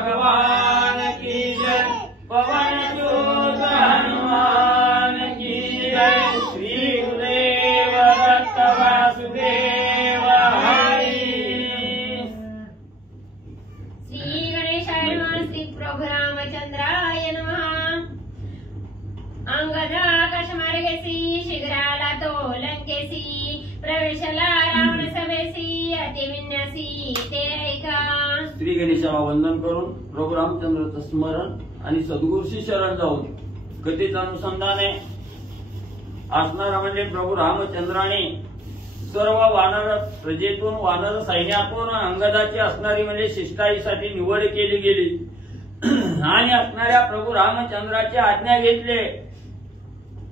भगवान की जय। पवन सुत हनुमान की जय। श्री गुरुदेव दत्त वासुदेव हरि। श्री गणेशाय नमः। श्री प्रभु रामचंद्राय नमः। अंगदाकाश मार्गेसी शीघ्राला तो लंकेसी प्रवेशला रावण सभेसी अतिविन्यासी ते ऐका। श्री गणेशाला वंदन करून प्रभू रामचंद्राचं स्मरण आणि सद्गुरूशी शरण जाऊन कथेचं अनुसंधान आहे असणारा म्हणजे प्रभू रामचंद्राने सर्व वानर प्रजेतून वानर सैन्यातून अंगदाची असणारी म्हणजे शिष्टाईसाठी निवड केली गेली आणि असणाऱ्या प्रभू रामचंद्राची आज्ञा घेतली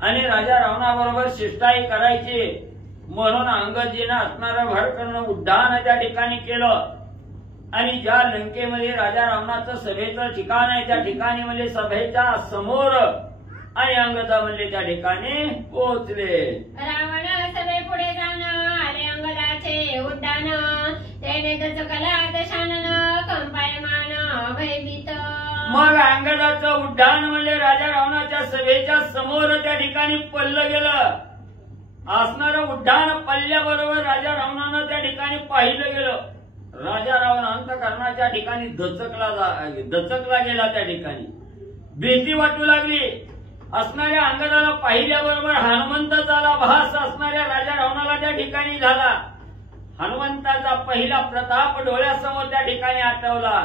आणि राजा रावणाबरोबर शिष्टाई करायची म्हणून अंगदजीनं असणारं भरकर्ण उड्डाण त्या ठिकाणी केलं आणि ज्या लंकेमध्ये राजा रावणाचं सभेचं ठिकाण आहे त्या ठिकाणी म्हणजे सभेच्या समोर आणि अंगदा म्हणजे त्या ठिकाणी पोहोचले। रावण सभे पुढे जाणं आले अंगदाचे उड्डाण त्याने दचकला दशानन कंपायमान भयभीत। मग अंगदाचं उड्डाण म्हणजे राजा रावणाच्या सभेच्या समोर त्या ठिकाणी पडलं गेलं। असणारं उड्डाण पडल्याबरोबर राजा रावणानं त्या ठिकाणी पाहिलं गेलं। राजा रावण अंतःकरणाच्या ठिकाणी दचकला गेला। त्या ठिकाणी भीती वाटू लागली। असणाऱ्या अंगदाला पाहिल्याबरोबर हनुमंताचा भास असणाऱ्या राजा रावणाला त्या ठिकाणी झाला। हनुमंताचा पहिला प्रताप डोळ्यासमोर त्या ठिकाणी आठवला।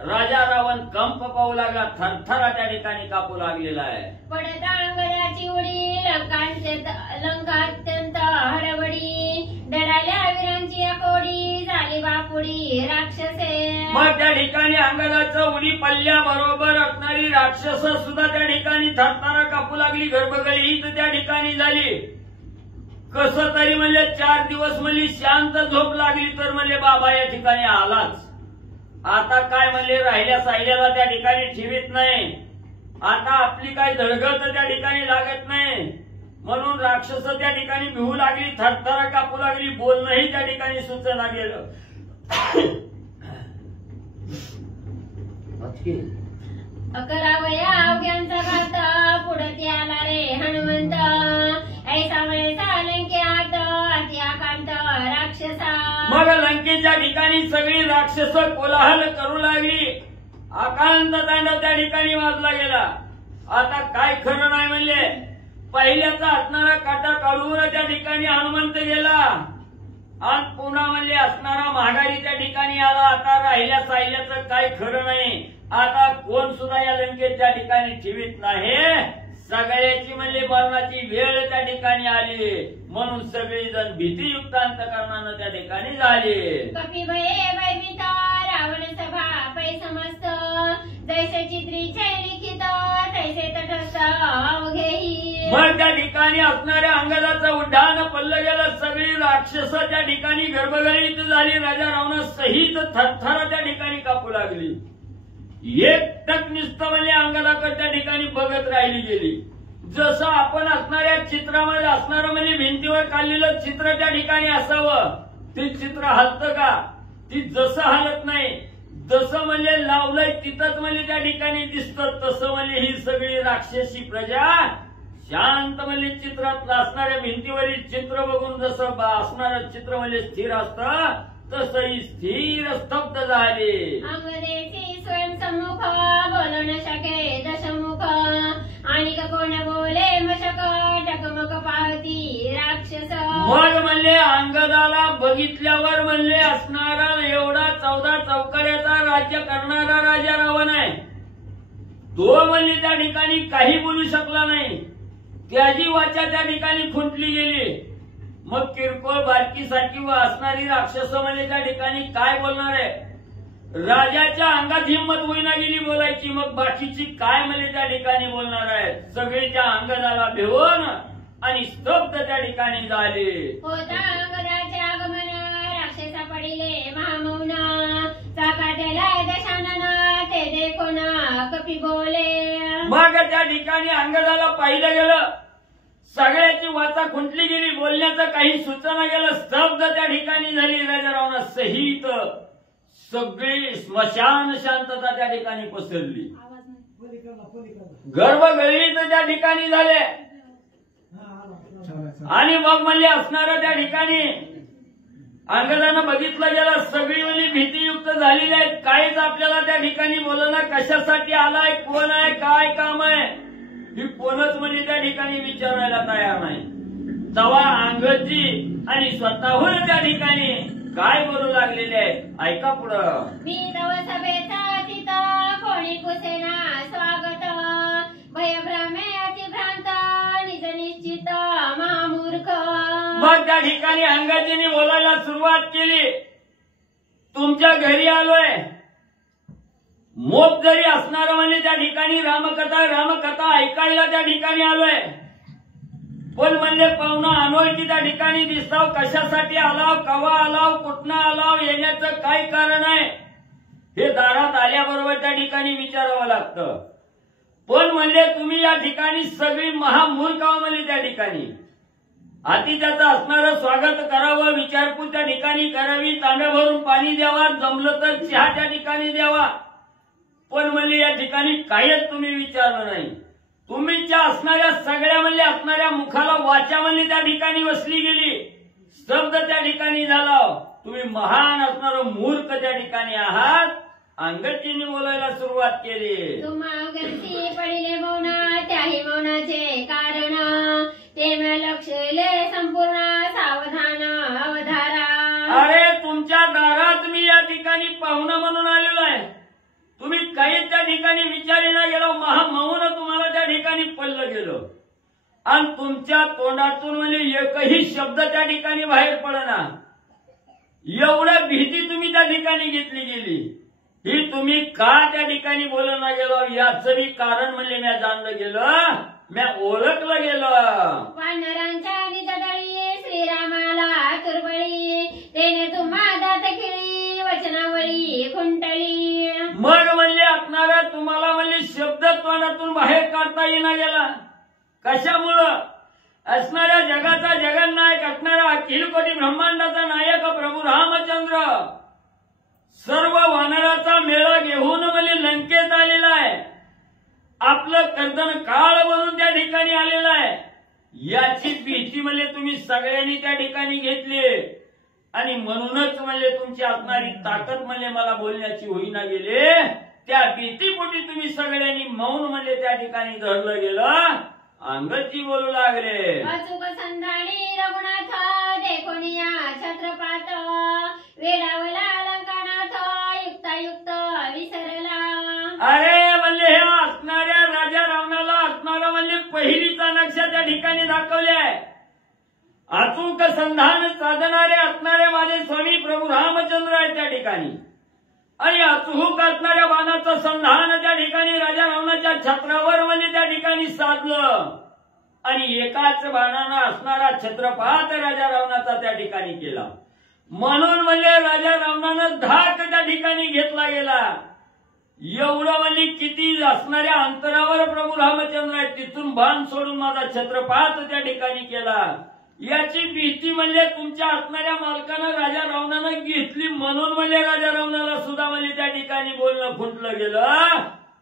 राजा रावण कंप पाहू लागला, थरथरा त्या ठिकाणी कापू लागलेला आहे। पडता अंगदाची उडी लंकात्यंत हडबडी डराल्या वीरांची कोडी झाली बापुडी राक्षसे। मग त्या ठिकाणी अंगदाचं उडी पडल्याबरोबर असणारी राक्षस सुद्धा त्या ठिकाणी थरथरा कापू लागली। गर्भगळीत त्या ठिकाणी झाली। कसं तरी म्हणजे 4 दिवस म्हणजे शांत झोप लागली तर म्हणजे बाबा या ठिकाणी आलाच। आता काय म्हणले राहिल्या साहिल्याला त्या ठिकाणी ठेवीत नाही। आता आपली काही धडगत त्या ठिकाणी लागत नाही म्हणून राक्षस त्या ठिकाणी भिवू लागली, थरथरा कापू लागली, बोलणंही त्या ठिकाणी सुचना गेलं। करावया अवघ्यांचा घात पुढे आला रे हनुमंत ऐसा वैसा लंकेत अति आकांत राक्षसा। मग लंकेच्या ठिकाणी सगळी राक्षस कोलाहल करू लागली। आकांत तांडव त्या ठिकाणी वाजला गेला। आता काय खरं नाही म्हणले पहिल्याचा असणारा काटा काढून त्या ठिकाणी हनुमंत गेला आणि पुन्हा म्हणले असणारा महागारी त्या ठिकाणी आला। आता राहिल्या साहिल्याचं काय खरं नाही। आता कोण सुद्धा या लंकेच्या ठिकाणी ठेवीत नाही। सगळ्याची म्हणजे मरणाची वेळ त्या ठिकाणी आली म्हणून सगळेजण भीतीयुक्त अंतःकरणानं त्या ठिकाणी झाले। कपी भये भयभीत रावण सभा पै समस्त जैसे चित्रीचे लिखित तैसे तटस्थ अवघेही। मग त्या ठिकाणी असणाऱ्या अंगदाचं उड्डाण पडलं गेलं। सगळी राक्षस त्या ठिकाणी गर्भगळीत झाली। राजा रावण सहित थरथरा त्या ठिकाणी कापू लागली। एकटक नुसतं म्हणजे अंगदाकडे त्या ठिकाणी बघत राहिली गेली। जसं आपण असणाऱ्या चित्रामध्ये असणारं म्हणजे भिंतीवर काढलेलं चित्र त्या ठिकाणी असावं ते चित्र हलतं का? ती जसं हलत नाही। जसं म्हणजे लावलंय तिथंच म्हणजे त्या ठिकाणी दिसतं तसं म्हणजे ही सगळी राक्षसी प्रजा शांत म्हणजे चित्रात असणाऱ्या भिंतीवरील चित्र बघून जसं असणारं चित्र म्हणजे स्थिर असतं तसंही स्थिर स्तब्ध झाले। अंगदेसी स्वयंसम्मुख बोलू न शके दशमुख आणि कोण बोले मशक टकमक पावती राक्षस। मग म्हणले अंगदाला बघितल्यावर म्हणले असणारा एवढा 14 चौकड्याचा राज्य करणारा राजा रावण आहे तो म्हणले त्या ठिकाणी काही बोलू शकला नाही। त्याची वाचा त्या ठिकाणी खुंटली गेली। मग किरकोळ बारकीसारखी असणारी राक्षस म्हणजे त्या ठिकाणी काय बोलणार आहे? राजाच्या अंगात हिंमत होईना गेली बोलायची। मग बाकीची काय म्हणजे त्या ठिकाणी बोलणार आहे? सगळी त्या अंगदाला भिवून आणि स्तब्ध त्या ठिकाणी झाले। होता अंगदाचे आगमन राक्षसा पडिले महामौन चाकाटेला दशानन ते देखून कपी बोले। मग त्या ठिकाणी अंगदाला पाहिलं गेलं। सगळ्याची वाचा खुंटली गेली। बोलण्याचं काही सुचना गेलं। स्तब्ध त्या ठिकाणी झाली। राजा रावणा सहित सगळी स्मशान शांतता त्या ठिकाणी पसरली. गर्भ गळीत त्या ठिकाणी झाले आणि मग म्हणले असणारं त्या ठिकाणी अंगदानं बघितलं गेलं. सगळी म्हणजे भीतीयुक्त झालेली आहेत. काहीच आपल्याला त्या ठिकाणी बोलणं कशासाठी आलाय, कोण आहे, काय काम आहे, ही कोणच म्हणजे त्या ठिकाणी विचारायला तयार नाही. तेव्हा अंगदजी आणि स्वतःहून त्या ठिकाणी काय बोलू लागलेले आहेत, ऐका पुढं. मी तव सभेचा तिथं कोणी कुसेना स्वागत भयभ्रमे अतिभ्रांत निज निश्चित महामूर्ख. मग त्या ठिकाणी अंगदजींनी बोलायला सुरुवात केली. तुमच्या घरी आलोय, मोप जरी असणारं म्हणजे त्या ठिकाणी रामकथा ऐकायला त्या ठिकाणी आलोय. पण म्हणले पाहुणा अनोळखी त्या ठिकाणी दिसताव, कशासाठी आलाव, कवा आलाव, कुठनं आलाव, येण्याचं काय कारण आहे हे दारात आल्याबरोबर त्या ठिकाणी विचारावं लागतं. पण म्हणले तुम्ही या ठिकाणी सगळी महामूर्ख म्हणजे त्या ठिकाणी आतिथ्याचं असणारं स्वागत करावं, विचारपूस त्या ठिकाणी करावी, तांब्या भरून पाणी द्यावा, जमलं तर चहा त्या ठिकाणी द्यावा. पण म्हणले या ठिकाणी काहीच तुम्ही विचारलं नाही. तुम्हीच्या असणाऱ्या सगळ्या म्हणजे असणाऱ्या मुखाला वाचा म्हणजे त्या ठिकाणी वसली गेली, शब्द त्या ठिकाणी झाला. तुम्ही महान असणारं मूर्ख त्या ठिकाणी आहात. अंगदजींनी बोलायला सुरुवात केली. तुम्हा गर्दी पडिले मौन, त्याही मौनाचे कारण ते म्या लक्षले संपूर्ण सावधान अवधारा. अरे तुमच्या दारात मी या ठिकाणी पाहुणा म्हणून आलेलो आहे. तुम्ही काही त्या ठिकाणी विचारेना गेलो, महामौन तुम्हाला त्या ठिकाणी पडलं गेलं आणि तुमच्या तोंडातून म्हणजे एकही शब्द त्या ठिकाणी बाहेर पडना. एवढ्या भीती तुम्ही त्या ठिकाणी घेतली गेली. ही तुम्ही का त्या ठिकाणी बोलणं गेलो याचं बी कारण म्हणजे मी जाणलं गेलं, मी ओळखलं गेलं. वानरांच्या निजदळी श्रीरामाला तुरबळी तेने तुम्हा दात खिळी वचनावळी खुंटली. मग म्हणले असणारा तुम्हाला म्हणजे शब्द तोंडातून बाहेर काढता येईना गेला. कशामुळं? असणाऱ्या जगाचा जगन्नायक असणारा अखिल कोटी ब्रह्मांडाचा नायक प्रभू रामचंद्र सर्व वानराचा मेळा घेऊन म्हणजे लंकेत आलेला आहे. आपलं कर्दन काळ म्हणून त्या ठिकाणी आलेला आहे. याची भीती म्हणजे तुम्ही सगळ्यांनी त्या ठिकाणी घेतली आणि म्हणूनच म्हणजे तुमची असणारी ताकद म्हणजे मला बोलण्याची होईना गेले. त्या भीतीपोटी तुम्ही सगळ्यांनी मौन म्हणजे त्या ठिकाणी धरलं गेलं. अंगदजी बोलू लागले. अचूक संधानी रघुनाथ देखोनिया छत्रपात वेडावला अलंकानाथ युक्तायुक्त विसरला. अरे म्हणजे हे असणाऱ्या राजा रावणाला असणारा म्हणजे पहिलीचा नक्षा त्या ठिकाणी दाखवले आहे. अचूक संधान साधणारे असणारे माझे स्वामी प्रभू रामचंद्र आहेत त्या ठिकाणी आणि अचूक असणाऱ्या बाणाचं संधान त्या ठिकाणी राजा रावणाच्या छत्रावर म्हणजे त्या ठिकाणी साधलं आणि एकाच बाणानं असणारा छत्रपात राजा रावणाचा त्या ठिकाणी केला. म्हणून म्हणजे राजा रावणानं धाक त्या ठिकाणी घेतला गेला. एवढं म्हणजे किती असणाऱ्या अंतरावर प्रभू रामचंद्र आहेत तिथून बाण सोडून माझा छत्रपात त्या ठिकाणी केला. याची भीती म्हणजे तुमच्या असणाऱ्या मालकानं राजा रावणानं घेतली म्हणून म्हणजे राजा रावणाला सुद्धा म्हणजे त्या ठिकाणी बोलणं फुटलं गेलं,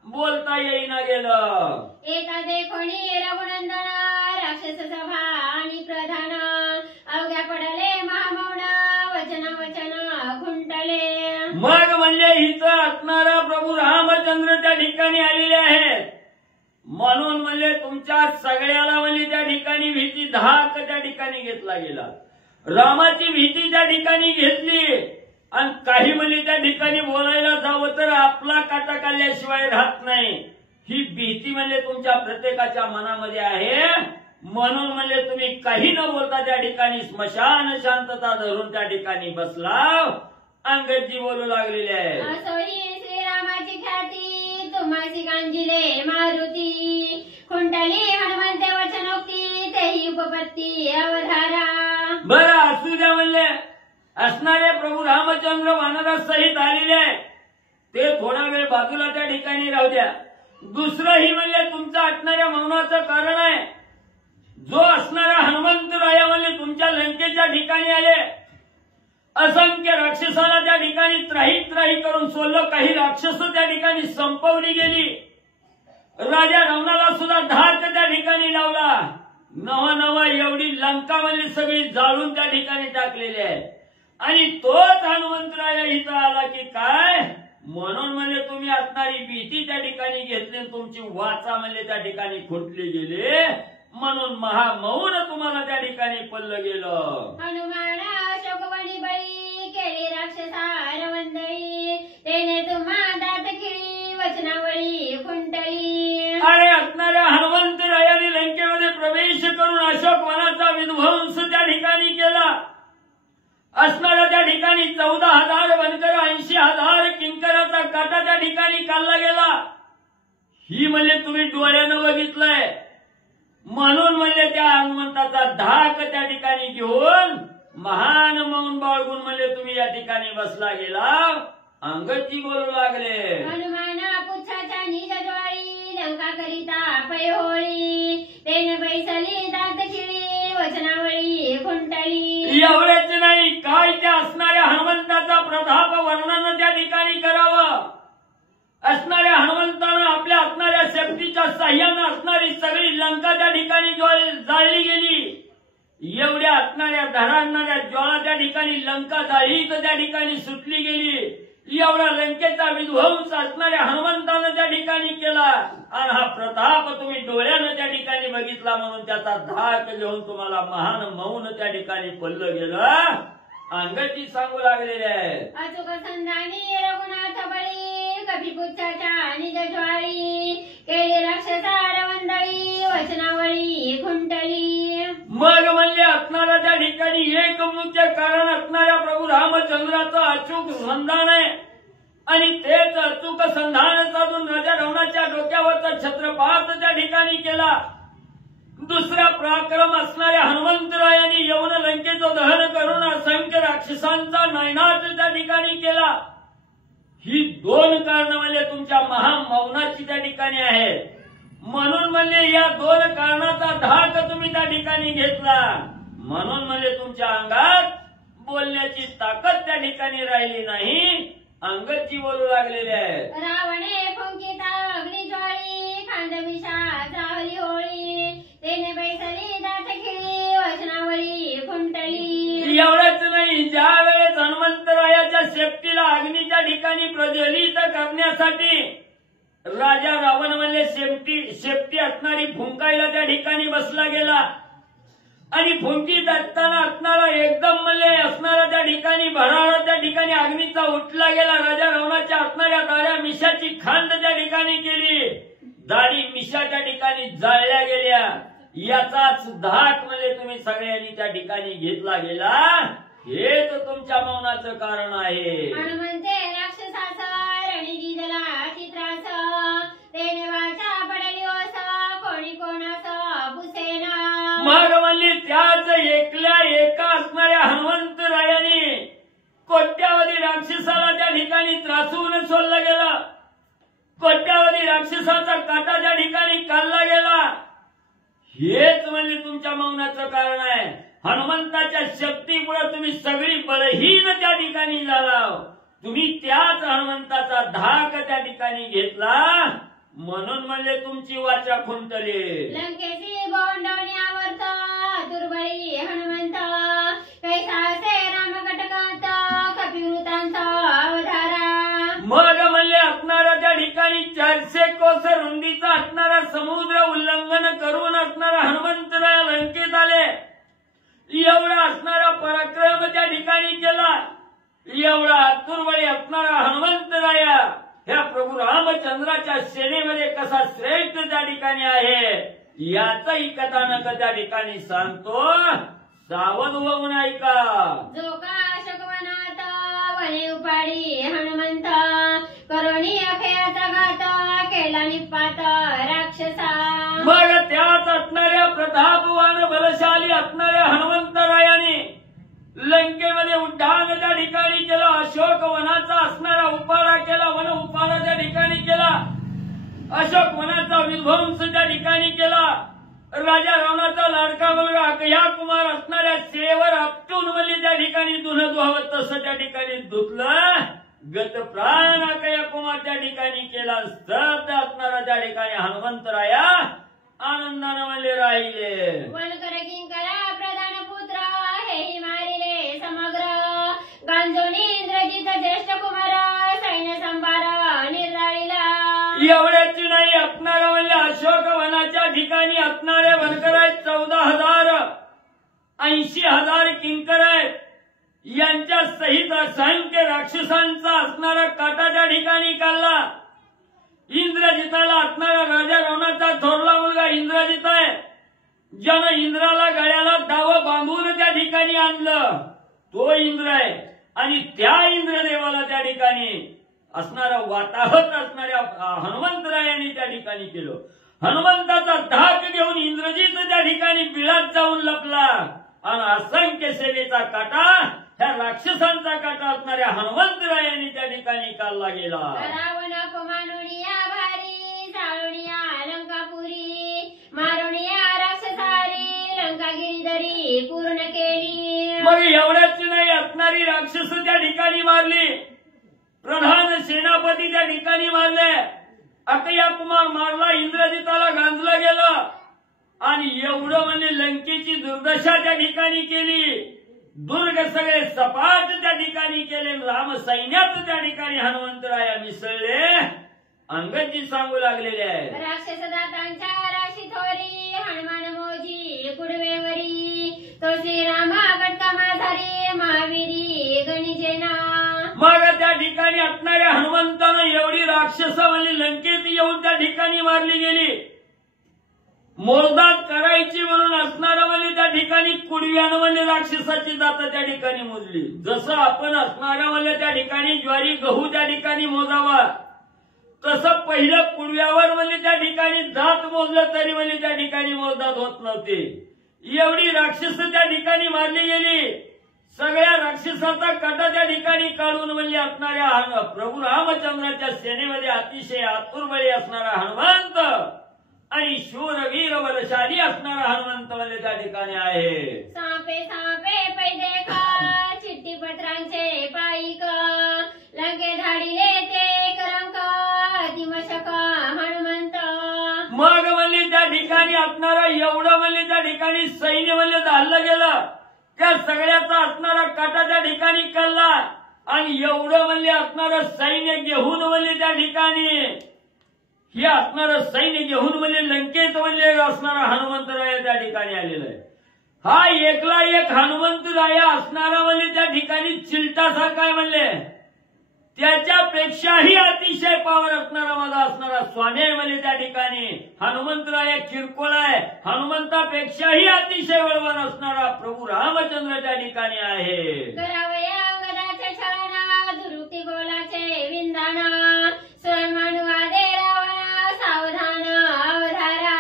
बोलता येईना गेलं. एका देखोनी रघुनंदन राक्षस सभा आणि प्रधान अवघ्या पडले महामौन वचन खुंटले. मग म्हणजे इथं असणारा प्रभू रामचंद्र त्या ठिकाणी आलेले आहेत म्हणून म्हणजे तुमच्या सगळ्याला म्हणजे त्या ठिकाणी भीती धाक त्या ठिकाणी घेतला गेला. रामाची भीती त्या ठिकाणी घेतली आणि काही म्हणजे त्या ठिकाणी बोलायला जावं तर आपला काटा काढल्याशिवाय राहत नाही. ही भीती म्हणजे तुमच्या प्रत्येकाच्या मनामध्ये आहे. म्हणून म्हणजे तुम्ही काही न बोलता त्या ठिकाणी स्मशान शांतता धरून त्या ठिकाणी बसला. अंगदजी बोलू लागलेले आहे. असोही श्रीरामाची ख्याती तुम्हासी गांजिले मारुती खुंटली हनुमंत वचनोक्ती तेही उपपत्ती अवधारा. बरं असू द्या म्हणले असणारे प्रभू रामचंद्र वानरासहित आलेले आहे ते थोडा वेळ बाजूला त्या ठिकाणी राहू द्या. दुसरंही म्हणजे तुमचं असणाऱ्या मौनाचं कारण आहे. जो असणारा हनुमंतराया म्हणजे तुमच्या लंकेच्या ठिकाणी आले असंख्य राक्षसाला त्या ठिकाणी त्राही करून सोडलं. काही राक्षस त्या ठिकाणी संपवली गेली. राजा रावणाला सुद्धा धाक त्या ठिकाणी लावला. नवा एवढी लंका म्हणजे सगळी जाळून त्या ठिकाणी टाकलेली आहे. आणि तोच हनुमंतराया इथं आला की काय म्हणून म्हणजे तुम्ही असणारी भीती त्या ठिकाणी घेतली. तुमची वाचा म्हणजे त्या ठिकाणी खुंटली गेली. म्हणून महामौन तुम्हाला त्या ठिकाणी पडलं गेलं. हनुमान अशोकवनी बळी केली राक्षसार वंदळी तेने तुम्हा दात खिळी वचनावळी खुंटली. अरे असणाऱ्या हनुमंतरायाने लंकेमध्ये प्रवेश करून अशोक वनाचा विध्वंस त्या ठिकाणी केला. असणाऱ्या त्या ठिकाणी 14,000 वनकर 80,000 किंकराचा काटा त्या ठिकाणी काढला गेला. ही म्हणजे तुम्ही डोळ्यानं बघितलंय. म्हणून म्हणजे त्या हनुमंताचा धाक त्या ठिकाणी घेऊन महान मौन बाळगून म्हणजे तुम्ही या ठिकाणी बसला गेला. अंगची बोलू लागले. हनुमाना पुच्छाच्या निज ज्वाळी लंका करिता पैहोळी तेने बैसली दात खिळी वचनावळी खुंटली. एवढेच नाही काय त्या असणाऱ्या हनुमंताचा प्रताप वर्णन त्या ठिकाणी करावं. असणाऱ्या हनुमंतानं आपल्या असणाऱ्या शक्तीच्या साह्यानं असणारी सगळी लंका त्या ठिकाणी जाळली गेली. एवढ्या असणाऱ्या धरांनाऱ्या ज्वाळा त्या ठिकाणी लंका जाळी त्या ठिकाणी सुटली गेली. एवढा लंकेचा विध्वंस असणाऱ्या हनुमंतानं त्या ठिकाणी केला. आणि हा प्रताप तुम्ही डोळ्यानं त्या ठिकाणी बघितला म्हणून त्याचा धाक घेऊन तुम्हाला महान मौन त्या ठिकाणी पडलं गेलं. अंगची सांगू लागलेले आहे. अचूक संधानी रघुनाथ बळी कपिपुच्छाच्या निज ज्वाळी केली राक्षसार वंदळी वचनावळी खुंटली. मग म्हणजे असणाऱ्या त्या ठिकाणी एक मुख्य कारण असणाऱ्या प्रभू रामचंद्राचं अचूक संधान आहे. आणि तेच अचूक संधान साधून राजा रावणाच्या डोक्यावरचा छत्रपात त्या ठिकाणी केला. दुसरा पराक्रम असणाऱ्या हनुमंतरायांनी यवन लंकेचं दहन करून असंख्य राक्षसांचा नायनाट त्या ठिकाणी केला. ही 2 कारण म्हणजे तुमच्या महामौनाची त्या ठिकाणी आहे. म्हणून म्हणजे या 2 कारणाचा धाक तुम्ही त्या ठिकाणी घेतला. म्हणून म्हणजे तुमच्या अंगात बोलण्याची ताकद त्या ठिकाणी राहिली नाही. अंगची बोलू लागलेले आहे. रावणे फुंकिता अग्निज्वाळी खांदमिषा जावली होळी तेने बैसली दात खिळी वचनावळी खुंटली. एवढंच नाही ज्या वेळेस हनुमंतरायाच्या शेपटीला अग्नीच्या ठिकाणी प्रज्वलित करण्यासाठी राजा रावण म्हणजे शेपटी असणारी फुंकायला त्या ठिकाणी बसला गेला. आणि फुंकीत असताना असणारा एकदम म्हणजे असणारा त्या ठिकाणी भराडा त्या ठिकाणी अग्नीचा उठला गेला. राजा रावणाच्या असणाऱ्या दाढ्या मिशाची खांद त्या ठिकाणी केली. दाढी मिशा त्या ठिकाणी जाळल्या गेल्या. याचाच धाक म्हणजे तुम्ही सगळ्यांनी त्या ठिकाणी घेतला गेला. हेच तुमच्या मौनाचं कारण आहे. हनुमंते राक्षसाचा रणी दिदला चित्रास तेने वाचा पडली ओस कोणी कोणास पुसेना. मग म्हणजे त्याच एका असणाऱ्या हनुमंतरायाने कोट्यावधी राक्षसाला त्या ठिकाणी त्रासून सोडलं गेलं. कोट्यावधी राक्षसाचा काटा त्या ठिकाणी काढला गेला. हेच म्हणजे तुमच्या मौनाचं कारण आहे. हनुमंताच्या शक्तीमुळे तुम्ही सगळी बळहीन त्या ठिकाणी झाला. तुम्ही त्याच हनुमंताचा धाक त्या ठिकाणी घेतला. म्हणून म्हणजे तुमची वाचा खुंटली. लंकेची गोंडवण्यावर्त दुर्बळी हनुमंत कैसासे रामकटकांत कपिवृतांत अवधारा. मग म्हणजे असणारा त्या ठिकाणी 400 कोस रुंदीचा असणारा समुद्र उल्लंघन करून असणारा हनुमंतराया लंकेत आले. एवढा असणारा पराक्रम त्या ठिकाणी केला. एवढा दुर्बळी असणारा हनुमंतराया ह्या प्रभू रामचंद्राच्या सेनेमध्ये कसा श्रेष्ठ त्या ठिकाणी आहे याचाही कथानक त्या ठिकाणी सांगतो. सावध होऊन ऐका. जो का अशोकवनात वने उपाडी हनुमंत करुणी अखेरचा घात केला निपात राक्षसा. मग त्याच असणाऱ्या प्रतापवान बलशाली असणाऱ्या हनुमंतरायाने लंकेमध्ये उड्डाण त्या ठिकाणी केलं. अशोक वनाचा असणारा उपाडा केला. वन उपाडा त्या ठिकाणी केला. अशोक वनाचा विध्वंस त्या ठिकाणी केला. राजा रावणाचा लाडका मुलगा अकह्या कुमार असणाऱ्या सेवेवर आपटून म्हणजे त्या ठिकाणी धुणं धुवावं तसं त्या ठिकाणी धुतलं. गत प्राण अकह्या कुमार त्या ठिकाणी केला. स्तब्ध असणारा त्या ठिकाणी हनुमंतराया आनंदानं म्हणले राहिले. वनकर किंकरा प्रधान पुत्र हेही मारिले समग्र गांजोनी इंद्रजित ज्येष्ठ कुमार सैन्य संभार निर्राळीला. एवढ्याची नाही असणारा म्हणजे अशोक वनाच्या ठिकाणी असणारे वनकर आहेत 14,000 80,000 किंकर आहेत. यांच्या सहित असंख्य राक्षसांचा असणारा काटा त्या ठिकाणी काढला. इंद्रजिताला असणारा राजा रावणाचा थोरला मुलगा इंद्रजित आहे. ज्यानं इंद्राला गळ्याला दावं बांधून त्या ठिकाणी आणलं तो इंद्र आहे. आणि त्या इंद्रदेवाला त्या ठिकाणी असणारा वातावत असणाऱ्या हनुमंतरायांनी त्या ठिकाणी केलं. हनुमंताचा धाक घेऊन इंद्रजित त्या ठिकाणी बिळात जाऊन लपला आणि असंख्य सेवेचा काटा ह्या राक्षसांचा काटा असणाऱ्या हनुमंतरायांनी त्या ठिकाणी काढला गेला. रावण अपमानुनिया भारी जाळुनिया लंकापुरी मारुनिया राक्षसारी लंका गिरिधरी पूर्ण केली. मग एवढ्याच नाही असणारी राक्षस त्या ठिकाणी मारली. प्रधान सेनापती त्या ठिकाणी मारले. अकह्या कुमार मारला. इंद्रजिताला गांजलं गेलं आणि एवढं म्हणजे लंकेची दुर्दशा त्या ठिकाणी केली. दुर्ग सगळे सपाट त्या ठिकाणी केले. राम सैन्यात त्या ठिकाणी हनुमंतराया मिसळले. अंगदजी सांगू लागलेले आहे. राक्षस दातांच्या राशी थोरी हनुमान मोजी कुडवेवरी तो श्रीरामा कटका माधारी महावीरी गणिजेना. मग त्या ठिकाणी असणाऱ्या हनुमंतानं एवढी राक्षस म्हणजे लंकेत येऊन त्या ठिकाणी मारली गेली. मोजदात करायची म्हणून असणारा म्हणजे त्या ठिकाणी कुडव्यानं म्हणजे राक्षसाची दात त्या ठिकाणी मोजली. जसं आपण असणारा म्हणजे त्या ठिकाणी ज्वारी गहू त्या ठिकाणी मोजावा तसं पहिलं कुडव्यावर म्हणजे त्या ठिकाणी दात मोजलं तरी म्हणजे त्या ठिकाणी मोजदात होत नव्हते. एवढी राक्षस त्या ठिकाणी मारली गेली. सगळ्या राक्षसाचा काटा त्या ठिकाणी काढून म्हणजे असणाऱ्या प्रभू रामचंद्राच्या सेनेमध्ये अतिशय आतुरबळी असणारा हनुमंत आणि शूरवीर बलशाली असणारा हनुमंत म्हणजे त्या ठिकाणी आहे. सापे सापे पैदे खा चिठ्ठी पत्रांचे पाईक लंके धाडीले ते करंक अतिमशक हनुमंत. मग म्हणजे त्या ठिकाणी असणारा एवढं म्हणजे त्या ठिकाणी सैन्य म्हणजे धाडलं गेलं. त्या सगळ्याचा असणारा काटा त्या ठिकाणी काढला आणि एवढं म्हणजे असणारं सैन्य घेऊन म्हणजे त्या ठिकाणी हे असणारं सैन्य घेऊन म्हणजे लंकेत म्हणजे असणारा हनुमंतराया त्या ठिकाणी आलेला आहे. हा एकला एक हनुमंतराया असणारा म्हणजे त्या ठिकाणी चिलटासारखा आहे. म्हणले त्याच्यापेक्षाही अतिशय पावर असणारा माझा असणारा स्वामी आहे. म्हणजे त्या ठिकाणी हनुमंतराया किरकोळ आहे. हनुमंतापेक्षाही अतिशय बळवान असणारा प्रभू रामचंद्र त्या ठिकाणी आहे. करावया अंगदाच्या छळना दुरुक्ती बोलाचे विंदाना स्वयंमानुवादे रावण सावधान अवधारा.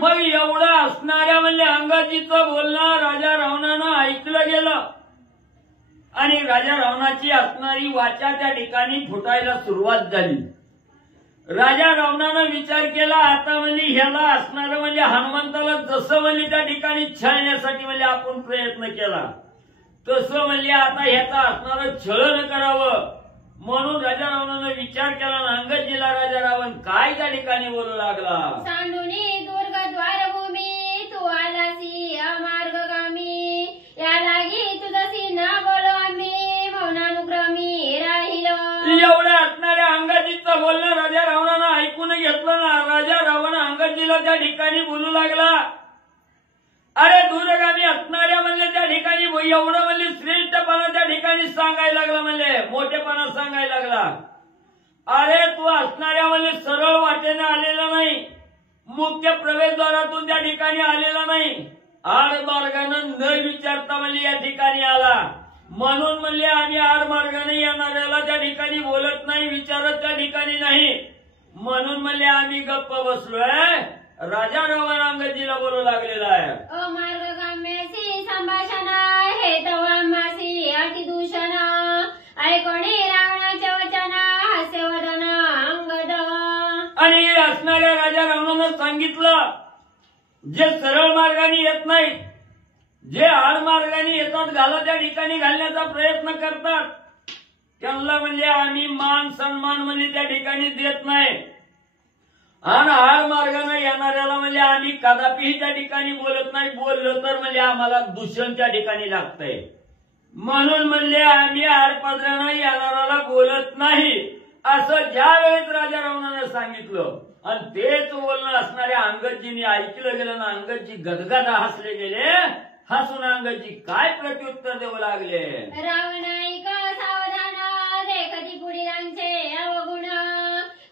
मग एवढं असणाऱ्या म्हणजे अंगाजीचं बोलणं राजा रावणानं ऐकलं गेलं आणि राजा रावणाची असणारी वाचा त्या ठिकाणी फुटायला सुरुवात झाली. राजा रावणानं विचार केला आता म्हणजे ह्याला असणारं म्हणजे हनुमंताला जसं म्हणजे त्या ठिकाणी छळण्यासाठी म्हणजे आपण प्रयत्न केला तसं म्हणजे आता ह्याचा असणारं छळण करावं म्हणून राजा रावणानं विचार केला. अंगदजीला राजा रावण काय त्या ठिकाणी बोलू लागला. सांडुनी दुर्ग द्वारभूमी तू आलासी अमार्गगामी या लागी तुझसी ना बोलो आम्ही मौनानुक्रमी राहिलो. एवढ्या असणाऱ्या अंगदजीचं बोलणं राजा रावणानं ऐकून घेतलं ना. राजा रावण अंगदजीला त्या ठिकाणी बोलू लागला. अरे दूरगामी असणाऱ्या म्हणजे त्या ठिकाणी एवढं म्हणजे श्रेष्ठपणा त्या ठिकाणी सांगायला लागला. म्हणजे मोठेपणा सांगायला लागला. अरे तू असणाऱ्या म्हणजे सरळ वाटेने आलेला नाही. मुख्य प्रवेशद्वारातून त्या ठिकाणी आलेला नाही. आडमार्गानं न विचारता म्हणजे या ठिकाणी आला. म्हणून म्हणजे आम्ही आडमार्गाने येणाऱ्याला त्या ठिकाणी बोलत नाही विचारत त्या ठिकाणी नाही. म्हणून म्हणजे आम्ही गप्प बसलोय. राजा रावण अंगदजीला बोलू लागलेला आहे. अमार्गगाम्यासी संभाषण हे तवामासी अतिदूषण ऐकोणी रावणाचे वचन हास्यवदन अंगद. आणि असणाऱ्या राजा रावणानं सांगितलं जे सरळ मार्गाने येत नाहीत, जे आड मार्गाने येतात, घालाच्या ठिकाणी घालण्याचा प्रयत्न करतात, त्यांना म्हणजे आम्ही मान सन्मान म्हणजे त्या ठिकाणी देत नाही. आणि आड मार्गाने येणाऱ्याला म्हणजे आम्ही कदापिही त्या ठिकाणी बोलत नाही. बोललो तर म्हणजे आम्हाला दूषण त्या ठिकाणी लागतंय. म्हणून म्हणजे आम्ही आडपदरानं येणाऱ्याला बोलत नाही, असं ज्या वेळेस राजा रावणानं सांगितलं आणि तेच बोलणं असणाऱ्या अंगदजींनी ऐकलं गेलं ना, अंगदजी गदगद हसले गेले. हसून अंगदजी काय प्रत्युत्तर देऊ लागले. रावणाईक सावधान देखती पुढीलांचे अवगुण,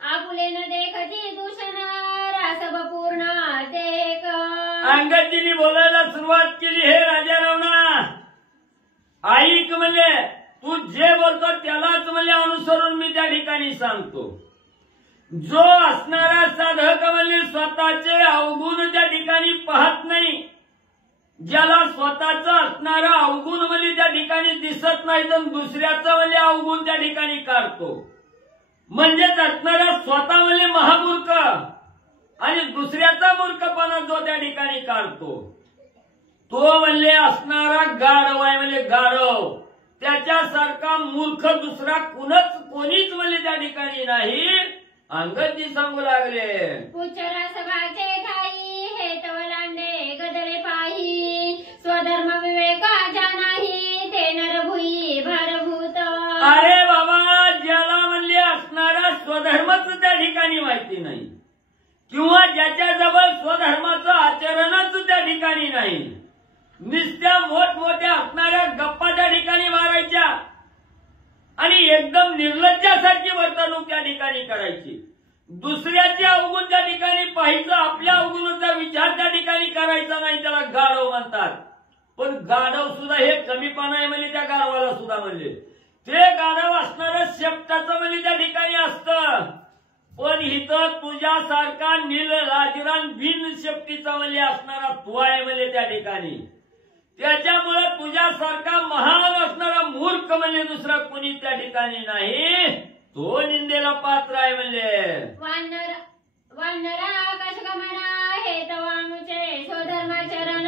आपुले न देखती दूषण रासभ पूर्ण ते. अंगदजींनी बोलायला सुरुवात केली. हे राजा रावणा, ऐक म्हणजे तू जे बोलतो त्यालाच म्हणजे अनुसरून मी त्या ठिकाणी सांगतो. जो असणारा साधक म्हणजे स्वतःचे अवगुण त्या ठिकाणी पाहत नाही, ज्याला स्वतःचं असणारं अवगुण म्हणजे त्या ठिकाणी दिसत नाही, तर दुसऱ्याचं म्हणजे अवगुण त्या ठिकाणी काढतो. म्हणजेच असणारा स्वतः म्हणजे महामूर्ख आणि दुसऱ्याचा मूर्खपणा जो त्या ठिकाणी काढतो, तो म्हणजे असणारा गाढव आहे. म्हणजे गाढव, त्याच्यासारखा मूर्ख दुसरा कोणीच म्हणजे त्या ठिकाणी नाही. अंगदजी सांगू लागले. उच्चरसभाचे ठाई हे तवलांडे गदळे पाही, स्वधर्म विवेका जानाही ते नरभुई भारभूत. अरे बाबा, ज्याला म्हणले असणारा स्वधर्मच त्या ठिकाणी माहिती नाही, किंवा ज्याच्याजवळ स्वधर्माचं आचरणच त्या ठिकाणी नाही, नुसत्या मोठमोठ्या असणाऱ्या गप्पा त्या ठिकाणी मारायच्या आणि एकदम निर्लज्जासारखी वर्तणूक त्या ठिकाणी करायची. दुसऱ्याचे अवगुण त्या ठिकाणी पाहायचं, आपल्या अवगुणाचा विचार त्या ठिकाणी करायचा नाही, त्याला गाढव म्हणतात. पण गाढव सुद्धा हे कमीपणा आहे म्हणजे त्या गाढवाला सुद्धा म्हणजे ते गाढव असणारं शेपटाचं म्हणजे त्या ठिकाणी असतं. पण इथं तुझ्यासारखा नीलराजरान बिन शेपटीचा म्हणजे असणारा तू आहे म्हणजे त्या ठिकाणी. त्याच्यामुळे तुझ्यासारखा महान असणारा मूर्ख म्हणजे दुसरा कोणी त्या ठिकाणी नाही, तो निंदेला पात्र आहे. म्हणजे वानरा आकाशगमना हे तवानुचे स्वधर्माचरण,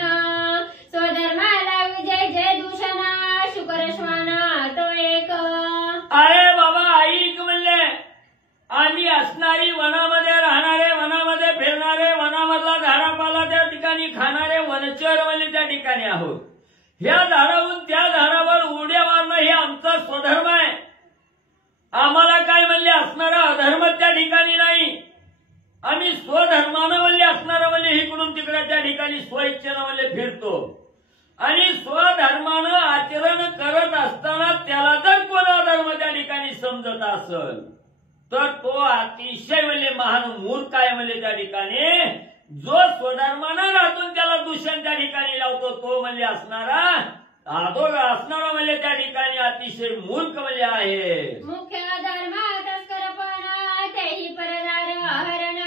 स्वधर्माला विजय जय दूषण शुक्रश्वाना तो एक. अरे बाबा, ऐक म्हणजे आम्ही असणारी वनामध्ये राहणारे, वनामध्ये फिरणारे, वनामधला झाडापाला त्या ठिकाणी खाणारे वनचर म्हणजे त्या ठिकाणी आहोत. ह्या झाडावरून त्या झाडावर उड्या मारणं हे आमचा स्वधर्म आहे. आम्हाला काय म्हणले असणारा अधर्म त्या ठिकाणी नाही. आम्ही स्वधर्मानं म्हणले असणारा म्हणजे इकडून तिकडे त्या ठिकाणी स्वइच्छेनं म्हणजे फिरतो. आणि स्वधर्मानं आचरण करत असताना त्याला जर कोण अधर्म त्या ठिकाणी समजत असेल तर तो अतिशय म्हणजे महान मूर्ख आहे. म्हणजे त्या ठिकाणी जो स्वधर्मानं राहून त्याला दूषण त्या ठिकाणी लावतो तो म्हणजे असणारा असणारा म्हणजे त्या ठिकाणी अतिशय मूर्ख म्हणजे आहे. मुख्य धर्म तस्करपणा तेही परदार हरण,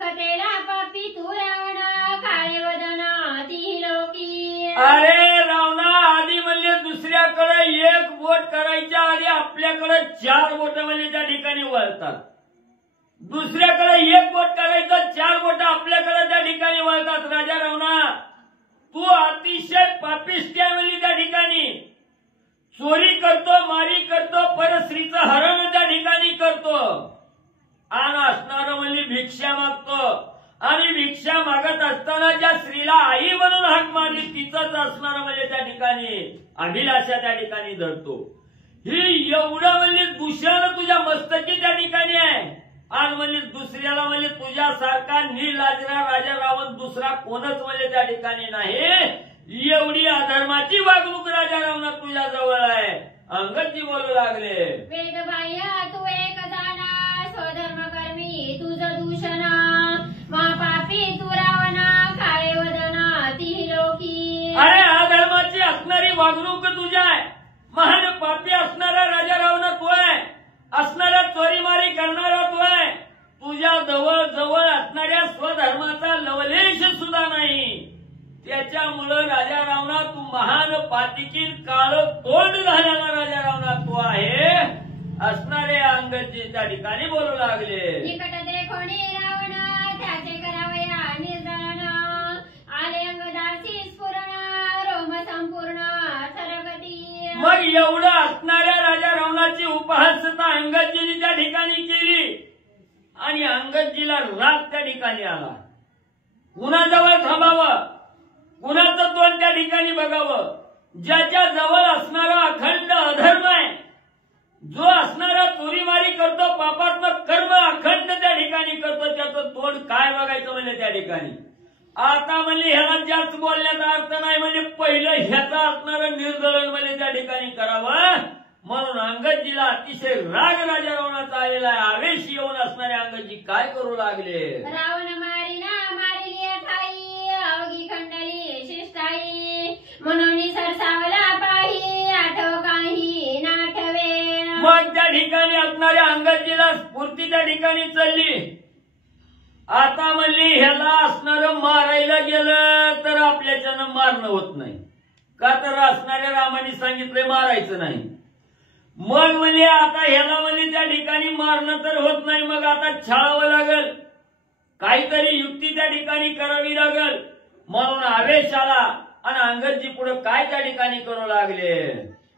खतेला पापी तू रावण काळे वदन ती लोकी. अरे रावणा, आधी म्हणजे दुसऱ्याकडे एक बोट करायच्या आधी आपल्याकडे 4 बोट म्हणजे त्या ठिकाणी वळतात. दुसऱ्याकडे एक बोट करायचं, 4 बोट आपल्याकडे त्या ठिकाणी वळतात. राजा रावणा, तू अतिशय पापिष्ट आहे म्हणजे त्या ठिकाणी चोरी करतो, मारी करतो, परस्त्रीचं हरण त्या ठिकाणी करतो आणि असणारं म्हणजे भिक्षा मागतो. आणि भिक्षा मागत असताना ज्या स्त्रीला आई म्हणून हाक मारली तिचंच असणारं म्हणजे त्या ठिकाणी अभिलाषा त्या ठिकाणी धरतो. ही एवढं म्हणजे दूषण तुझ्या मस्तकी त्या ठिकाणी आहे. आज म्हणजे दुसऱ्याला म्हणजे तुझ्यासारखा नीलराजरा राजा रावण दुसरा कोणच म्हणजे त्या ठिकाणी नाही. एवढी अधर्माची वागणूक राजा रावण तुझ्या जवळ आहे. अंगदजी बोलू लागले. वेदबाह्य तू एक जाणा, स्वधर्म कर्मी तुझं दूषण, महापापी तू रावणा काळे वदना ती लोकी. अरे अधर्माची असणारी वागणूक तुझ्या आहे. महान पापी असणारा राजा रावण तू आहे. असणारा चोरीमारी करणारा तू आहे. तुझ्या जवळ जवळ असणाऱ्या स्वधर्माचा लवलेश सुद्धा नाही. त्याच्यामुळं राजा रावणा तू महान पातिकीन काळ तोंड घालणारा राजा रावणा तू आहे. असणारे अंगदजी त्या ठिकाणी बोलू लागले. निकट देखोनी रावण त्याचे करावया निर्दान, मग एवढं असणाऱ्या राजा रावणाची उपहासता अंगदजीने त्या ठिकाणी केली आणि अंगदजीला राग त्या ठिकाणी आला. कुणाजवळ थांबावं, कुणाचं तोंड त्या ठिकाणी बघावं. ज्याच्या जवळ असणारा अखंड अधर्म आहे, जो असणारा चोरीमारी करतो, पापात्मक कर्म अखंड त्या ठिकाणी करतो, त्याचं तोंड काय बघायचं म्हणजे त्या ठिकाणी. आता म्हणजे ह्याला जास्त बोलण्याचा अर्थ नाही, म्हणजे पहिलं ह्याचा असणारं निर्दलन म्हणजे त्या ठिकाणी करावं. म्हणून अंगदजीला अतिशय राग राजा रावणाचा आलेला आहे. आवेश येऊन असणारे अंगदजी काय करू लागले. रावण मारिना मारिली ठाई अवघी खंडली शिष्टाई म्हणून सरसावला पाही आठव काही नाठवे. मग त्या ठिकाणी असणाऱ्या अंगदजीला स्फूर्ती त्या ठिकाणी चालली. आता म्हणली ह्याला असणारं मारायला गेलं तर आपल्याच्यानं मारणं होत नाही, का तर असणाऱ्या रामाने सांगितलंय मारायचं नाही. मग म्हणजे आता ह्याला म्हणजे त्या ठिकाणी मारणं तर होत नाही, मग आता छळावं लागल, काहीतरी युक्ती त्या ठिकाणी करावी लागल. म्हणून आवेश आला आणि अंगदजी पुढे काय त्या ठिकाणी करू लागले.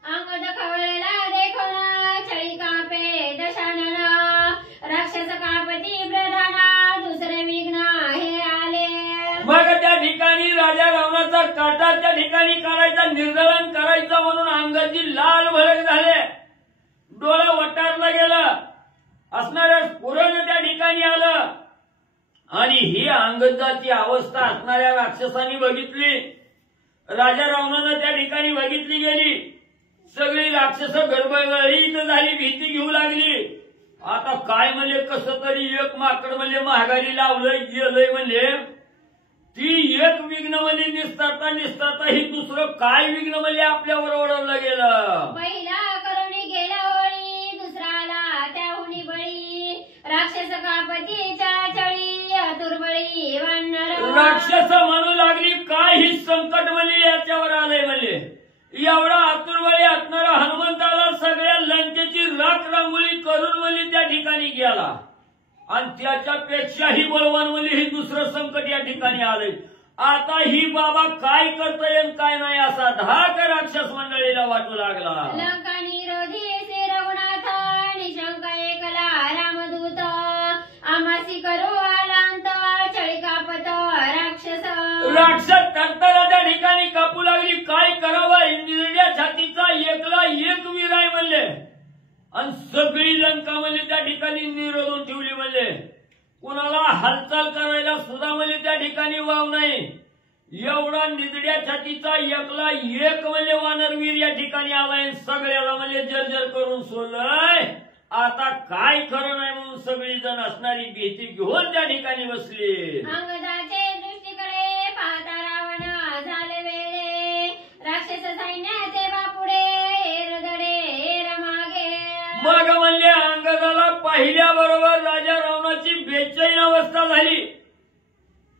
अंगद खवळला देखोना छळी कापे दशानना राक्षस कापती प्रधाना दुसरे विघ्न हे आले. मग त्या ठिकाणी राजा रावणाचा काटा त्या ठिकाणी काढायचा, निर्दलन करायचं म्हणून अंगदजी लाल भडक झाले. डोळं वटारलं गेलं, असणाऱ्या स्फुरण त्या ठिकाणी आलं आणि ही अंगदाची अवस्था असणाऱ्या राक्षसांनी बघितली. राजा रावणानं त्या ठिकाणी बघितली गेली. सगळी राक्षस गडबडीत झाली, भीती घेऊ लागली. आता काय म्हणले, कसं तरी एक माकड म्हणले महागारी लावलंय गेलंय म्हणले. ती एक विघ्न म्हणजे निस्तारता निस्तारता ही दुसरं काय विघ्न म्हणजे आपल्यावर ओढवलं गेलं. पहिला करुणी गेला होळी दुसराला त्याहुनी बळी राक्षस कापतीच्या चळी अतुर्बळी वानर. राक्षस म्हणू लागली काय ही संकट म्हणजे याच्यावर आलंय म्हणले. एवढा आतुरबळी असणारा हनुमंताला सगळ्या लंकेची राख रांगोळी करून म्हणजे त्या ठिकाणी गेला आणि त्याच्यापेक्षाही बलवान म्हणजे ही दुसरं संकट या ठिकाणी आलंय. आता ही बाबा काय करता काय नाही असा धाक राक्षस मंडळीला वाटू लागला. लंका निरोधी श्री रघुनाथ निशंक एकला रामदूत आमासी करू आलांत चळी कापत राक्षस. राक्षस तंत्राला त्या ठिकाणी कापू लागली. काय करावं, इंद्रिया छातीचा एकला एक वीर आहे म्हणले आणि सगळी लंका म्हणजे त्या ठिकाणी निरोधून ठेवली म्हणले. कुणाला हालचाल करायला सुद्धा म्हणजे त्या ठिकाणी वाव नाही. एवढा निधड्या छातीचा एकला एक म्हणजे वानरवीर या ठिकाणी आलाय, सगळ्याला म्हणजे जर्जर करून सोडलंय. आता काय खरं नाही म्हणून सगळी जण असणारी भीती घेऊन त्या ठिकाणी बसली. अंगदाचे दृष्टीकडे पाहता रावण झाले वेळे राक्षस सैन्याचे बापुडे एरदडे रमागे. मग म्हणले अंगदाला पाहिल्याबरोबर राजा रावणाची बेचैन अवस्था झाली.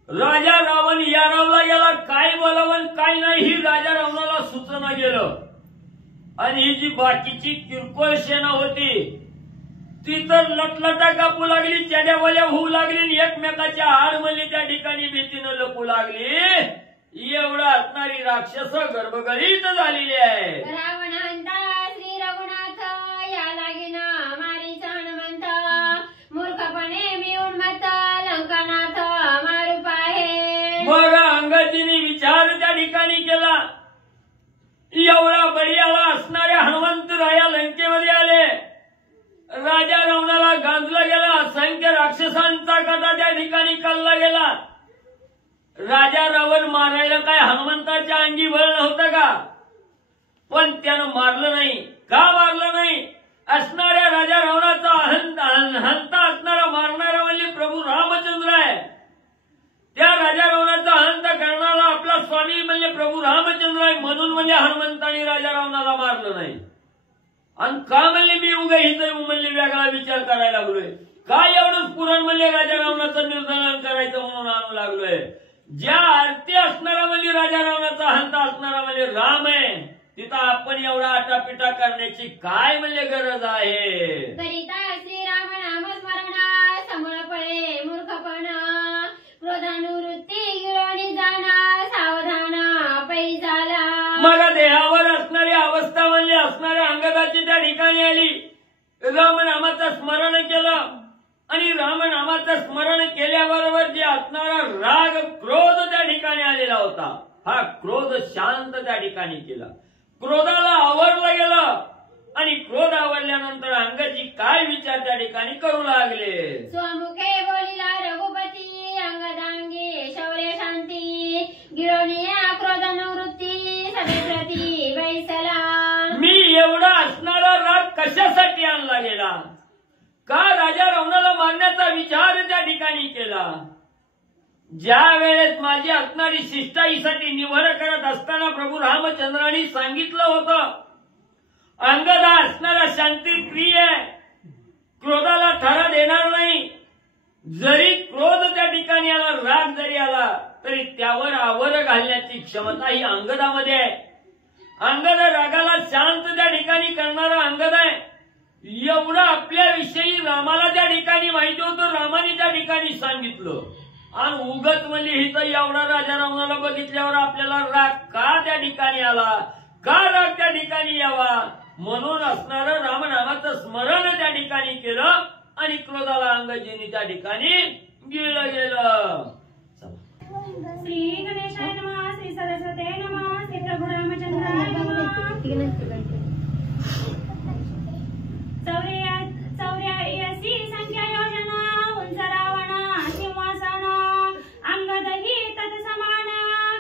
राजा रावण यारावला गेला, काय बोलावं काय नाही ही राजा रावणाला सुचना गेलं. आणि ही जी बाकीची किरकोळ सेना होती ती तर लटलटा कापू लागली, चेड्यावल्या होऊ लागली, एकमेकाच्या आड म्हणजे त्या ठिकाणी भीतीनं लपू लागली. एवढा असणारी राक्षस गर्भगळीत झालेली आहे. रावण हंता श्री रघुनाथ या लागेना मारीचा हनुमंत मूर्खपणे मिळून मत लंकानाथ मारू पाहे. मग अंगदजीने विचार त्या ठिकाणी केला. एवढा बळीयाला असणाऱ्या हनुमंतराया लंकेमध्ये आले. राजा रावणाला गांजलं गेला. असंख्य राक्षसांचा गदा त्या ठिकाणी कल्ला गेला. राजा रावण मारायला काय हनुमंताच्या अंगी बळ नव्हतं का? पण त्यानं मारलं नाही. का मारलं नाही? असणाऱ्या राजा रावणाचा हंता असणारा मारणारा म्हणजे प्रभू रामचंद्र आहे. त्या राजा रावणाचा हंत करणारा आपला स्वामी म्हणजे प्रभू रामचंद्र आहे. म्हणून म्हणजे हनुमंताने राजा रावणाला मारलं नाही. आणि का म्हणले मी उगा इथं म्हणले वेगळा विचार करायला लागलोय. काय एवढंच पुराण म्हणले राजा रावणाचं निर्दलन करायचं म्हणून आणू लागलोय. ज्या आरती असणारा म्हणजे राजा रावणाचा हंत असणारा म्हणजे राम आहे, तिथं आपण एवढा आटापिटा करण्याची काय म्हणजे गरज आहे. करिता श्रीराम नाम स्मरण समळ पळे मूर्खपण क्रोधानुवृत्ती गिळणी जाणा सावधान पै झाला. मग देहावर असणारी अवस्था म्हणजे आणि रामनामाचं स्मरण केल्याबरोबर जे असणारा राग क्रोध त्या ठिकाणी आलेला होता, हा क्रोध शांत त्या ठिकाणी केला. क्रोधाला आवरलं गेलं आणि क्रोध आवरल्यानंतर अंगजी काय विचार त्या ठिकाणी करू लागले. स्वमुखे बोलिला रघुपती अंगदांगी शौर्य शांती गिळवणे क्रोध निवृत्ती सभेप्रती वैसला. मी एवढा असणारा राग कशासाठी आणला गेला, का राजा रावणाला मारण्याचा विचार त्या ठिकाणी केला. ज्या वेळेस माझी असणारी शिष्टाईसाठी निवड करत असताना प्रभू रामचंद्रांनी सांगितलं होतं, अंगदा असणारा शांती प्रिय आहे, क्रोधाला थारा देणार नाही. जरी क्रोध त्या ठिकाणी आला, राग जरी आला तरी त्यावर आवर घालण्याची क्षमता ही अंगदामध्ये आहे. अंगद रागाला शांत त्या ठिकाणी करणारा अंगद आहे. एवढं आपल्याविषयी रामाला त्या ठिकाणी माहिती होतं, रामाने त्या ठिकाणी सांगितलं. आणि उगत म्हणजे हिथं एवढा राजा रावणाला बघितल्यावर आपल्याला राग का त्या ठिकाणी आला, का राग त्या ठिकाणी यावा, म्हणून असणारं रामनामाचं स्मरण त्या ठिकाणी केलं आणि क्रोधाला अंगजींनी त्या ठिकाणी गिळलं गेलं. श्री गणेशाय नमः, श्री सरस्वते नमः, श्री प्रभू रामचंद्राय नमः. 84 संख्या योजना उंच रावण सिंहासन अंगदही तत्समान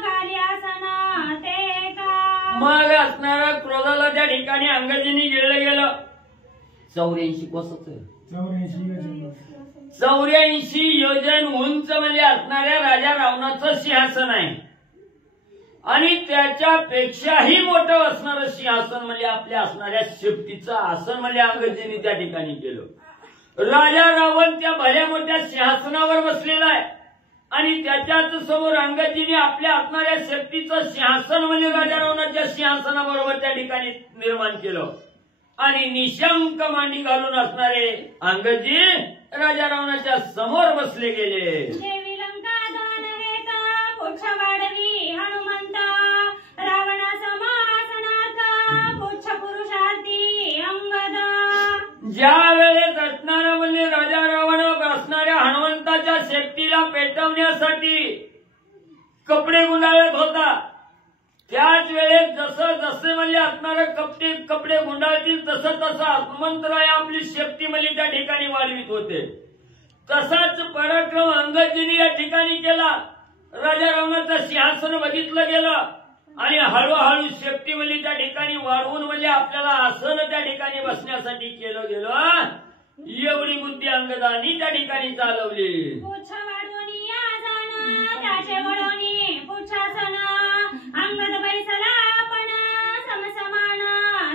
घाल्यासन ते का. मग असणारा क्रोधाला त्या ठिकाणी अंगजींनी गिळलं गेलं. 84 कोसच 84 योजन उंच म्हणजे असणाऱ्या राजा रावणाचं सिंहासन आहे आणि त्याच्यापेक्षाही मोठं असणारं सिंहासन म्हणजे आपल्या असणाऱ्या शेपटीचं आसन म्हणजे अंगजींनी त्या ठिकाणी केलं. राजा रावण त्या भल्या मोठ्या सिंहासनावर बसलेला आहे आणि त्याच्याच समोर अंगजींनी आपल्या असणाऱ्या शेपटीचं सिंहासन म्हणजे राजा रावणाच्या सिंहासनाबरोबर त्या ठिकाणी निर्माण केलं आणि निशंक मांडी घालून असणारे अंगजी राजा रावणाच्या समोर बसले गेले. देवी लंका दान हेता पुच्छ वाढवी हनुमंत रावणा समासनात पुच्छ पुरुषार्थी अंगद. ज्या वेळेस असणारा म्हणजे राजा रावण असणाऱ्या हनुमंताच्या शेपटीला पेटवण्यासाठी कपडे गुंडाळत होता, त्याच वेळेस जसं जसे म्हणजे असणारे कपडे गुंडाळतील तसं तसं हनुमंतराय आपली शेपटी म्हणजे त्या ठिकाणी वाढवित होते. तसाच पराक्रम अंगजींनी या ठिकाणी केला. राजा रावणाचं सिंहासन बघितलं गेलं आणि हळूहळू शेपटी म्हणजे त्या ठिकाणी वाढवून म्हणजे आपल्याला आसन त्या ठिकाणी बसण्यासाठी केलं गेलं. एवढी बुद्धी अंगदानी त्या ठिकाणी चालवली. पुच्छ वाढवून या जाण त्याचे वळवणी पुच्छासन अंगद बैसला आपण समसमान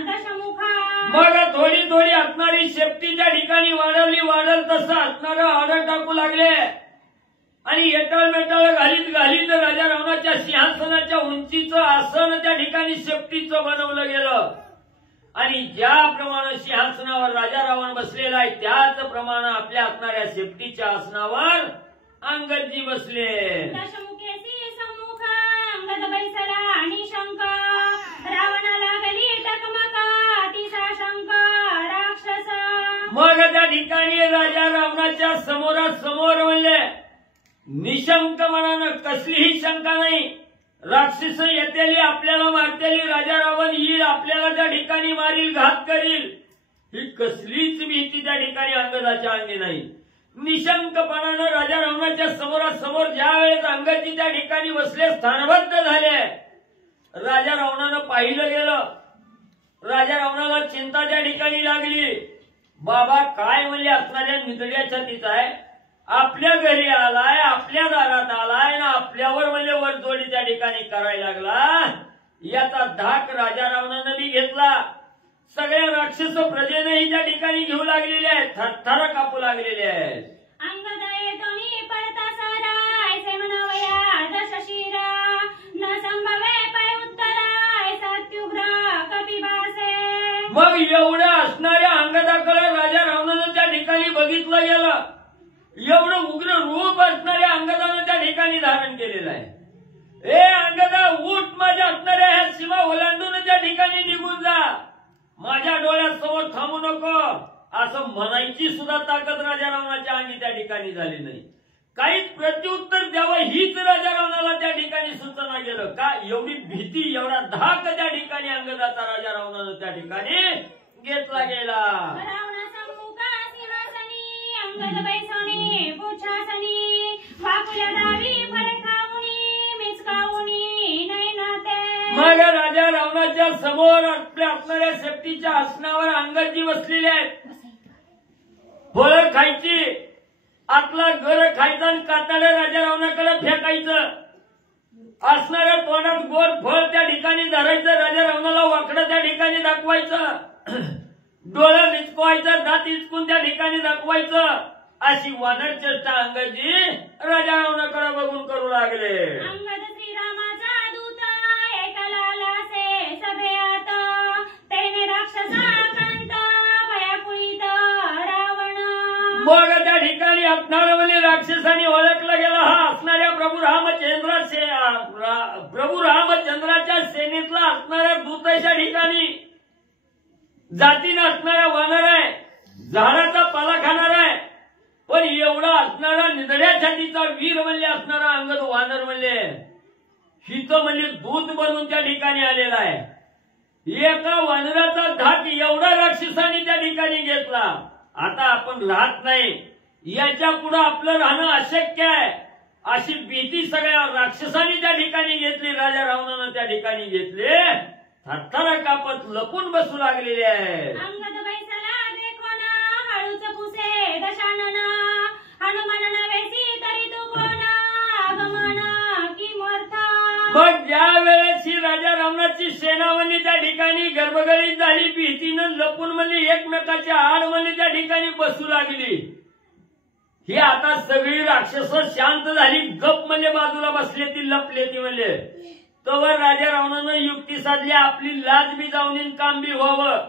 दशमुखा. मग थोडी थोडी असणारी शेपटी त्या ठिकाणी वाढल तसं असणारं ऑर्डर टाकू लागले आणि एटाळ मेटाळ घालीत राजा रावणाच्या सिंहासनाच्या उंचीचं आसन त्या ठिकाणी शेपटीचं बनवलं गेलं आणि ज्याप्रमाणे सिंहासनावर राजा रावण बसलेला आहे त्याचप्रमाणे आपल्या असणाऱ्या शेपटीच्या आसनावर अंगदजी बसले. दशमुखेसी सम्मुख अंगद बैसला निशंक रावणाला गली टकमका अतिशंक राक्षस. मग त्या ठिकाणी राजा रावणाच्या समोरासमोर म्हणले निशंक मनानं कसलीही शंका नाही, राक्षस येतेली आपल्याला मारतेली, राजा रावण येईल आपल्याला त्या ठिकाणी मारील, घात करील, ही कसलीच भीती त्या ठिकाणी अंगदाच्या अंगी नाही. निशंकपणानं राजा रावणाच्या समोरासमोर ज्या वेळेस अंगजी त्या ठिकाणी बसले स्थानबद्ध झाले, राजा रावणानं पाहिलं गेलं. राजा रावणाला चिंता त्या ठिकाणी लागली. बाबा काय म्हणजे असणाऱ्या निधड्या छातीचा आहे, आपल्या घरी आलाय, आपल्या दारात आलाय ना आपल्यावर म्हणजे वरजोडी त्या ठिकाणी करायला लागला. याचा धाक राजा रावणानं बी घेतला. सगळ्या राक्षस प्रजेनेही त्या ठिकाणी घेऊ लागलेले आहेत, थरथर कापू लागलेले आहेत. अंगद येतोनी पळता सारा ऐसे मनवया दशशिरा न संभवे पै उत्तरा सत्युग्र कपिबासे. मग एवढं असणाऱ्या अंगदाकडे राजा रावणानं त्या ठिकाणी बघितलं गेलं. एवढं उग्र रूप असणाऱ्या अंगदानं त्या ठिकाणी धारण केलेलं आहे. ए अंगदा उठ, माझ्या असणाऱ्या ह्या सीमा ओलांडून त्या ठिकाणी निघून जा, माझ्या डोळ्यासमोर थांबू नको. असं म्हणायची सुद्धा ताकद राजा रावणाच्या अंगी त्या ठिकाणी झाली नाही. काही प्रत्युत्तर द्यावं हीच राजा रावणाला त्या ठिकाणी सुचना गेलं का. एवढी भीती एवढा धाक त्या ठिकाणी अंगदाचा राजा रावणानं त्या ठिकाणी घेतला गेला. अंगद बैसोनी पुछासनी वाकुल्या दावी फरकावणी मिचकावणी नैनाते. मग राजा रावणाच्या समोर आपल्या असणाऱ्या सेफ्टीच्या आसनावर अंगदजी बसलेले आहेत. फळं खायची, आतला गर खायचा आणि कातड्या राजा रावणाकडे फेकायचं. असणाऱ्या तोंडात गोड फळ त्या ठिकाणी धरायचं, राजा रावणाला वाकडं त्या ठिकाणी दाखवायचं. डोळं विचकवायचं, दात इचकून त्या ठिकाणी दाखवायचं. अशी वानर चेष्टा अंगदजी राजा रावणाकडे बघून करू लागले. अंगद श्रीरामाचा दूत ऐकायला आलासे सभेत, त्याने राक्षसाकांत भयाकुळीत रावण. मग त्या ठिकाणी असणाऱ्या राक्षसांनी ओळखला गेला हा असणाऱ्या प्रभू रामचंद्राच्या सेनेतला असणाऱ्या दूताच्या ठिकाणी जातीनं असणारा वानर आहे, झाडाचा पाला खाणार आहे. पण एवढा असणारा निधड्या छातीचा वीर म्हणले असणारा अंगद वानर म्हणले हित म्हणजे दूत बनून त्या ठिकाणी आलेला आहे. एका वानराचा धाक एवढा राक्षसांनी त्या ठिकाणी घेतला. आता आपण राहत नाही, याच्या पुढे आपलं राहणं अशक्य आहे. अशी भीती सगळ्या राक्षसांनी त्या ठिकाणी घेतली. राजा रावणानं त्या ठिकाणी घेतले. थरथर कापत लपून बसू लागलेले आहे. अंगद बैसला देखोन हळूच पुसे दशानन, हनुमान नवेसी तरी तू कोण आगमन की मोर्था. मग ज्या वेळेस ही राजा रावणाची सेनावणी त्या ठिकाणी गर्भगळीत झाली, भीतीनं लपून म्हणजे एकमेकाच्या आड म्हणजे त्या ठिकाणी बसू लागली. ही आता सगळी राक्षस शांत झाली, गप म्हणजे बाजूला बसले ती लपले ती म्हणले. तोवर राजा रावणानं युक्ती साधली, आपली लाज बी जाऊन काम बी व्हावं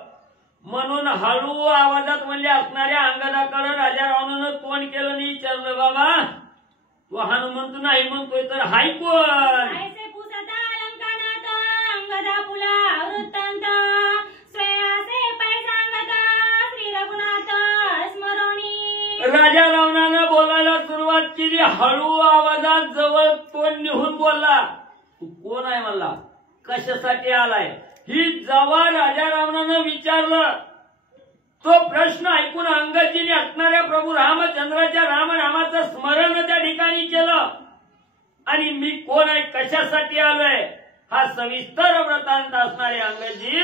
म्हणून हळू आवाजात म्हणले असणाऱ्या अंगदाकडे राजा रावणानं तोंड केलं नाही. विचारलं बाबा तू हनुमंत नाही म्हणतोय तर हाय कोण. ऐसे पुसता अलंकानात अंगदा पुला वृत्तांत, स्वयासे पै सांगता श्री रघुनाथ स्मरोणी. राजा रावणानं बोलायला सुरुवात केली. हळू आवाजात जवळ तोंड निघून बोलला, तू कोण आहे म्हणला, कशासाठी आलाय. ही जेव्हा राजा रावणानं विचारलं तो प्रश्न ऐकून अंगदजीने असणाऱ्या प्रभू रामचंद्राच्या रामनामाचं स्मरण त्या ठिकाणी केलं आणि मी कोण आहे, कशासाठी आलोय हा सविस्तर वृत्तांत असणारे अंगदजी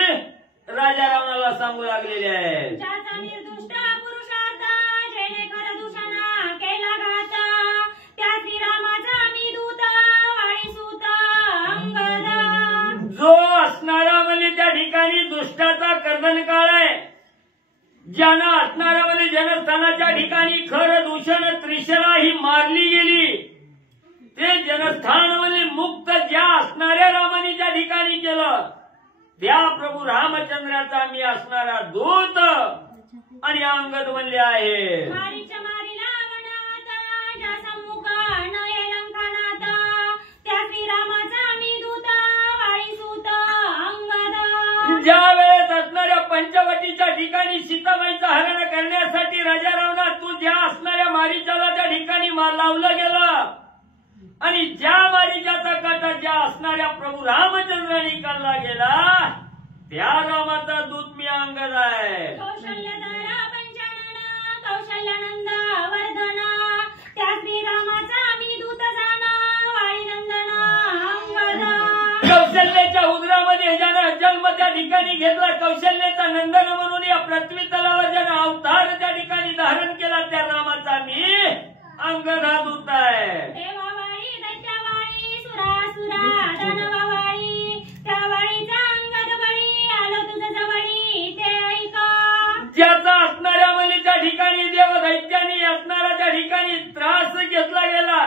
राजा रावणाला सांगू लागलेले आहेत. ज्याचा निर्दुष्ट पुरुषार्थ जेणे कर दूषणा केला घात, त्या श्रीरामाचा मी दूत वाळी सूत अंगद. जो असणारा म्हणजे त्या ठिकाणी दुष्टाचा कर्दनकाळ आहे, ज्यानं असणारा म्हणजे जनस्थानाच्या ठिकाणी खर दूषण त्रिशरा ही मारली गेली, ते जनस्थान म्हणजे मुक्त ज्या असणाऱ्या रामाने त्या ठिकाणी केलं, त्या प्रभू रामचंद्राचा मी असणारा दूत आणि अंगद म्हणले आहे. मारीच्या मारीला वनात ज्या सम्मुख न ये लंकानात, त्या श्रीरामाचा मी दूत वाळी सूत अंगद. ज्या वेळेस असणाऱ्या पंचवटीच्या ठिकाणी सीताबाईचं हरण करण्यासाठी राजा रावणा तू ज्या असणाऱ्या मारीच्याला त्या ठिकाणी लावलं गेलं आणि ज्या मारीच्याचा काटा ज्या असणाऱ्या प्रभू रामचंद्रांनी काढला गेला, त्या रामाचा दूत मी अंगद आहे. कौशल्यधरा पंचानन कौशल्यनंद वर्धन, त्या श्रीरामाचा मी दूत जाण वाळी नंदन अंगद. कौशल्याच्या उदरामध्ये ज्यानं जन्म त्या ठिकाणी घेतला, कौशल्याचा नंदन म्हणून या पृथ्वी तलावर ज्यानं अवतार त्या ठिकाणी धारण केला, त्या रामाचा मी अंगद हा दूत आहे. देवावाळी दैत्यावाळी सुरासुरा दानवावाळी, त्या वाळीचा अंगद बळी आलो तुझं जवळी ते ऐका. ज्याचा असणाऱ्या म्हणजे त्या ठिकाणी देव दैत्याने असणारा त्या ठिकाणी त्रास घेतला गेला,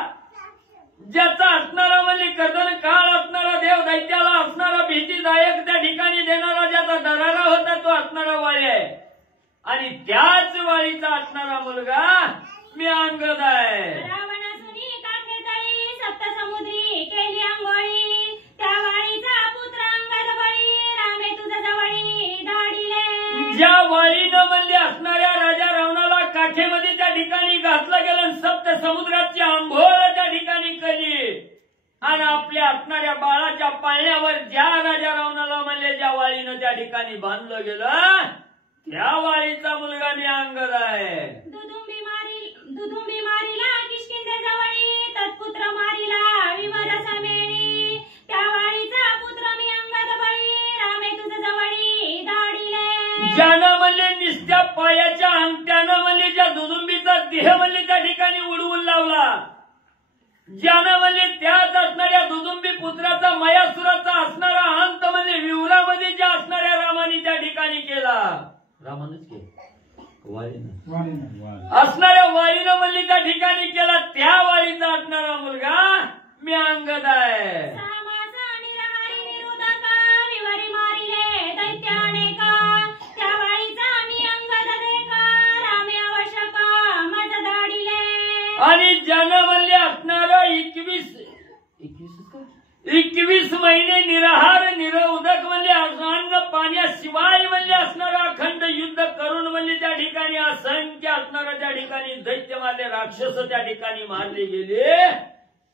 ज्याचा असणारा म्हणजे कर्दन काळ असणारा देव दैत्याला असणारा भीतीदायक त्या ठिकाणी देणारा ज्याचा दरारा होता तो असणारा वाळी आहे आणि त्याच वाळीचा असणारा मुलगा मी अंगद आहे. रावणासुनी काठेतळी सप्तसमुद्री केली अंघोळी, त्या वाळीचा पुत्र अंगद बळी रामे तुझं जवळी धाडिले. ज्या वाळीनं म्हणले असणाऱ्या समुद्राची आंघोळ त्या ठिकाणी केली आणि आपल्या असणाऱ्या बाळाच्या पाळण्यावर ज्या राजा रावणाला म्हणले ज्या वाळीनं त्या ठिकाणी बांधलं गेलं त्या वाळीचा मुलगा मी अंगद आहे. दुदुंबी मारिला किष्किंधे जवळी तत्पुत्र मारिला विवर समेळी त्या वाळीचा पुत्र मी अंगद बळी रामे तुझ जवळी दाडिले. ज्यानं म्हणले निस्त्या पायाच्या अंगठ्यानं म्हणले ज्या दुदुंबीचा देह म्हणले त्या ठिकाणी उडवून लावला, ज्यानं म्हणले त्याच असणाऱ्या दुदुंबी पुत्राचा मयासुराचा असणारा अंत म्हणजे विवरामध्ये ज्या असणाऱ्या रामाने त्या ठिकाणी केला, रामानच केला असणाऱ्या वाळीनं म्हणले त्या ठिकाणी केला, त्या वाळीचा असणारा मुलगा मी अंगद आहे. आणि ज्यानं म्हणले असणार 21 महिने निराहार निरउदक म्हणजे अन्न पाण्याशिवाय म्हणजे असणारा अखंड युद्ध करून म्हणजे त्या ठिकाणी असंख्य असणारा त्या ठिकाणी दैत्य मारले, राक्षस त्या ठिकाणी मारले गेले,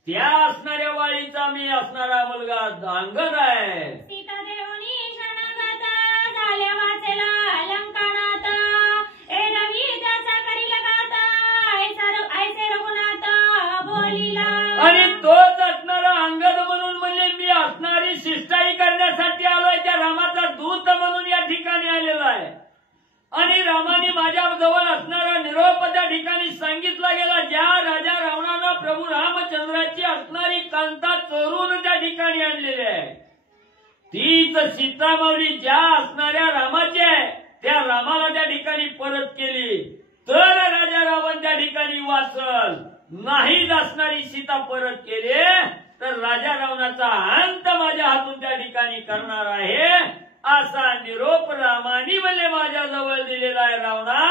त्या असणाऱ्या वाळीचा मी असणारा मुलगा अंगद आहे. आणि तोच असणारा अंगद म्हणून म्हणजे मी असणारी शिष्टाई करण्यासाठी आलोय, त्या रामाचा दूत म्हणून या ठिकाणी आलेला आहे. आणि रामाने माझ्या जवळ असणारा निरोप त्या ठिकाणी सांगितला गेला, ज्या राजा रावणानं प्रभू रामचंद्राची असणारी कांता चोरून त्या ठिकाणी आणलेली आहे, तीच सीतामावली ज्या असणाऱ्या रामाची आहे त्या रामाला त्या ठिकाणी परत केली तर राजा रावण त्या ठिकाणी वाचल, नाही असणारी सीता परत केली तर राजा रावणाचा अंत माझ्या हातून त्या ठिकाणी करणार आहे, असा निरोप रामानी म्हणजे माझ्या जवळ दिलेला आहे. रावणा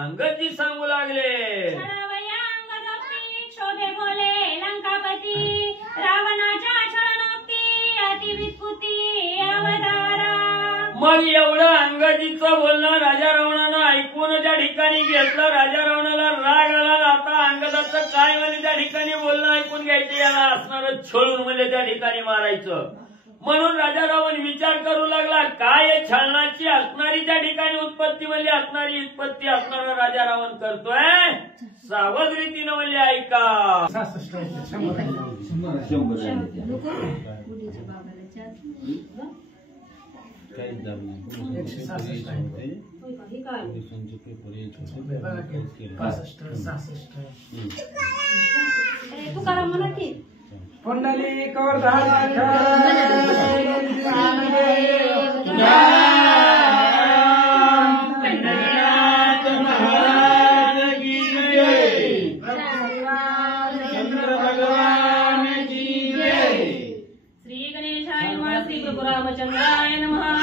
अंगदजी सांगू लागले. शोधे बोले लंकापती रावणाच्या छळनोक्ती अतिवित्पुती अवतारा. मग एवढं अंगदजीचं बोलणं राजा रावणानं ऐकून त्या ठिकाणी घेतलं. राजा रावणाला राग आला, आता अंगदाचं काय म्हणजे त्या ठिकाणी बोलणं ऐकून घ्यायचं, याला असणारं छळून म्हणजे त्या ठिकाणी मारायचं. म्हणून राजा रावण विचार करू लागला, काय छळणाची असणारी त्या ठिकाणी उत्पत्ती म्हणजे असणारी उत्पत्ती असणारा राजा रावण करतोय. सावध रीतीनं म्हणजे ऐका. तुकाराम म्हणा की पुंडलिक वरदान रामचंद्राय नमः.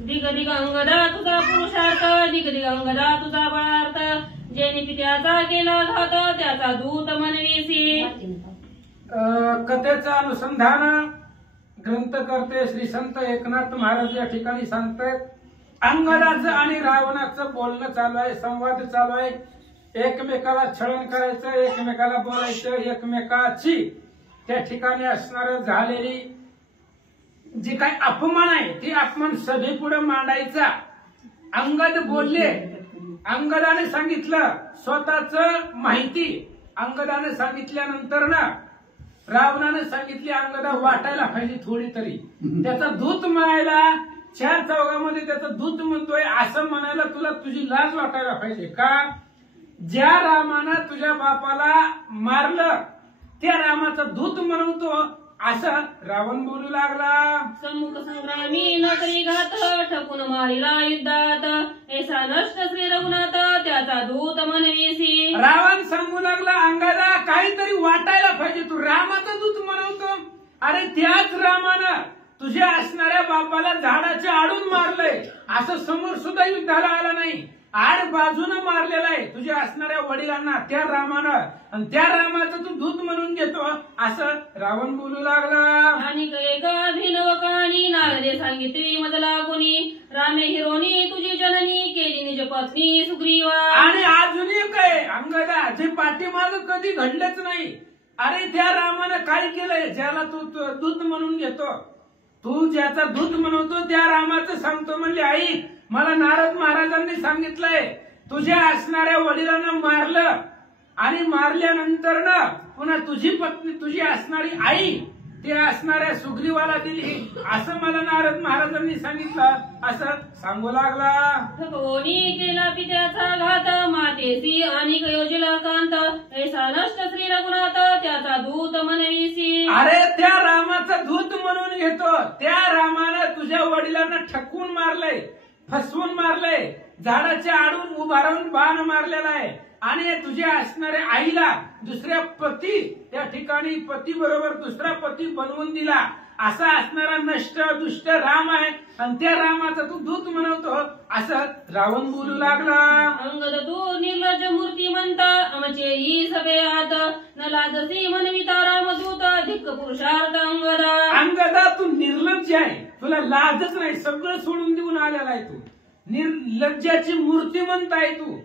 दिग दिग अंगदा तुझा पुरुषार्थ, दिग दिग अंगदा तुझा बळार्थ, जेने पित्याचा केला घात त्याचा दूत म्हणवीसी. कथेचं अनुसंधान ग्रंथकर्ते श्री संत एकनाथ महाराज या ठिकाणी सांगतायत. अंगदाचं आणि रावणाचं बोलणं चालू आहे, संवाद चालू आहे. एकमेकाला छळण करायचं, एकमेकाला बोलायचं, एकमेकाची त्या ठिकाणी असणार झालेली जी काय अपमान आहे ती अपमान सभेपुढे मांडायचा. अंगद बोलले, अंगदाने सांगितलं स्वतःच माहिती. अंगदाने सांगितल्यानंतर ना रावणाने सांगितली अंगदा वाटायला पाहिजे थोडी तरी. त्याचा दूत म्हणायला, चार चौघामध्ये त्याचा दूत म्हणतोय असं म्हणायला तुला तुझी लाज वाटायला पाहिजे का? ज्या रामानं तुझ्या बापाला मारलं त्या रामाचा दूत म्हणतो असं रावण बोलू लागला. सम्मुख संग्रामी न करी घात, ठकून मारिला युद्धात, ऐसा नष्ट श्री रघुनाथ त्याचा दूत म्हणवीसी. रावण सांगू लागला अंगाला काहीतरी वाटायला पाहिजे, तू रामाचा दूत म्हणतो. अरे त्याच रामानं तुझ्या असणाऱ्या बापाला झाडाच्या आडून मारलंय, असं समोर सुद्धा युद्धाला आला नाही, आड बाजूनं मारलेला आहे तुझ्या असणाऱ्या वडिलांना त्या रामानं, आणि त्या रामाचं तू दूत म्हणून घेतो असं रावण बोलू लागला. आणि एका भिनवकानी नारदे सांगितली मजला गुणी, रामे हिरोनी तुझी जननी केली निज पत्नी सुग्रीवा. आणि अजूनही काय अंगदा जे पाठीमाग कधी घडलंच नाही. अरे त्या रामानं काय केलंय, ज्याला तू दूत म्हणून घेतो, तू ज्याचा दूत म्हणतो त्या रामाचं सांगतो. म्हणले आई, मला नारद महाराजांनी सांगितलंय तुझ्या असणाऱ्या वडिलांना मारलं आणि मारल्यानंतर ना पुन्हा तुझी पत्नी, तुझी असणारी आई ते असणाऱ्या सुग्रीवाला दिली, असं मला नारद महाराजांनी सांगितलं. असं सांगू लागला. कोणी केला पित्याचा घात, मातेसी आणि योजिला कांत, ऐसा नष्ट श्री रघुनाथ त्याचा दूत म्हणवीसी. अरे त्या रामाचा दूत म्हणून घेतो. त्या रामानं तुझ्या वडिलांना ठकवून मारलंय, फसवून मारलंय, झाडाच्या आडून उभा राहून बाण मारलेला आहे आणि तुझ्या असणाऱ्या आईला दुसऱ्या पती, त्या ठिकाणी पती बरोबर दुसरा पती बनवून दिला. असा असणारा नष्ट दुष्ट राम आहे आणि त्या रामाचा तू दूत म्हणवतो, असं रावण बोलू लागला. अंगद तू निर्लज मूर्ती म्हणता, आमचे ही सगळे आत न लाजसी म्हणविता रामदूत, धिक्क पुरुषार्थ अंगदा. अंगदा तू निर्लज्ज आहे, तुला लाजच नाही, सगळं सोडून देऊन आलेला आहे. तू निर्लज्जाची मूर्तिमंत आहे. तू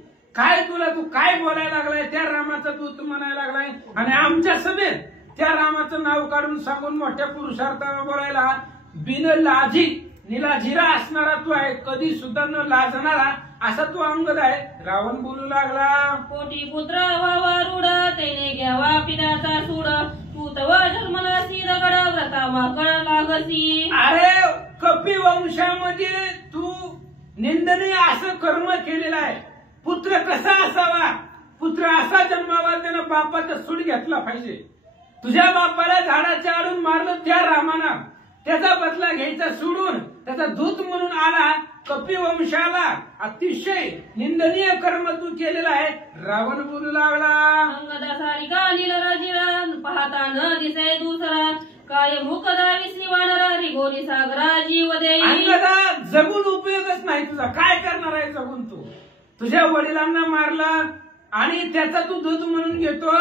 तू काय बोलायला लागलाय, त्या रामाचा दूत म्हणायला लागलाय आणि आमच्या सभेत त्या रामाचं नाव काढून सांगून मोठ्या पुरुषार्थाला बोलायला. बिन लाजी निलाजिरा असणारा तू आहे, कधी सुद्धा न लाजणारा असा तू अंगद आहे. रावण बोलू लागला. कोटी पुत्र व्हावा रूढ, त्याने घ्यावा पित्याचा सूड, तू तव जन्मलासी रगड, व्रता माकड लागसी. अरे कपी वंशामध्ये तू निंदनीय असं कर्म केलेलं आहे. पुत्र कसा असावा, पुत्र असा जन्मावा, त्यानं बापाचा सूड घेतला पाहिजे. तुझ्या बापाला झाडाच्या आडून मारलं त्या रामानं, त्याचा बदला घ्यायचा सोडून त्याचा दूत म्हणून आला. कपी वंशाला अतिशय निंदनीय कर्म तू केलेला आहे. रावण बोलू लागला. अंगदा सारिका नीलराजिरा, पाहता न दिसे दुसरा, काय मुखदा विसरी वानरा, रिगोली सागरा जीव देई. अंगदा जगून उपयोगच नाही तुझा, काय करणार आहे जगून तू? तुझ्या वडिलांना मारलं आणि त्याचा तू दूध म्हणून घेतो,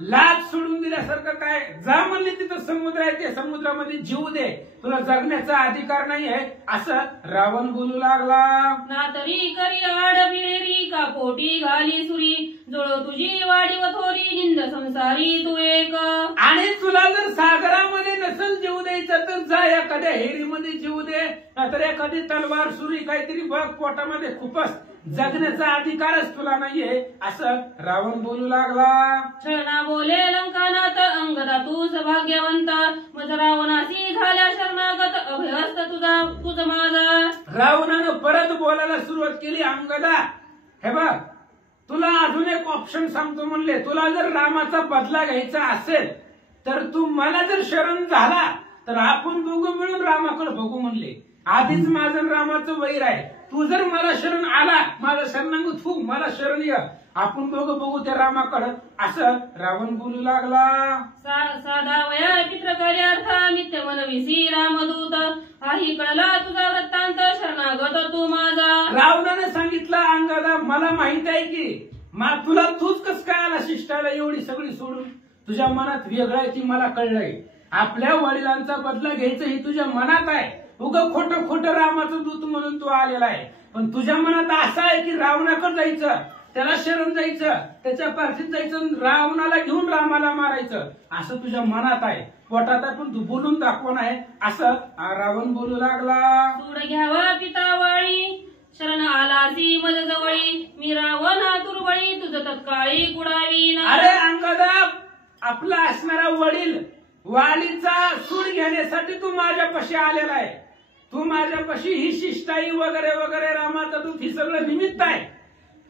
लाज सोडून दिल्यासारखं. काय जा म्हणले तिथं समुद्र आहे, ते समुद्रामध्ये जीव दे, तुला जगण्याचा अधिकार नाही आहे, असं रावण बोलू लागला. ना तरी करी आड बिळेरी, का पोटी घाली सुरी, जोळ तुझी वाडी व थोरी, निंद संसारी तू एक. आणि तुला जर सागरामध्ये नसेल जीव द्यायचं तर जा एखाद्या हेरीमध्ये जीव दे, नाहीतर एखादी तलवार सुरी काहीतरी बघ पोटामध्ये खूपच, जगण्याचा अधिकारच तुला नाहीये, असं रावण बोलू लागला. शरणा बोले लंकानाथ, अंगदा तूच भाग्यवंत, मज रावणासी झाल्या शरणागत, अभयस्त तुझ माझा. रावणानं परत बोलायला सुरुवात केली. अंगदा, हे बघ, तुला अजून एक ऑप्शन सांगतो म्हणले, तुला जर रामाचा बदला घ्यायचा असेल तर तू मला जर शरण झाला तर आपण दोघं मिळून रामाकडे बघू म्हणले. आधीच माझं रामाचं वैर आहे, तू जर मला शरण आला, माझं शरणांगू थू, मला शरण ये, आपण दोघं बघू त्या रामाकडं, असं रावण बोलू लागला. साधा वया पित्रकार्यार्थ, नित्य मनविसी रामदूत, काही कळला तुझा वृत्तांत, शरणागत तू माझा. रावणानं सांगितलं, अंगदा मला माहित आहे की तुला तूच कस काय आला शिष्टाला एवढी सगळी सोडून, तुझ्या मनात वेगळं आहे ती मला कळलंय. आपल्या वडिलांचा बदला घ्यायचं हे तुझ्या मनात आहे, उगं खोटं खोटं रामाचं दूत म्हणून तू आलेला आहे. पण तुझ्या मनात असं आहे की रावणाकडे जायचं, त्याला शरण जायचं, त्याच्या पार्थित जायचं, रावणाला घेऊन रामाला मारायचं, असं तुझ्या मनात आहे. पोटात पण तू बोलून दाखवण आहे, असं रावण बोलू लागला. सूड घ्यावा पितावाळी, शरण आलासी मज जवळी, मी रावण दुर्बळी, तुझ तत्काळी कुडावी. अरे अंगदा, आपला असणारा वडील वालीचा सूड घेण्यासाठी तू माझ्यापाशी आलेला आहे. तू माझ्यापाशी ही शिष्टाई वगैरे वगैरे रामाचा दूत ही सगळं निमित्त आहे.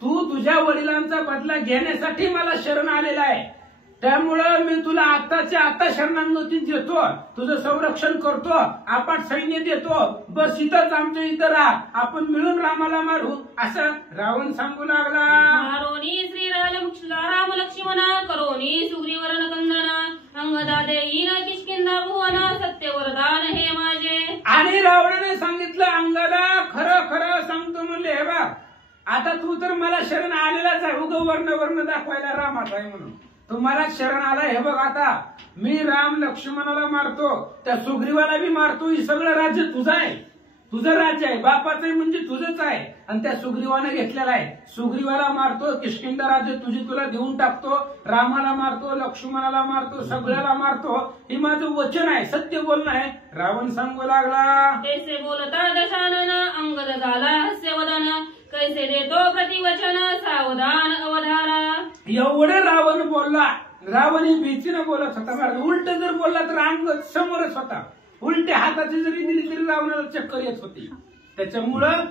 तू तुझ्या वडिलांचा बदला घेण्यासाठी मला शरण आलेला आहे. त्यामुळं मी तुला आताच्या आता शरणागती देतो, तुझं संरक्षण करतो, अपाट सैन्य देतो, बस इथंच आमच्या इथं राहा, आपण मिळून रामाला मारू, असं रावण सांगू लागला. मारोनी राम लक्ष्मणा, करोनी सुग्रीवरन कंदना, अंगदा देईन किष्किंधा भुवना, सत्य वरदान हे माझे. आणि रावणाने सांगितलं, अंगदा खरं खरं सांगतो म्हणले, हे बघ, आता तू तर मला शरण आलेलाच आहे, उगं वर्ण दाखवायला रामाचा आहे म्हणून तू मला शरण आलाय. हे बघ, आता मी राम लक्ष्मणाला मारतो, त्या सुग्रीवाला बी मारतो, हे सगळं राज्य तुझं आहे. तुझं राज्य आहे, बापाचं आहे म्हणजे तुझंच आहे. आणि त्या सुग्रीवाने घेतलेला आहे. सुग्रीवाला मारतो, किष्किंध राज्य तुझी तुला देऊन टाकतो, रामाला मारतो, लक्ष्मणाला मारतो, सगळ्याला मारतो. हे माझं वचन आहे, सत्य बोलणं आहे. रावण सांगू लागला, कैसे बोलता दशानन अंगद झाला हास्यवदन, कैसे देतो प्रतिवचन सावधान अवधारा. एवढं रावण बोलला. रावण ही भीतीनं बोलत होता. उलट जर बोलला तर अंग समोरच होता. उलट्या हाताची जरी दिली तरी रावणाला चक्कर येत होती. त्याच्यामुळं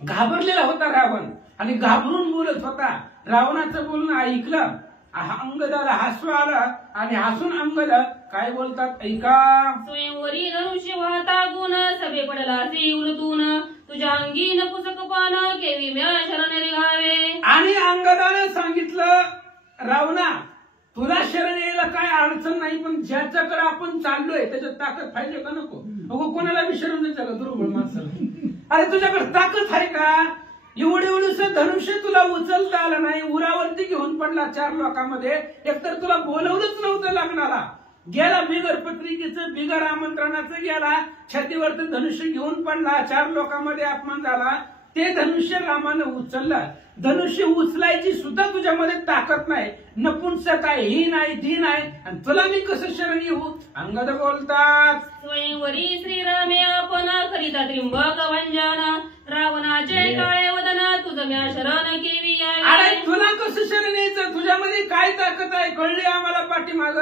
घाबरलेला होता रावण आणि घाबरून बोलत होता. रावणाचं बोलणं ऐकलं, अंगदाला हसू आलं आणि हसून अंगद काय बोलतात ऐका. स्वयंवरी धनुष्य वाहता गुण, सभे पडला ते उलटून, तुझ्या अंगी नपुसकपान, केवी म्या शरण निघावे. आणि अंगदाने सांगितलं, रावणा तुला शरण यायला काय अडचण नाही, पण ज्याच्याकडे आपण चाललोय त्याच्यात ताकद पाहिजे का नको. अगो कोणाला बी शरण द्यायचं का दुर्बळ माणसाला. अरे तुझ्याकडे ताकद आहे का. एवढं धनुष्य तुला उचलता आलं नाही, उरावरती घेऊन पडला 4 लोकांमध्ये. एकतर तुला बोलवलंच नव्हतं लग्नाला, गेला बिगर पत्रिकेचं बिगर आमंत्रणाचं गेला, छातीवरचं धनुष्य घेऊन पडला, 4 लोकांमध्ये अपमान झाला. ते धनुष्य रामानं उचललं. धनुष्य उचलायची सुद्धा तुझ्यामध्ये ताकद नाही, नपुंसक आहे, ही नाही ती नाही, आणि तुला मी कसं शरण येऊ. अंगद बोलतात, स्वयंवरी श्रीरामे आपण करिता त्रिंबक भंजन, रावणाचे काळे वदन, तुझं म्या शरण केवी अरे आहे. तुला कसं शरण यायचं, तुझ्यामध्ये काय ताकद आहे कळली आम्हाला पाठीमाग.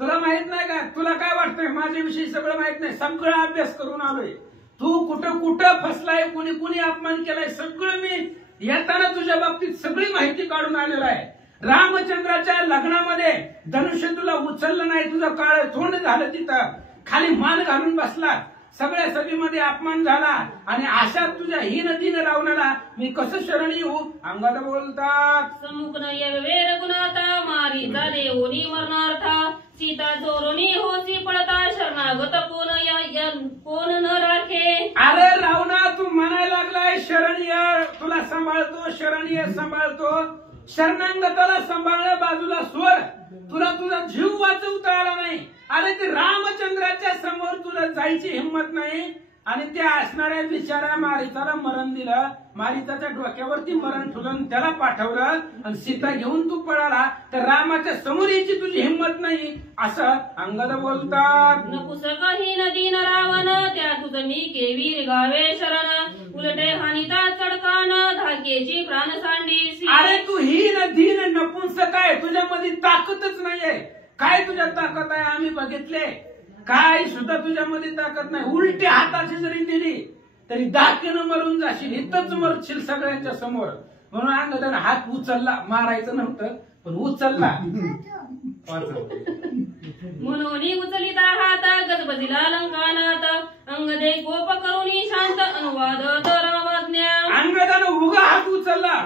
तुला माहित नाही का, तुला काय वाटतंय माझ्याविषयी सगळं माहित नाही, सगळं अभ्यास करून आलोय. तू कुठं कुठं फसलाय, कुणी कुणी अपमान केलाय, सगळं मी येताना तुझ्या बाबतीत सगळी माहिती काढून आलेलो आहे. रामचंद्राच्या लग्नामध्ये धनुष्य तुला उचललं नाही, तुझं काळ तोंड झालं, तिथं खाली मान घालून बसला, सगळ्या सभेमध्ये अपमान झाला, आणि अशा तुझ्या हीन दीन रावणाला मी कसं शरण येऊ. अंगद बोलतात, समुख न वेर गुणाता, मारीचा देवोनी मरणार्था, सीता चोरोनी होसी पळता, शरणागत कोण न राखे. अरे रावणा तू म्हणायला लागलाय शरण ये, तुला सांभाळतो, शरण ये सांभाळतो. शरणांगताला सांभाळण्या बाजूला सोड, तुला तुझा जीव वाचवता आला नाही. अरे ते रामचंद्राच्या समोर तुला जायची हिंमत नाही, आणि त्या असणाऱ्या बिचाऱ्या मारिताला मरण दिलं. मारिताच्या डोक्यावरती मरण ठेवलं, त्याला पाठवलं, आणि सीता घेऊन तू पळाला, तर रामाच्या समोर यायची तुझी हिंमत नाही, असं अंगद बोलतात. नपुसकही नदीन रावण, त्या तुझं मी केवी गावे शरण, उलटे हानिता चडकान, धाकेची प्राण सांडी. अरे तू हीन दीन नपुंसक आहे, तुझ्यामध्ये ताकदच नाहीये. काय तुझ्या ताकद आहे आम्ही बघितले, काय सुद्धा तुझ्यामध्ये ताकद नाही. उलट्या हाताची जरी दिली तरी दाखीनं मरून जाशील, इथंच मरशील सगळ्यांच्या समोर. म्हणून अंगदानं हात उचलला, मारायचं नव्हतं पण उचलला. म्हणून उचलिता हात, गजबजिला लंकानात, अंगदे कोप करुणी शांत, अनुवाद रामाज्ञा. अंगदानं उगा हात उचलला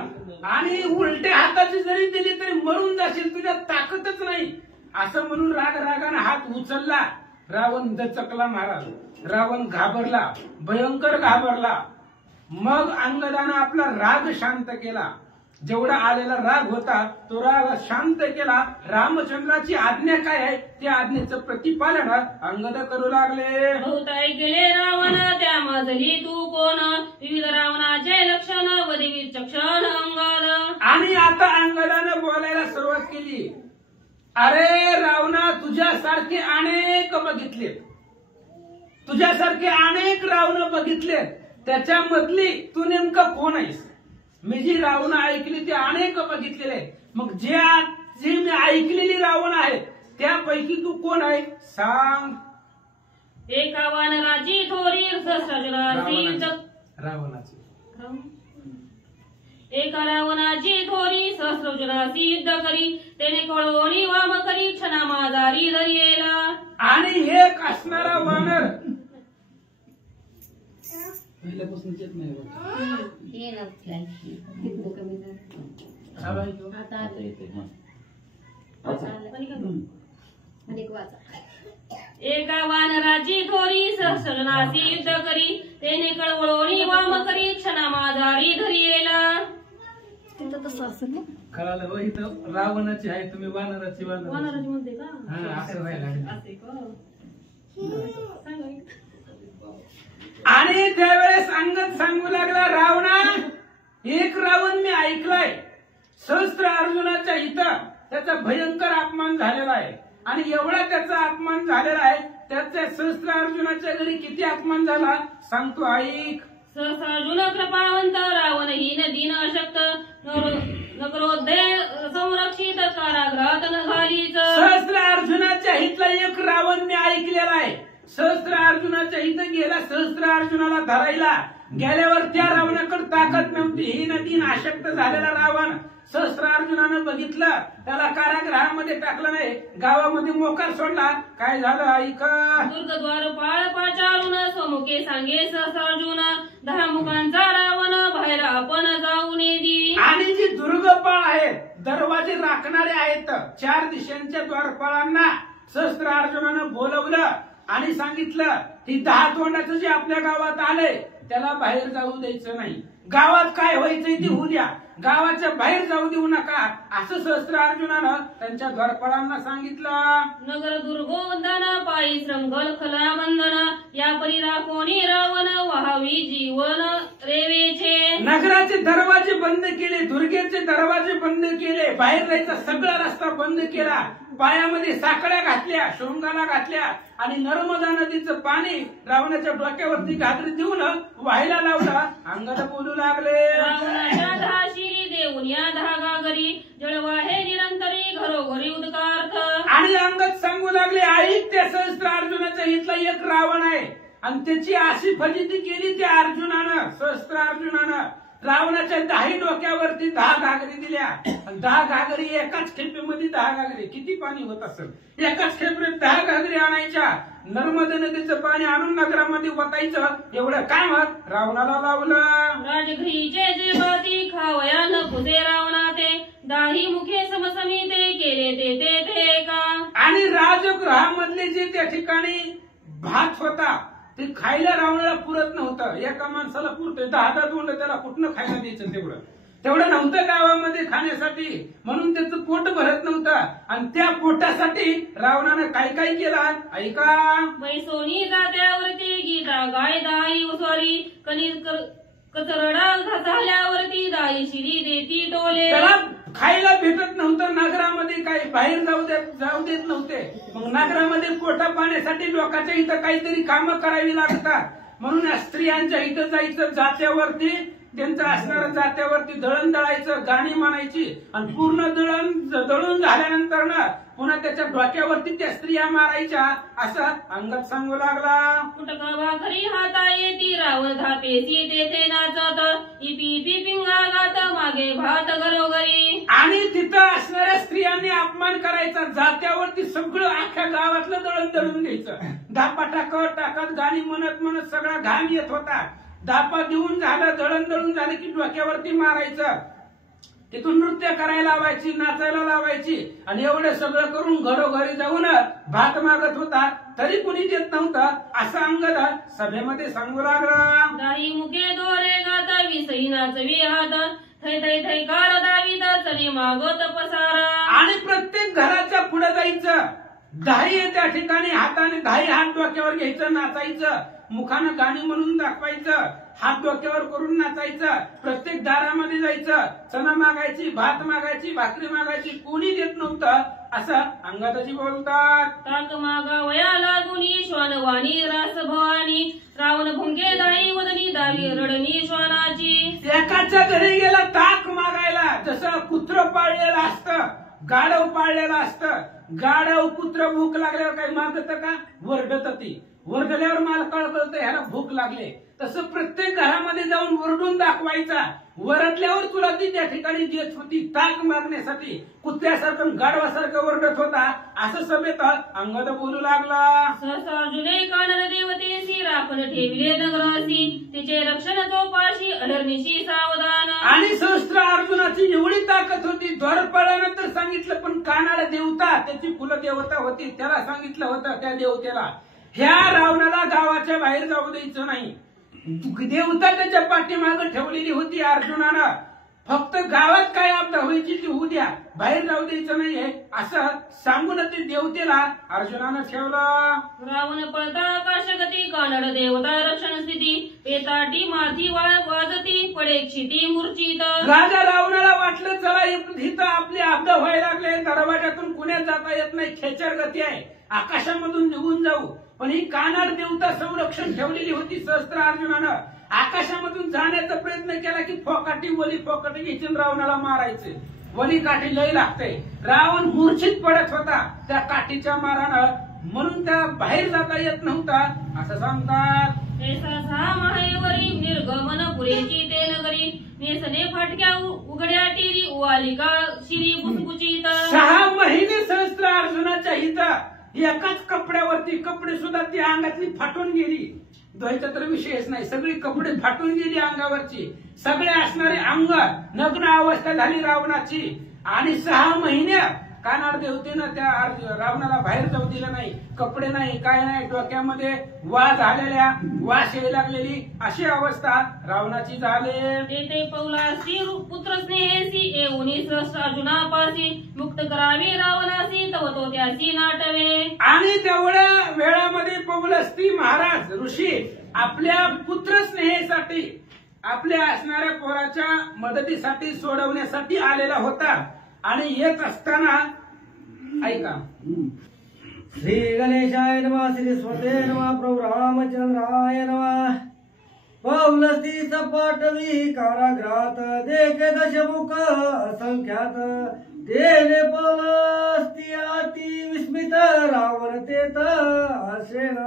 आणि उलट्या हाताची जरी दिली तरी मरून जाशील, तुझ्यात ताकदच नाही, असं म्हणून रागानं हात उचलला. रावण दचकला महाराज. रावण घाबरला, भयंकर घाबरला. मग अंगदानं आपला राग शांत केला. जेवढा आलेला राग होता तो राग शांत केला. रामचंद्राची आज्ञा काय आहे त्या आज्ञेचं प्रतिपालन अंगद करू लागले. बहुताय गेले रावण, त्या मजली तू कोण, विविध रावणाचे लक्षण व विचक्षण अंगद. आणि आता अंगदानं बोलायला सुरुवात केली. अरे रावणा, तुझ्यासारखे अनेक बघितले, तुझ्यासारखे अनेक रावण बघितले, त्याच्यामधली तू नेमका कोण आहेस. मी जी रावण ऐकली ती अनेक बघितलेले, मग जे मी ऐकलेली रावण आहेत त्यापैकी तू कोण आहे सांग. एका वानराची थोरी रावणाची एका रावणाची थोरी सहस्रजना सिद्ध करी, त्याने कळवणी वाम करी, क्षणा माजारी धरियेला. आणि एक असणारा वानर पहिल्यापासून येत नाही. एका वानराची थोरी सहस्रजना सिद्ध करी, त्याने कळवणी वाम करी, क्षणा माजारी धरियेला. कळालं हो, इथं रावणाची आहे, तुम्ही वानराची वानराची म्हणते का. असं व्हायला असे का. आणि त्यावेळेस अंगद सांगू लागला, रावणा, एक रावण मी ऐकलाय, सहस्त्र अर्जुनाच्या इथं त्याचा भयंकर अपमान झालेला आहे, आणि एवढा त्याचा अपमान झालेला आहे, त्याच्या सहस्त्र अर्जुनाच्या घरी किती अपमान झाला सांगतो, ऐक. सहस्रार्जुन कृपावंत रावणहीन दीन अशक्त नकरोदय संरक्षित कारागृहात न घालीच. सहस्त्र अर्जुनाच्या हितला एक रावण मी ऐकलेला आहे. सहस्त्र अर्जुनाच्या इथं गेला, सहस्त्र अर्जुनाला धरायला गेल्यावर त्या रावणाकडे ताकद नव्हती. ही नदीन अशक्त झालेला रावण सहस्त्र अर्जुनानं बघितलं, त्याला कारागृहामध्ये टाकलं नाही, गावामध्ये मोकार सोडला. काय झालं ऐक. दुर्गद्वार पाळ पाचारून स्वमुखे सांगे सहस्रार्जुन 10 मुखांचा रावण बाहेर आपण जाऊ नये. आणि जी दुर्गपाळ आहेत, दरवाजे राखणारे आहेत, 4 दिशांच्या द्वारपाळांना सहस्त्र अर्जुनानं बोलवलं आणि सांगितलं की 10 तोंडाचं जे आपल्या गावात आलंय त्याला बाहेर जाऊ द्यायचं नाही. गावात काय व्हायचंय ते होऊ द्या, गावाच्या बाहेर जाऊ देऊ नका, असं सहस्त्र अर्जुनानं त्यांच्या द्वारपाळांना सांगितलं. नगर दुर्गोधन पायी श्रंगल खला बंधन या परीरा कोणी रावण व्हावी जीवन रेवेचे. नगराचे दरवाजे बंद केले, दुर्गेचे दरवाजे बंद केले, बाहेर जायचा सगळा रस्ता बंद केला, पायामध्ये साकळ्या घातल्या, शोंगाला घातल्या, आणि नर्मदा नदीचं पाणी रावणाच्या डोक्यावरती घागरी देऊन व्हायला लावला. अंगद बोलू लागले, रावणाच्या 10 शिरी देऊन या 10 गागरी जळवा हे निरंतरी घरोघरी उदकार्थ. आणि अंगद सांगू लागले, ऐक, त्या सहस्त्र अर्जुनाच्या इथला एक रावण आहे, आणि त्याची अशी फजिती केली त्या अर्जुनानं, सहस्त्र अर्जुनानं. रावणाच्या 10 डोक्यावरती 10 घागरी दिल्या, 10 घागरी एकाच खेपेमध्ये 10 घागरी, किती पाणी होत असेल, एकाच खेपेत 10 घागरी आणायच्या, नर्मदा नदीचं पाणी आणून नगरामध्ये वतायचं, एवढं काम रावणाला लावलं. राजगृहीचे जे बाती खावया न पुजे रावणा ते 10 मुखे समसमिते केले ते का. आणि राजगृहामधले जे त्या ठिकाणी भात होता ते खायला रावणाला पुरत नव्हतं. एका माणसाला पुरतोय 10 तोंड, त्याला कुठनं खायला द्यायचं, तेवढं नव्हतं गावामध्ये खाण्यासाठी, म्हणून त्याचं पोट भरत नव्हतं. आणि त्या पोटासाठी रावणानं काय काय केलं ऐका. बैसोनी जात्यावरती गीता गाय 10 उसवारी कणिक कचरडा झाल्यावरती 10 शिरी देती डोले. त्याला खायला भेटत नव्हतं नगरामध्ये, काही बाहेर जाऊ देत नव्हते. मग नगरामध्ये पोटा पाण्यासाठी लोकांच्या इथं काहीतरी कामं करावी लागतात, म्हणून स्त्रियांच्या इथं जायचं, जात्यावरती त्यांचं असणारं, जात्यावरती दळण दळायचं, गाणी म्हणायची, आणि पूर्ण दळून झाल्यानंतर ना पुन्हा त्याच्या डोक्यावरती त्या स्त्रिया मारायच्या, असं अंगद सांगू लागला. कुटका भाकरी हाता येती रावण धापेसी तेथे नाचत इपी पिंगा गात मागे भात घरोघरी. आणि तिथं असणाऱ्या स्त्रियांनी अपमान करायचा, जात्यावरती सगळं अख्ख्या गावातलं दळण दळून द्यायचं, धापा टाकत गाणी म्हणत सगळा घाम येत होता. धापा देऊन झालं, दळण दळून झालं की डोक्यावरती मारायचं, तिथून नृत्य करायला लावायची, नाचायला लावायची, आणि एवढं सगळं करून घरोघरी जाऊन भात मागत होता, तरी कुणी देत नव्हतं, असं अंगद सभेमध्ये सांगू लागला. 10 मुखे दोरे गात विसई नाचवी हात थै कार दावीत चली मागत पसारा. आणि प्रत्येक घराच्या पुढे जायचं, 10 त्या ठिकाणी हाताने 10 हात डोक्यावर घ्यायचं, नाचायचं, मुखानं गाणी म्हणून दाखवायचं, हात डोक्यावर करून नाचायचं, प्रत्येक दारामध्ये जायचं, चणा मागायची, भात मागायची, भाकरी मागायची, कोणी देत नव्हतं, असं अंगदाजी बोलतात. ताक मागा वया लागुनी श्वान वाणी रास भवानी रावण भुंगे 10 वदनी 10 रडणी श्वानाची. एकाच्या घरी गेला ताक मागायला, जसं कुत्र पाळलेलं असतं, गाढव पाळलेलं असतं, गाढव कुत्र भूक लागल्यावर काही मागत का, वरडत ती, वरडल्यावर मला कळतं ह्याला भूक लागले, तसं प्रत्येक घरामध्ये जाऊन वरडून दाखवायचा, वरडल्यावर तुला ती त्या ठिकाणी देत होती ताक मागण्यासाठी, कुत्र्यासारखं गाढवासारखं वरडत होता, असं सभेत अंगद बोलू लागला. सहस्रार्जुने कानन देवतेसी राखण ठेविले नगरासी तिचे रक्षण चौपाशी अधर्निशी सावधान. आणि सहस्त्र अर्जुनाची एवढी ताकद होती, द्वारपाळानंतर सांगितलं, पण कानाला देवता, त्याची कुलदेवता होती, त्याला सांगितलं होतं त्या देवतेला, ह्या रावणाला गावाच्या बाहेर जाऊ द्यायचं नाही. देवता त्याच्या पाठीमागे ठेवलेली होती अर्जुनानं, फक्त गावात काय आपदा व्हायची ती होऊ द्या, बाहेर जाऊ द्यायचं नाहीये असं सांगून ते देवतेला अर्जुनानं ठेवलं. रावण पळता आकाशगती कानड देवता रक्षण स्थिती पेताटी माथी वाजती पडे क्षिती मूर्छित. राजा रावणाला वाटलं चला इथं आपली आपदा व्हायला लागले, दरवाजातून कुण्यात जाता येत नाही, खेचर गती आहे, आकाशामधून निघून जाऊ. पण ही कानड देवता संरक्षण ठेवलेली होती. सहस्त्र अर्जुनानं आकाशामधून जाण्याचा प्रयत्न केला की फोकाटी वली फोकाटी घ्यायची रावणाला मारायचे. वली काठी लय लागते. रावण मूर्छित पडत होता त्या काठीच्या मारानं, म्हणून त्या बाहेर जाता येत नव्हता असं सांगतात. माहेवरी निर्गमन पुरेची ते नगरी नेसने फाटक्या उघड्या टिरी वालिका शिरी बुचबुचीत. 6 महिने सहस्त्र अर्जुनाच्या हित एकाच कपड्यावरती, कपडे सुद्धा ती अंगातली फाटून गेली, धुवायचा तर विषयच नाही, सगळी कपडे फाटून गेली अंगावरची, सगळे असणारे अंग नग्न अवस्था झाली रावणाची. आणि 6 महिने कानाड देवतेनं त्या रावणाला बाहेर जाऊ दिलं नाही, कपडे नाही काय नाही, डोक्यामध्ये वास झालेल्या, वास यायला लागलेली अशी अवस्था रावणाची झाली. तेथे पौलासी पुत्र स्नेहेसी येऊनी सहस्त्र अर्जुनापासी मुक्त करावे रावणासी तव तो त्यासी नाटवे. आणि तेवढ्या वेळामध्ये पौलस्ती महाराज ऋषी आपल्या पुत्र स्नेहेसाठी, आपल्या असणाऱ्या पोराच्या मदतीसाठी सोडवण्यासाठी आलेला होता. आणि येत असताना ऐका, श्री गणेशाय नमः, श्री स्वते नमः, प्रभु रामचंद्राय नमः. पौलस्ती सपाटवी कारागृहात देखे दशमुख असंख्यात तेने पौलस्ती अति विस्मित रावण तेत असेन.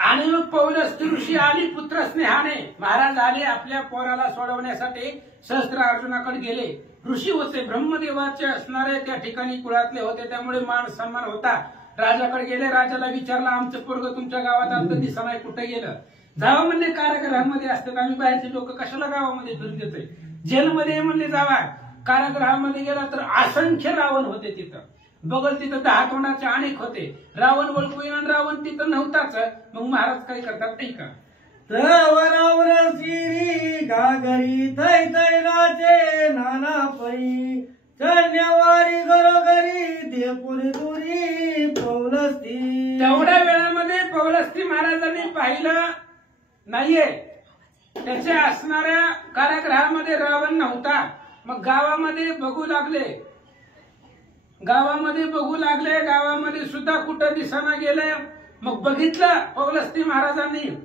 आणि मग पौलस्ती ऋषी आली पुत्र स्नेहाने, महाराज आले आपल्या पोराला सोडवण्यासाठी, सहस्त्र अर्जुनाकडे गेले. ऋषी होते, ब्रह्मदेवाचे असणारे त्या ठिकाणी कुळातले होते, त्यामुळे मान सन्मान होता. राजाकडे गेले, राजाला विचारलं आमचं पोरग तुमच्या गावात आमचं दिसणार कुठे गेलं. जावा म्हणले कारागृहामध्ये असतात, आम्ही बाहेरचे लोक कशाला गावामध्ये फिरून देतोय, जेलमध्ये म्हणले जावा. कारागृहामध्ये गेला तर असंख्य रावण होते तिथं, बघल तिथं 10 तोंडाचे अनेक होते. रावण ओळखू येणार, रावण तिथं नव्हताच. मग महाराज काय करतात ऐका. रावण शिरी गागरी थै थै नाचे नाना परी चढण्यावारी घरोघरी देपुरी दुरी पौलस्ती. तेवढ्या वेळामध्ये पौलस्ती महाराजांनी पाहिलं नाहीये, त्याच्या असणाऱ्या कारागृहामध्ये रावण नव्हता. मग गावामध्ये बघू लागले, गावामध्ये सुद्धा कुठं दिसाना गेले. मग बघितलं पौलस्ती महाराजांनी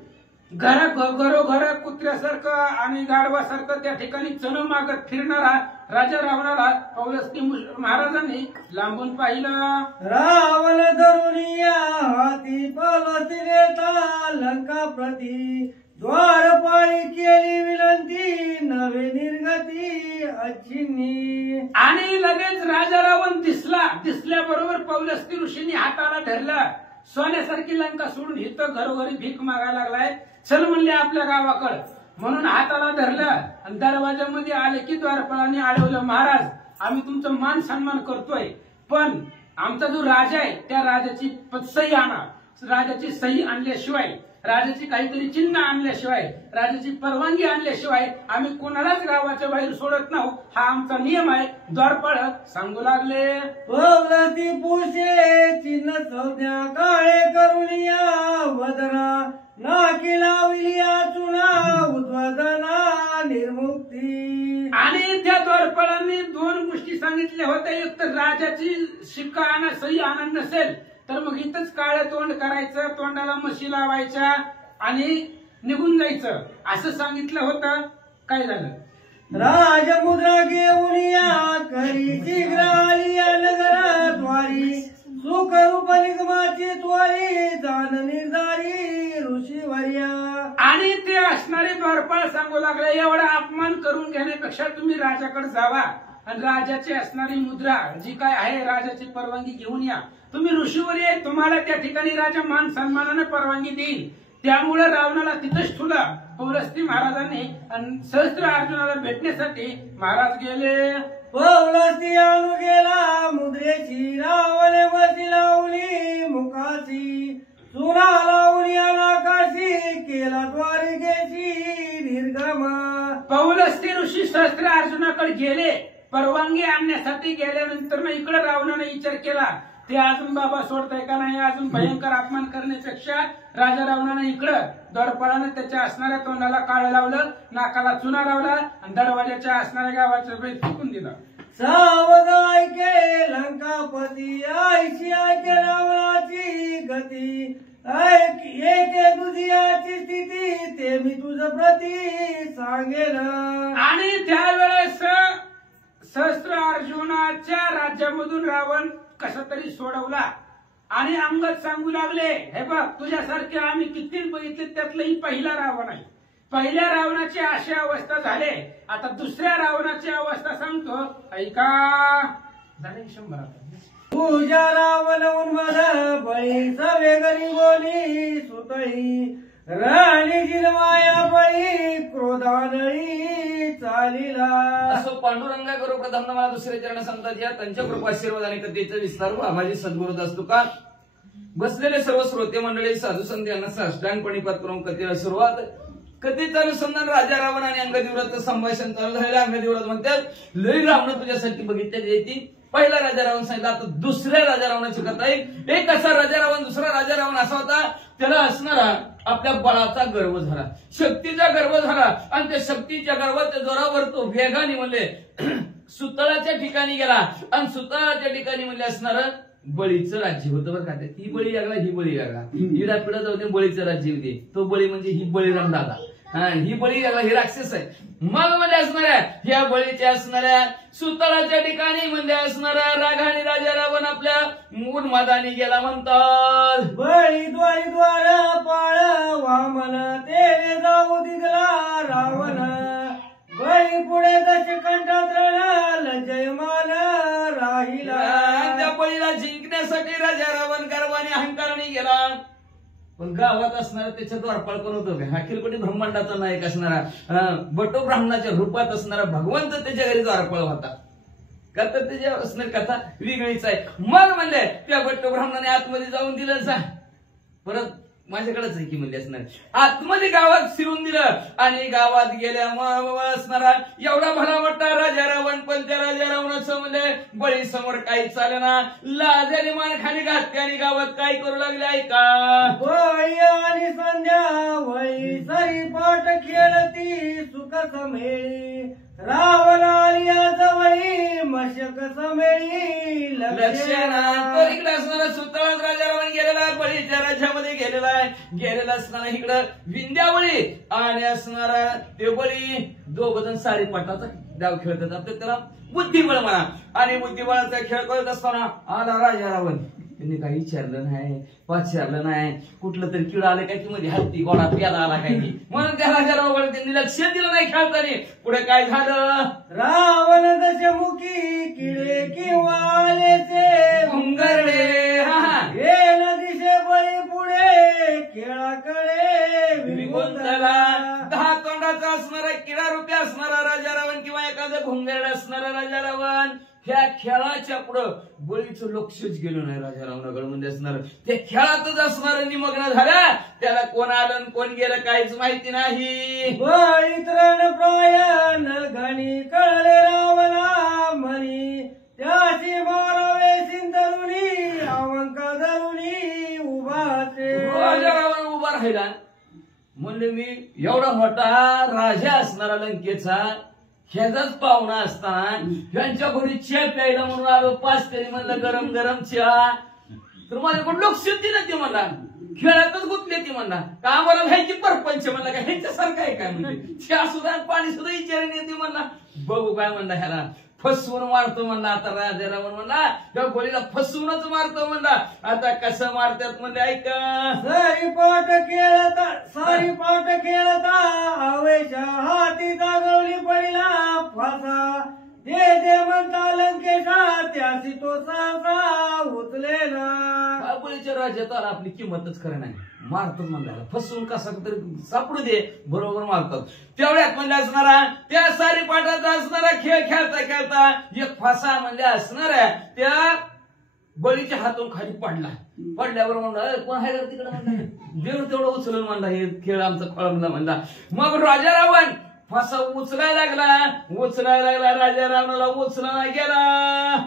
घरोघर कुत्र्यासारखं आणि गाढवासारखं त्या ठिकाणी चणू मागत फिरणारा राजा रावणाला पौलस्ती महाराजांनी लांबून पाहिलं. रावण धरुनिया हाती पौलस्ती नेता लंका प्रती द्वारपाळी केली विनंती नवे निर्गती अच्छिन्नी. आणि लगेच राजा रावण दिसल्याबरोबर पौलस्ती ऋषींनी हाताला धरलं. सोन्यासारखी लंका सोडून इथं घरोघरी भीक मागायला लागलाय, चल म्हणले आपल्या गावाकडं, म्हणून हाताला धरलं. आणि दरवाजामध्ये आले की द्वारपाळाने अडवलं, महाराज आम्ही तुमचं मान सन्मान करतोय, पण आमचा जो राजा आहे त्या राजाची सही आणा, राजाची सही आणल्याशिवाय, राजाची काहीतरी चिन्ह आणल्याशिवाय, राजाची परवानगी आणल्याशिवाय आम्ही कोणालाच गावाच्या बाहेर सोडत नाही, हा आमचा नियम आहे. द्वारपाळ सांगू लागले. पौलस्ती पुषे चिन्ह संज्ञा काळे करुनिया वदना नाकी लावलिया चुना उद्वदना निर्मुक्ती. आणि त्या द्वारपाळांनी 2 गोष्टी सांगितल्या होत्या, एक तर राजाची शिक्का आणा, सही आनंद नसेल तर मग इथंच काळं तोंड करायचं, तोंडाला मशी लावायच्या आणि निघून जायचं असं सांगितलं होतं. काय झालं, राजमुद्रा घेऊन या करी शीघ्र आली या नगराद्वारी सुख रूप निगमाची त्वरी जाण निर्धारी ऋषीवर्या. आणि ते असणारे द्वारपाळ सांगू लागले, एवढा अपमान करून घेण्यापेक्षा तुम्ही राजाकडे जावा आणि राजाची असणारी मुद्रा जी काय आहे राजाची परवानगी घेऊन या. तुम्ही ऋषीवर्य आहे, तुम्हाला त्या ठिकाणी राजा मान सन्मानाने परवानगी देईल. त्यामुळे रावणाला तिथंच ठुला पौलस्ती महाराजांनी. आणि सहस्त्र अर्जुनाला भेटण्यासाठी महाराज गेले. पौलस्ती आणू गेला मुद्रेची रावणे बसी लावली मुखाची चुना लावली अनाकाशी केला द्वारिकेची निर्गम. पौलस्ती ऋषी सहस्त्र अर्जुनाकडे गेले, परवानगी आणण्यासाठी गेल्यानंतर ना इकडे रावणाने विचार केला ते अजून बाबा सोडताय का नाही, अजून भयंकर अपमान करण्यापेक्षा राजा रावणाने इकडं दडपणाने त्याच्या असणाऱ्या तोंडाला काळं लावलं, नाकाला चुना लावला आणि दरवाजाच्या असणाऱ्या गावाचा बैल फेकून दिला. सावध ऐके लंकापती, ऐशी ऐके रावणाची गती, एके दुजियाची स्थिती, ते मी तुझ प्रती सांगेन. आणि त्यावेळेस सहस्त्र अर्जुनाच्या राज्यामधून रावण कसा तरी सोडवला आणि अंगद सांगू लागले, हे बघ तुझ्यासारखे आम्ही कितीच बघितले, त्यातलाही पहिला रावण आहे. पहिल्या रावणाची अशी अवस्था झाले, आता दुसऱ्या रावणाची अवस्था सांगतो ऐका. झाले 100 आता. तुझ्या रावण उन्मद बळी सवे गरीबोनी सुतळी, राणी जिरमाया बळी क्रोधानळी चालीला. असो पांडुरंगा गुरु प्रधान मला दुसरे चरण सांगतात या त्यांच्या कृपा आशीर्वाद आणि कथेचं विस्तार व माझे सद्गुरुदास तुका बसलेले सर्व श्रोते मंडळी साधू संत यांना साष्टांगपणी पात्र करून कथेला सुरुवात. कथेचं अनुसंधान राजा रावण आणि अंगदेवराचं संभाषण चालू झालेलं. अंगदेवरात म्हणतात लई रावण तुझ्यासाठी बघितल्या येतील. पहिला राजा रावण सांगितलं, आता दुसऱ्या राजा रावणाची कथा आहे. एक असा राजा रावण, दुसरा राजा रावण असा होता, त्याला असणारा आपल्या बळाचा गर्व झाला, शक्तीचा गर्व झाला आणि त्या शक्तीच्या गर्वाच्या जोरावर तो वेगाने म्हणले सुतळाच्या ठिकाणी गेला आणि सुतळाच्या ठिकाणी म्हणले असणारं बळीचं राज्य होतं बरं का. ही बळी लागला, ही बळी लागला, हिडा पिढा जाऊ दे, बळीचं राज्य होते. तो बळी म्हणजे ही बळीराम दादा, ही बळी लागला, ही राक्षस आहे. मग म्हणजे असणाऱ्या ह्या बळीच्या असणाऱ्या सुतळाच्या ठिकाणी म्हणजे असणारा राघाणी राजा रावण आपल्या उन्मादाने गेला. म्हणतात बळी द्वारी द्वार पाळ वामन, तेने जाऊ दिगला रावण, बळी पुढे दशकंठात लजयमान राहिला. त्या बळीला जिंकण्यासाठी राजा रावण गर्वाने अहंकाराने गेला. पण गावात असणारा त्याच्या द्वारपाळ कोण होतं, अखिल कोटी ब्रह्मांडाचा नायक असणारा बटो ब्राह्मणाच्या रूपात असणारा भगवंत त्याच्या घरी द्वारपाळ होता. का तर त्याच्या असणारी कथा वेगळीच आहे. मग म्हणले त्या बटो ब्राह्मणाने आतमध्ये जाऊन दिलं जा, परत माझ्याकडेच आहे की म्हणजे असणार आतमध्ये गावात शिरून दिलं आणि गावात गेल्यामुळे असणारा एवढा भला मोठा राजा रावण, पण त्या राजा रावणाचं म्हणजे बळी समोर काही चालेना. लाजाने मान खाली घातली आणि गावात काय करू लागले ऐका. बळी आणि संध्या वळी सरी पाठ खेळती सुख समेळी, रावण आलिया जवळी मशक समेळी लक्षणा. तो इकडे असणारा सुतळात राजा रावण गेलेला आहे, बळीच्या राज्यामध्ये गेलेला आहे. गेलेला असणारा इकडं विंध्यावळी आणि असणारा ते बळी दोघ जण सारीपाटाचा डाव खेळतात. आपलं त्याला बुद्धिबळ म्हणा. आणि बुद्धिबळाचा खेळ करत असताना आला राजा रावण. त्यांनी काही विचारलं नाही, विचारलं नाही, कुठलं तरी किड आलं काय की मध्ये हत्ती गोडा प्यादा आला काय की, म्हणून त्या राजा रावण त्यांनी लक्ष दिलं नाही खेळताना. पुढे काय झालं, रावण दशमुखी किडे किंवा आलेचे घुंगरडे गेल दिशे बळी पुढे खेळाकडे विगुंतला. 10 तोंडाचा असणारा किडा रुपये असणारा राजा रावण किंवा एखादं घुंगरड असणारा राजा रावण ह्या खेळाच्या पुढं बळीचं लक्षच गेलं नाही. राजा रावणाकडे म्हणजे असणार त्या खेळातच असणार निमग्न झाला. त्याला कोण आलं कोण गेलं काहीच माहिती नाही. बळी तृण प्रयाण घणी कळले रावणा म्हणी, त्याची मारावे सिंधरुणी अवंका धरुणी उभाचे. राजा रावण उभा राहिला. म्हणले मी एवढा मोठा राजा असणारा लंकेचा ह्याचाच पाहुणा असताना ह्यांच्या घरी चहा प्यायला म्हणून आलो. 5 तरी म्हणलं गरम गरम चहा. तर माझ्याकडून लक्ष दिलं ते म्हणला, खेळातच गुंतले ती म्हणला. का आम्हाला ह्याची परपंच म्हणला का ह्यांच्यासारखं आहे काय म्हणजे, चहा सुद्धा पाणी सुद्धा विचारून येते म्हणला. बघू काय म्हणला ह्याला फसवून मारतो म्हणला. आता राजा रावण म्हणला त्या बळीला फसवूनच मारतो म्हणला. आता कसं मारतात म्हणजे ऐका. सारी पाठ खेळता आवेशा हाती जागवली पडला फासा, दे म्हणता लंकेशा त्याची तो सासा उचलेला. बळीच्या राज्यात आला आपली किंमतच खरं नाही. मारतो म्हणला फसवून कसा तरी सापडू दे बरोबर मारतात. तेवढ्यात म्हणजे असणारा त्या सारी पाठाचा असणारा खेळ खेळता खेळता एक फासा म्हणजे असणाऱ्या त्या बळीच्या हातून खाली पडला. पडल्यावर म्हणला कोण आहे तिकडे म्हणला, देव तेवढं उचलून म्हणला हे खेळ आमचा खोळंबला म्हणला. मग राजा रावण फासा उचलायला लागला राजा रावणाला उचला गेला.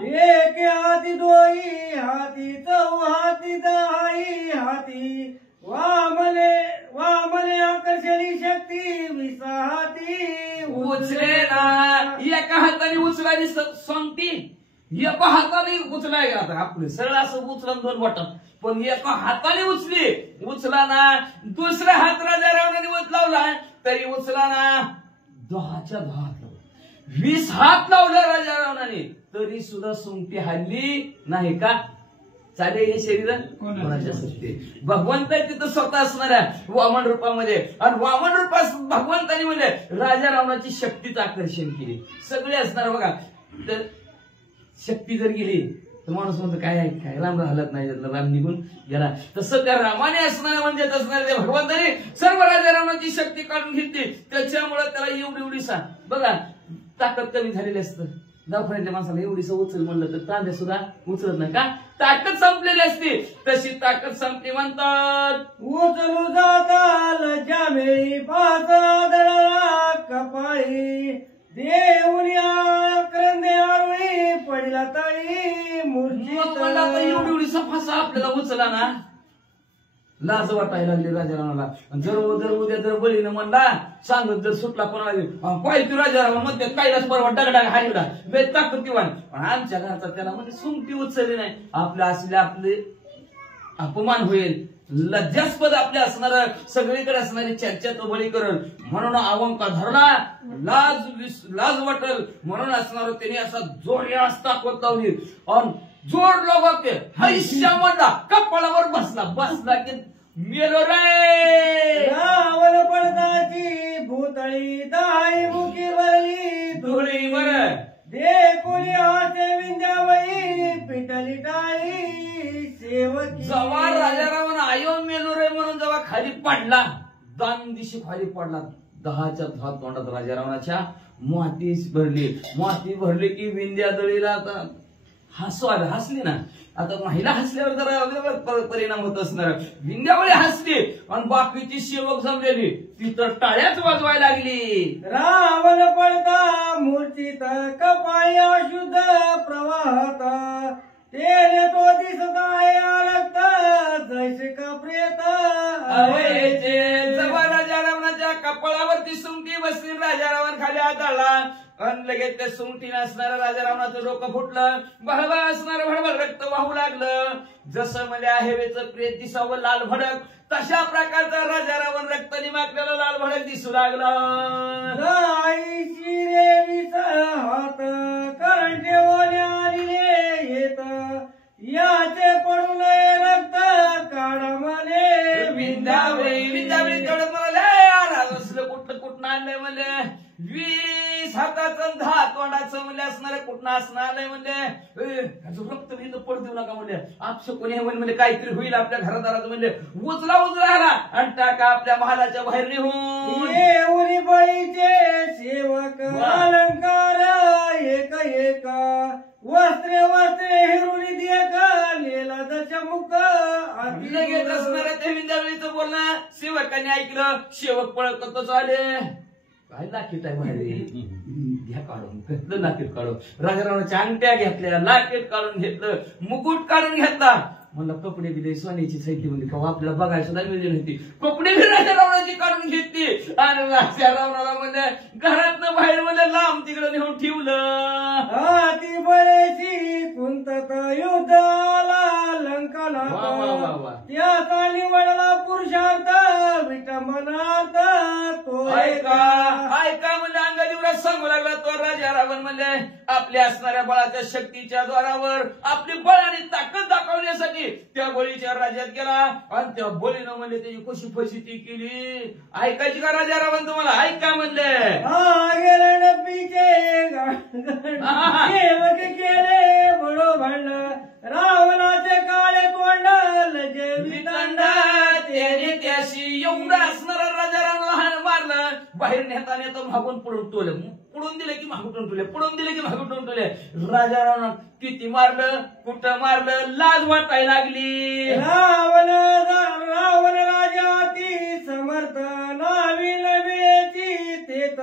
एक हाती दोई हाती चौ हाती दहाई हाती वामने आकर्षणी शक्ती विसा हाती उचले ना. एका हाताने उचलायची सांगती, एका हाताने उचलाय गेला. आता आपलं सरळ असं उचला दोन बोटात, पण एका हाताने उचला ना. दुसरा हात राजा रावणाने लावला तरी उचला ना. 10च्या 10 हात लावला, 20 हात लावला राजा रावणाने तरी सुद्धा सोंगटी हल्ली नाही. का चालेल हे शरीर कोणाच्या सत्ते. भगवंत तिथं स्वतः असणाऱ्या वामन रूपामध्ये, आणि वामन रूपात भगवंतानी म्हणजे राजा रावणाची शक्तीच आकर्षण केली. सगळे असणार बघा. तर शक्ती जर गेली तर माणूस म्हणतो काय काय राम हलत नाही, राम निघून गेला. तसं त्या रामाने असणार म्हणजे असणार त्या भगवंताने सर्व राजा रावणाची शक्ती काढून घेतली. त्याच्यामुळे त्याला एवढी बघा ताकद कमी झालेली असतं. दवाखान्यातल्या माणसाला एवढीसं उचल म्हणलं तर तांब्या सुद्धा उचलत नाही. का ताकद संपलेली असते. तशी ताकद संपली म्हणतात. उचलू जाताल जामेळी पाच दळा कपाळी देऊया क्रंदे आळवी पडला ताई मूर्छित. एवढी फासा आपल्याला उचला ना, लाज वाटायला लागली राजा रावणाला. जर उद्या जर बळीनं म्हणला सांगत जर सुटला कोणाला पाहिजे राजा रावण म्हणते कायलाच परवा डगडाग हायला बे ताकदीवान. पण आमच्या घराचा त्याला म्हणजे सुमटी उचलली नाही. आपले अपमान होईल, लज्जास्पद आपले असणार सगळीकडे असणारी चर्चा तो बळी करल म्हणून अवंका धरला. लाज वाटल म्हणून असणार त्याने असा जोरदार ताकद लावली आणि जोड लोक हैश्यामधला कपाळावर बसला की मेलो रे. रावण पडदाची भूतळी दाई मुखी वरली धुळीवर दे कोणी हाते विंध्यावई पिटली टाळी सेवकी. जेव्हा राजा रावण आयो मेलो रे म्हणून जेव्हा खाली पडला, दान दिशी खाली पडला, 10च्या 10 तोंडात राजा रावणाच्या माती भरली की विंध्यादळीला हसली ना. आता महिला हसल्यावर जरा परिणाम होत असणार. विंध्यावळी हसली आणि बाकीची सेवक जमलेली ती तर टाळ्याच वाजवायला लागली. रावण पडता मूर्तीत कपाळी अशुद्ध प्रवाहात तेने तो दिसत आहे रक्त जैसे का प्रेत जेव्हा राजा रावणाच्या कपाळावरती सुंगटी बसली, राजा रावण खाली आदळला आणि लगेच त्या सुंगटीने असणाऱ्या राजा रावणाचं डोकं फुटलं. भडभड असणारं भडभड रक्त वाहू लागलं. जसं म्हणजे हेवेचं प्रेत दिसावं लाल भडक, तशा प्रकारचा राजा रावण रक्ताने माखलेला लाल भडक दिसू लागला. शिरे विस हात करंटे ओल्या येत याचे पडू नये रक्त काढा मले विंध्यावळी तेवढं म्हणाले असलं कुठं आणलंय म्हणले. 20 हाताचं 10 तोंडाचं म्हणले असणारे कुठं असणार नाही म्हणले. रक्त इथं पड देऊ नका म्हणले. आपस कोणी म्हणजे काहीतरी होईल आपल्या घरादारात म्हणले. उचला आणि टाका आपल्या महालाच्या बाहेर निघून. येऊनी बळीचे सेवक अलंकार एक वस्त्रे हिरुनी देका लेला दशमुख लगेच असणाऱ्या त्या विंध्यावळीचं बोलणं सेवकांनी ऐकलं. सेवक पळतच आले. काय लाकीट आहे बाहेर घ्या काढून घेतलं, लाकीट काढून राजा रावणाच्या अंगठ्या घेतल्या, लाकीट काढून घेतलं, मुकुट काढून घेतला. म्हणलं कपडे बिले सोन्याची साहित्य म्हणजे का आपल्याला बघायला सुद्धा मिळली नव्हती. कपडे बी राजा रावणाची काढून घेतली आणि राजा रावणाला म्हणजे घरातनं बाहेर म्हणजे लांब तिकडे नेऊन ठेवलं. ती बळेची कुंतत युद्धाला लंकाला त्याचा निवडला पुरुषार्थ विटंबनार्थ तो ऐका म्हणजे अंगाजीवरात सांगू लागला तो राजा रावण म्हणजे आपल्या असणाऱ्या बळाच्या शक्तीच्या द्वारावर आपली बळ आणि ताकद दाखवण्यासाठी त्या बळीच्या राज्यात गेला आणि त्या बळीनं म्हणजे त्याची कशी फसिती केली. ऐकायची का राजा रावण तुम्हाला? ऐका म्हणले. गेले केले बडो भांड रावणाचे काळे तोंड जे वितंड त्याने त्याशी एवढा असणारा राजा रावणाला मारलं. बाहेर नेता नेता मागून पडून टोले, पुढून दिले की मागून टोले, पुढून दिले की मागून टोले. राजा रावण किती मारलं, कुठं मारलं, लाज वाटायला लागली. रावण राजा ती समर्थ नावी नवीची तेत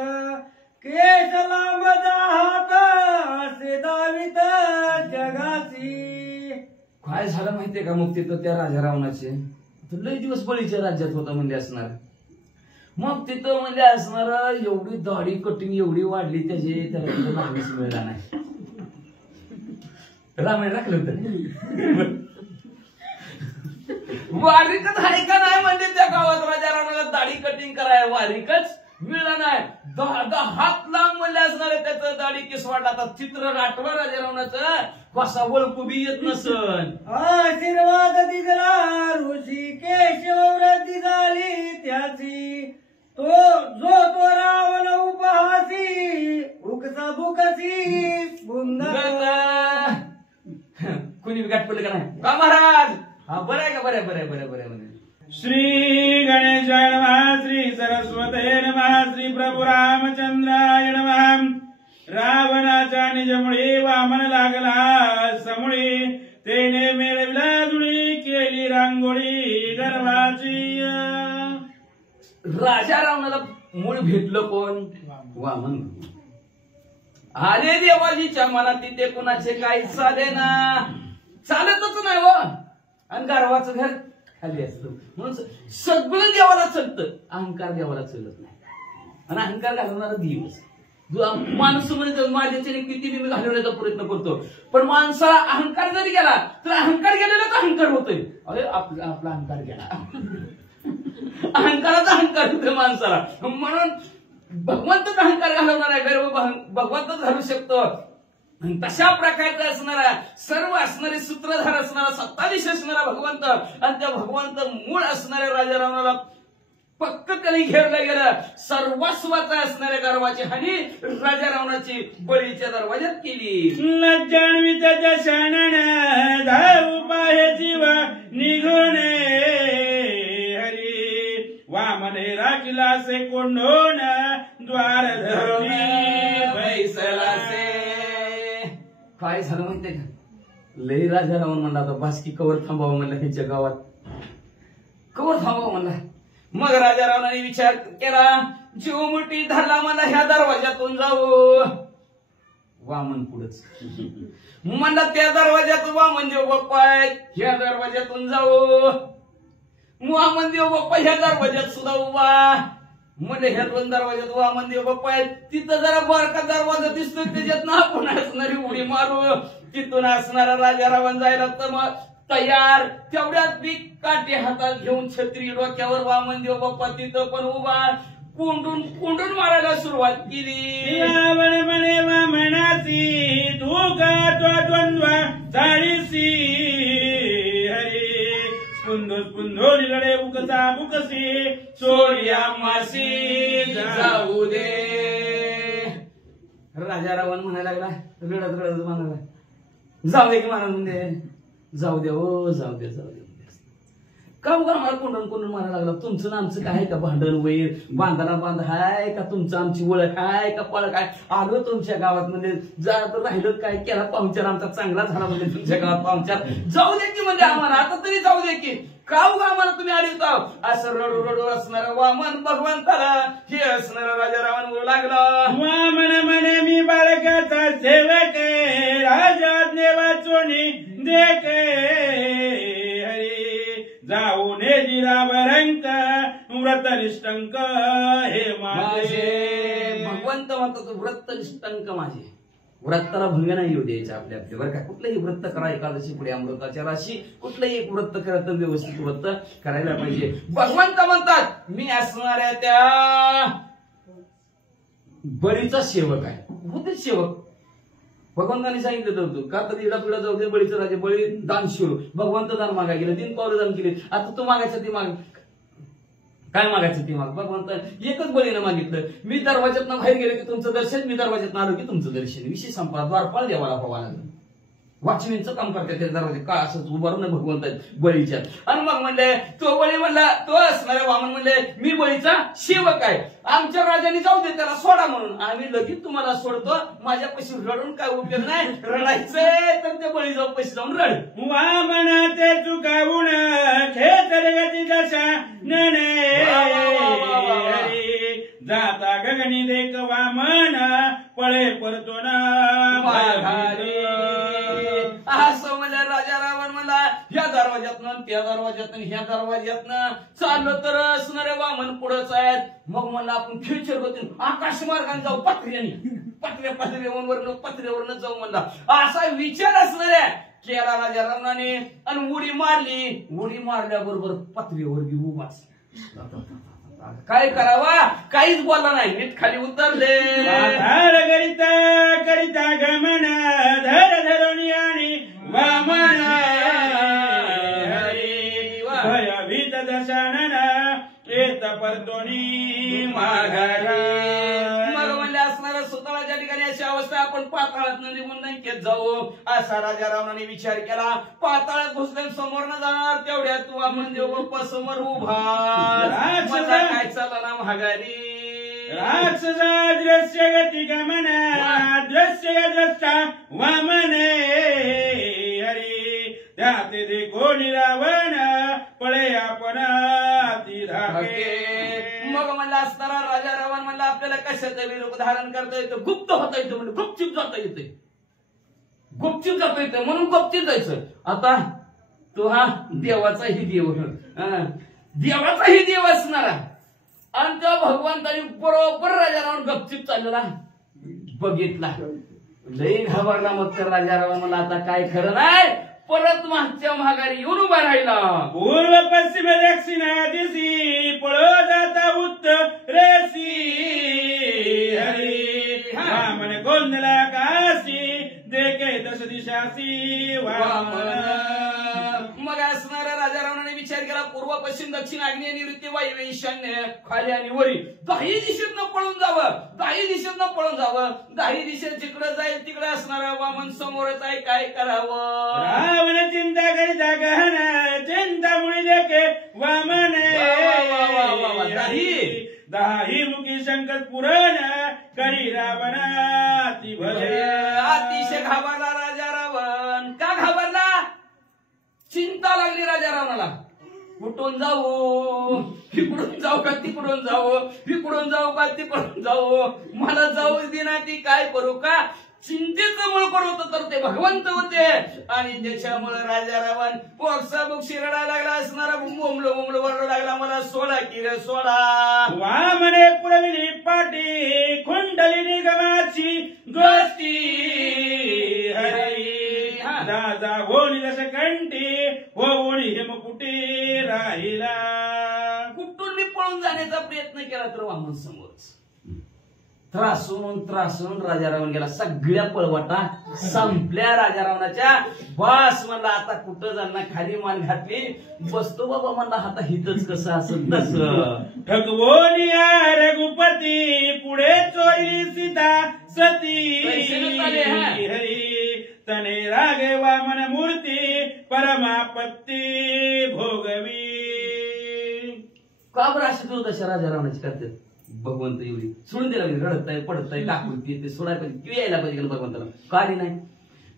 झालं माहितीये का मग तिथं त्या राजा रावणाचे लय दिवस बळीच्या राज्यात होता म्हणजे असणार. मग तिथं म्हणजे असणार एवढी दाढी कटिंग एवढी वाढली त्याला तिथं माणूस मिळाला नाही. रामायण राखलं होतं. वारिकच आहे का नाही म्हणजे त्या गावात राजा रावणाला दाढी कटिंग कराय वारिकच मिळाला नाही. 10 हात लांब म्हणले असणार त्याचं दाढी केस वाटला. आता चित्र राठवा राजा रावणाचं कसा ओळखू बी येत नसन. आशीर्वाद दिगला ऋषिकेश वृद्धी झाली त्याची तो रावण उपहासी उकसा बुकसी कुणी गाठ पडलं का नाही का महाराज? हा बरं आहे का? बरं श्री गणेशाय नमः, श्री सरस्वते नमः, श्री प्रभू रामचंद्राय नमः. रावणाच्या निजमुळे वामन लागला समोळी, तेने मिळविला जुळी केली रांगोळी गर्वाची. राजा रावणाला मूळ भेटलं कोण? वामन. आले देवाजीच्या मनात ते कुणाचे काही चाले ना, चालतच नाही व. आणि गर्वाचं घर खाली असतं म्हणून सगळं देवाला चलतं, अहंकार देवाला चलत नाही. आणि अहंकार घालवणारा देवच. माणूस म्हणजे माझ्याच्याने किती मी घालवण्याचा प्रयत्न करतो, पण माणसाला अहंकार जरी गेला तर अहंकार गेलेलाच अहंकार होतोय. अरे आपला अहंकार गेला, अहंकाराचा अहंकार होतोय माणसाला. म्हणून भगवंतच अहंकार घालवणार आहे, गर्व भगवंतच घालू शकतो. तशा प्रकारचा असणारा सर्व असणारे सूत्रधार असणारा सत्ताधीश असणारा भगवंत आणि त्या भगवंत मूळ असणाऱ्या राजा रावणाला पक्क त्याने घेरलं गेलं. सर्वस्वाचा असणाऱ्या गर्वाची हानी राजा रावणाची बळीच्या दरवाज्यात केली. जाणवी त्याच्या शानानं धाव पाहे जीव निघून हरी, वामने राखिला से कोंडोन द्वार धरुणी बैसलासे. काय झालं माहितीये का? लई राजा रावण म्हणला आता बासकी कवर थांबावं म्हणला, ह्यांच्या गावात कवर थांबावं म्हणला. मग राजा रावणाने विचार केला, जीव मुठी धरला मला ह्या दरवाजातून जाऊ. वामन पुढच म्हणला त्या दरवाजातून वामन देव बाप्पा आहेत, ह्या दरवाजातून जाऊ. वामन देव बाप्पा ह्या दरवाजात सुद्धा उभा. म्हणजे ह्या 2 दरवाजात वामन देव बाप्पा आहेत. तिथं जरा बारका दरवाजा दिसतोय त्याच्यात ना आपण असणारी उडी मारू. तिथून असणारा राजा रावण जायला तर मग तयार. तेवढ्यात बी काठी हातात घेऊन छत्री डोक्यावर वामन देव बाप्पा तिथं पण उभा. कोंडून मारायला सुरुवात केली. रावण म्हणे वामनाची तू का द्वंद्व चाळीसी हरी, स्पुंदो निगडे बुकसा बुकसी सोडिया मासी जाऊ दे. राजा रावण म्हणायला लागला रडत म्हणाला, जाऊ दे की मला म्हणजे जाऊ दे ओ जाऊ दे. का उगा मला कोंडून मारायला लागला? तुमचं ना आमचं काय का भांडण वैर, बांधाला बांध हाय का तुमचं आमची ओळख आहे का पळख आहे? आलो तुमच्या गावात म्हणजे जरा तर राहिलं काय केला पाहुणचार आमचा चांगला झाला म्हणजे तुमच्या गावात पाहुणचार. जाऊ दे की म्हणजे आम्हाला आता तरी जाऊ दे की. का उगा आम्हाला तुम्ही आले असं रडू असणारा वामन भगवंताला हे असणारा राजा रावण बोलू लागला. वामन म्हणे मी बाळकाचा सेवक राजा देवा चोनी देख हरी, जाऊ ने जिरावरंक व्रतनिष्ठंक हे माझे. भगवंत म्हणतो व्रतनिष्ठंक माझे. व्रताला भंग नाही येऊ द्यायचा आपल्या बरं का. कुठलंही व्रत करा, एकादशी पुढे अमृताच्या राशी कुठलंही एक व्रत करा तर व्यवस्थित व्रत करायला पाहिजे. भगवंत म्हणतात मी असणाऱ्या त्या बळीचा सेवक आहे. होते सेवक. भगवंताने सांगितलं होतं का तर इडा पिढा जाऊ दे बळीचं राजे. बळी दान शिरू. भगवंत दान मागायला गेले, 3 पावलं दान केले. आता तू मागायचं ते माग, काय मागायचं ते माग. भगवंत एकच बळीनं मागितलं, मी दरवाज्यातनं बाहेर गेले की तुमचं दर्शन, मी दरवाज्यातनं आलो की तुमचं दर्शन. विषय संपला. द्वारपाळ देवाला व्हावा लागलं. वॉचमॅनचं काम करतात त्या दरवाजे का असं उभारून भगवंत बळीच्या. आणि मग म्हणले तो बळी म्हणला, तो असणाऱ्या वामन म्हणले मी बळीचा सेवक आहे, आमच्या राजाने जाऊ दे त्याला सोडा म्हणून. आम्ही लगेच तुम्हाला सोडतो. माझ्यापाशी रडून काय उपयोग नाही. रडायचंय तर ते बळी जाऊ पैसे जाऊन रड. वामना ते चुकावून खेतरगती दशा नने जाता गगनी देख वामन पळे परतो ना. असं म्हणलं राजा रावण म्हणला दरवाज्यातनं त्या दरवाज्यातनं ह्या दरवाज्यातनं चाललं तर असणारे वामन पुढंच आहेत. मग म्हणलं आपण फ्युचर होती आकाश मार्गाने जाऊ पत्र्यावरनं जाऊ म्हणला. असा विचार असणाऱ्या केला राजा रावणाने आणि उडी मारल्याबरोबर पत्र्यावर उभाच. काय करावा काहीच बोलला नाही. नीट खाली उतरले. करिता गमन धर धरुणी आणि वामन भयभीत दशानन येत परतोनी माघारी. मग म्हणले असणाऱ्या स्वतःच्या ठिकाणी अशी अवस्था आपण पाताळात निघून नंकेत जाऊ असा राजा रावणाने विचार केला. पाताळात घुसल्या समोर न जाणार तेवढ्यात वामन देव समोर उभा. काय चालला ना माघारी. राक्षसा दृश्य गती गमन दृश्य द्रष्टा वामन हरी त्यात कोणी रावण पळे आपण मग म्हणला असताना राजा रावण म्हणला आपल्याला कशाचं रूप धारण करता येतं. गुप्त होता येतं म्हणजे गुपचूप जाता येते. गुपचूप जाता येतं म्हणून गुपचूप जायचं. आता तो हा देवाचाही देव असणारा आणि त्या भगवंतानी बरोबर राजा रावण गपचूप चाललेला बघितला. लई घाबरला. मग तर राजा रावण मला आता काय खरं नाही. परत मागच्या महागारी येऊन उभा राहिला. पूर्व पश्चिम दक्षिण दिशी पळो जाता उत्तरेसी हरी वामन गोंधला काशी देखे दश दिशासी वामन. मग असणाऱ्या राजा रावणाने विचार केला पूर्व पश्चिम दक्षिण आग्नेय नैऋत्य वायव्य ईशान्य खाली आणि वरी दाही दिशेतनं पळून जावं. दाही दिशेत जिकडे जाईल तिकडे असणारा वामन समोरच आहे. काय करावं. रावण चिंता करिता गहन चिंतामुळी देखे वामन दाही मुखी शंकर पुरण करी रावण अतिशय घाबरला राजा रावण. का घाबरला. चिंता लागली राजा रावणाला. कुठून जाऊ. इकडून जाऊ का तिकडून जाऊ. मला जाऊ देना ती काय करू का. चिंतेचं मूळ कोण होतं तर ते भगवंत होते. आणि त्याच्यामुळे राजा रावण पोक्साबोक्षी रडायला लागला. असणारा बोंबलं वरडू लागला मला सोडा की रे सोडा. वामने पुरविली पाटी कुंडली निगमाची गोष्टी हरी दादा होणी दश कंठी होऊन हिमपुटी राहिला. कुठून मी पळून जाण्याचा प्रयत्न केला तर वामन समोरच त्रासून राजा रावण गेला. सगळ्या पळवाटा संपल्या राजा रावणाच्या. बस म्हणला आता कुठं जाणार. खाली मान घातली बसतो बाबा म्हणला. आता हितच कसं असं तसं. ठगवोनी रघुपती पुढे चोरली सीता सती हरी तने रागे वामन मूर्ती परमापत्ती भोगवी. का बरं अशी तू तशा राजा रावणाची करते. भगवंत एवढी सोडून द्यायला पाहिजे. रडताय पडताय टाकून ते सोडायला पाहिजे किंवा यायला पाहिजे भगवंताला. काही नाही.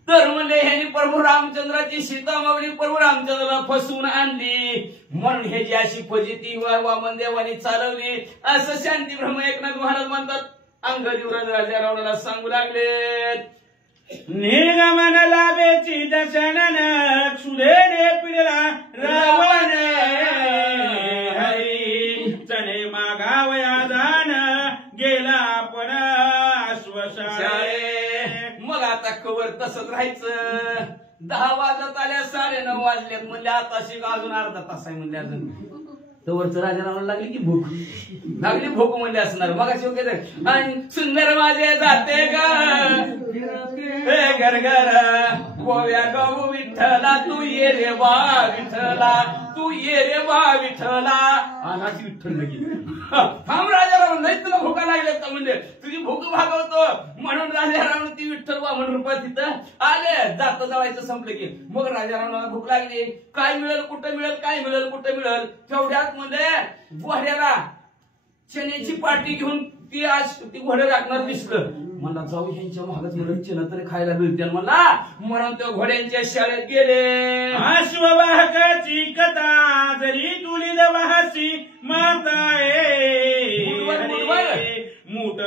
तर म्हणले ह्यानी प्रभू रामचंद्राची सीता मावली प्रभू रामचंद्राला फसवून आणली. म्हणून हे जी अशी फजिती वामन देवानी चालवली असं शांती ब्रह्म एकनाथ महाराज म्हणतात. अंगद युवराज राजा रावणाला सांगू लागले. निर्गमन लाभेची दशनन क्षुदेने पिढला रावण हरी चने मागावया दान गेला आपण अश्वशाळे. मग आता कवर तसंच राहायचं. 10 वाजत आल्या 9:30 वाजल्यात म्हणले आता शिक अजून अर्धा तास आहे म्हणले. अजून तवरच राजा रावणाला लागली की भूक म्हणले असणार. मग अशी वगैरे आणि सुंदर माझे जाते घर गोव्या गहू विठ्ठला तू ये रे बा विठ्ठला अनाची विठ्ठल लगी. थांब राजा रावण नाही तुला भूका लागल्या का म्हणजे तुझी भूक भागवतो म्हणून राजा रावण ती विठ्ठल वामन रूपात तिथं आले. जाता जावायचं संपलं की मग राजा रावणाला भूक लागली. काय मिळेल कुठं मिळेल तेवढ्यात म्हणजे घोड्याला चण्याची पाटी घेऊन ती घोडे राखणार दिसलं. मला जाऊ ह्यांच्या महागच म्हणून चना तरी खायला मिळते मला म्हणून त्या घोड्यांच्या शाळेत गेले. अश्ववाहकाची कथा जरी तुली दवाहाची माता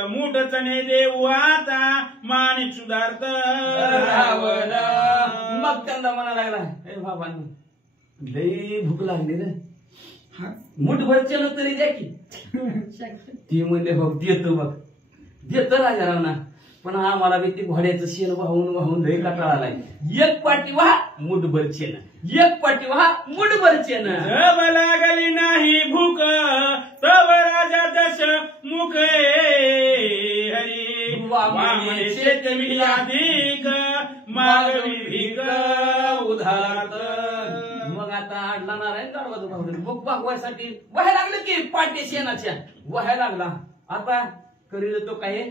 मूठ चणे देऊ आता मानिक सुधारत रावण. मग त्यांना म्हणा लागला हे बाबांनी लई भूक लागली रे, मुठभरच्या तरी द्या की. ती म्हणले बघ देतो, बघ देतो राजारावना, पण आम्हाला बी ते घोड्याचं शेण वाहून वाहून लई कंटाळा आलाय. एक पाटी वाहा मुठभर शेण, एक पाटी वाहा मुठभर शेण. जब लागली नाही भूक तव राजा दश मुख हरी वामने शेतवी अधिक मागवी भीक उधार. मग आता आडला नारायण गाडवाचं भाऊ भूक भागवायसाठी व्हाय लागलं की पाट्या शेणाच्या व्हाय लागला. आता करील तो काय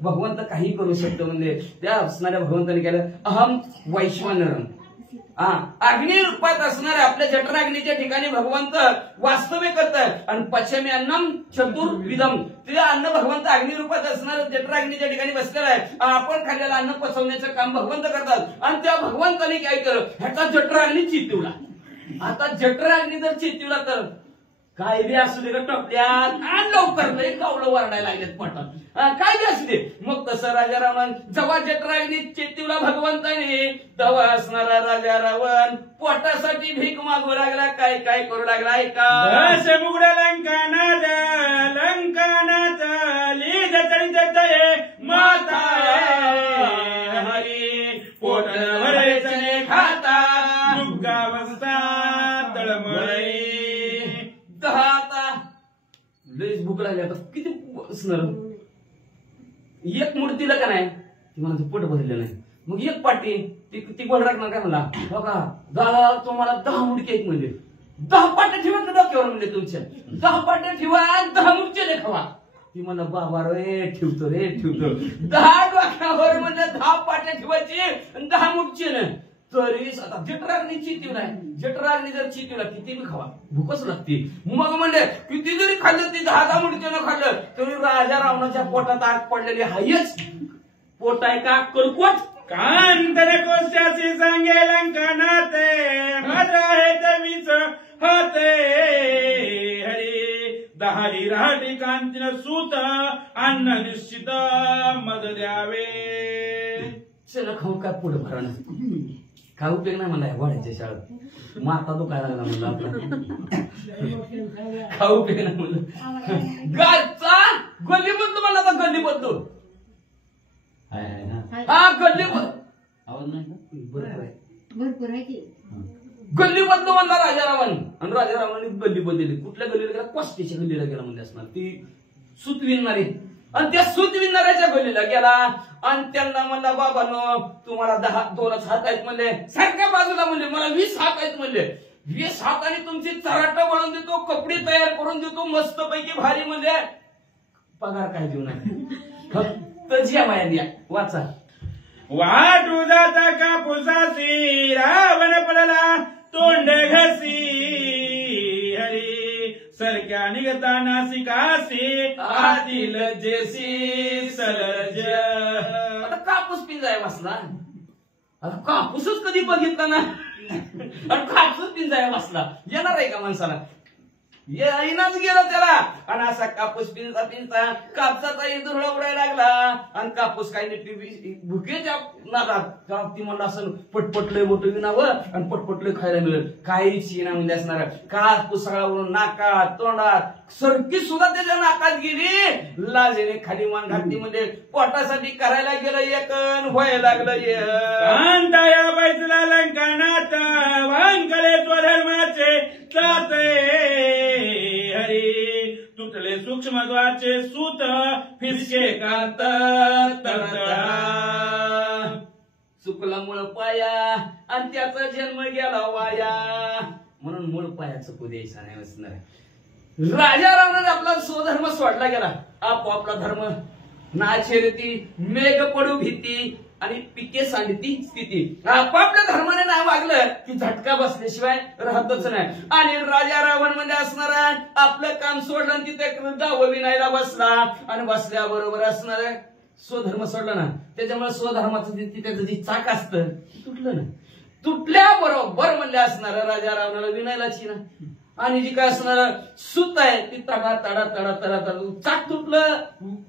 भगवंत काही करू शकतो. म्हणजे त्या असणाऱ्या भगवंताने केलं अहम वैश्वानरम. अग्नी रूपात असणाऱ्या आपल्या जठराग्नीच्या ठिकाणी भगवंत वास्तव्य करतात आणि पश्चिमी अन्नम चतुर्विधम. ते अन्न भगवंत अग्नी रूपात असणाऱ्या जठराग्नीच्या ठिकाणी बसलेलं आहे. आपण खाल्लेलं अन्न पचवण्याचं काम भगवंत करतात. आणि त्या भगवंताने काय केलं, ह्याचा जठराग्नी चितिवला. आता जठराग्नी जर चितिवला तर काय बी असू दे का टोपल्यात आणि लवकर लई कावलं वरडायला लागलेत पोटात, काय बी असू दे. मग तसं राजा रावण जेव्हा जठराग्नी चेतीवला भगवंताने, तेव्हा असणारा राजा रावण पोटासाठी भीक मागू लागला. काय काय करू लागला ऐका. दश मुगड लंकानाथ लंकानाथ लीध चरित माता हरी पोट भरायचने खाता दुग्गा बसता तळमळे. लईच भूक लागली. आता किती असणार, एक मूर्तीला का नाही ती माझं पोट भरलेलं नाही. मग एक पाटी ती गोल राखणार काय म्हणला, बघा दादा तुम्हाला 10 मुडके आहेत म्हणजे 10 पाट्या ठेवा डोक्यावर म्हणजे तुमच्या 10 पाट्या ठेवा 10 मुडचे खावा. ती म्हणला बाबा रे ठेवतो रे ठेवतो. 10 डोक्यावर म्हणजे 10 पाट्या ठेवायची आणि 10 मुडचे नाही. तरी आता जठराग्नी चितीव नाही, जठराग्नी जर चितीवला किती बी खावा भूकच लागते. मग म्हणजे किती जरी खाल्लं ते 10 मुडक्यानं खाल्लं तरी राजा रावणाच्या पोटात आग पडलेली हायच. पोट आहे का कळकोट. कांतरे कोशासी सांगे लंकानाथ माझ आहे देवीच होते हरी. 10 राहटी कांतीन सूत अन्न निश्चित मज द्यावे. चल खाऊ काय पुढे भरण काय उपयोग नाही म्हणला घोड्याच्या शाळेत. माता तो काय लागला म्हणलं आपला खाऊ उपयोग नाही म्हणलं. गायचा गल्लीबद्दू म्हणला तर गल्लीबद्दू हा गल्लीबद्दू आवाज नाही का? भरपूर आहे की गल्लीबद्दू म्हणला राजा रावण. आणि राजा रावणाने गल्ली बदलली. कुठल्या गल्लीला गेला, कोस्टेच्या गल्लीला गेला म्हणजे असणार ती सूत विणणारी. आणि त्या सूत विणणाऱ्याच्या गल्लीला गेला आणि त्यांना म्हणला बाबानो तुम्हाला 2च हात आहेत म्हणले, सारख्या बाजूला म्हणले मला 20 हात आहेत म्हणले. 20 हाताने तुमची चराट वळून देतो, कपडे तयार करून देतो मस्त पैकी भारी म्हणले. पगार काय देऊ नाही, फक्त जेवायला द्या. वाचा. वाटू जाता कापुसासी रावण पडला तोंड घसी हरी. सरक्या निघता नासिकासी आदिल जेसी सरज. आता कापूस पिंजाय बसला. आता कापूसच कधी बघितला ना आणि कापूस पिंजाय बसला. येणार आहे का माणसाला? येईनाच गेला त्याला. आणि असा कापूस पिंजा पिंजा कापसाचा धुळा उडायला लागला आणि कापूस काही नीट भुकेच्या नादात ती म्हणला असं पटपटलंय मोठं विनावं आणि पटपटलंय खायला मिळेल. काहीच येणार म्हणजे असणार. कापूस सगळा वरून नाकात तोंडात सरकी सुद्धा त्याच्या नाकात गेली. लाजेने खाली मान घातली म्हणजे पोटासाठी करायला गेलं एक व्हायला लागलं एक. कांताया बैसला लंकानाथ वांकले स्वधर्माचे जाते हरी. तुटले सूक्ष्मत्वाचे सूत फिसके कात तळतळा. चुकला मूळ पाया आणि त्याचा जन्म गेला वाया. म्हणून मूळ पाया चुकू द्यायचा नाही असणार. राजा रावणाने आपला स्वधर्म सोडला गेला. आपोआपला धर्म नाचेरती मेघ पडू भीती आणि पिके सांडती स्थिती. आपापल्या धर्माने नाही वागलं की झटका बसल्याशिवाय राहतच नाही. आणि राजा रावण मध्ये असणारा आपलं काम सोडलं आणि तिथे डाव विनायला बसला आणि बसल्याबरोबर असणार स्वधर्म सोडला ना. त्याच्यामुळे स्वधर्माचं त्याचं जे चाक असतं तुटलं ना. तुटल्याबरोबर म्हणले असणार राजा रावणाला विनायलाची ना. आणि जी काय असणार सूत आहे ती तडा तडा तडा तडा तडा चाक तुटलं,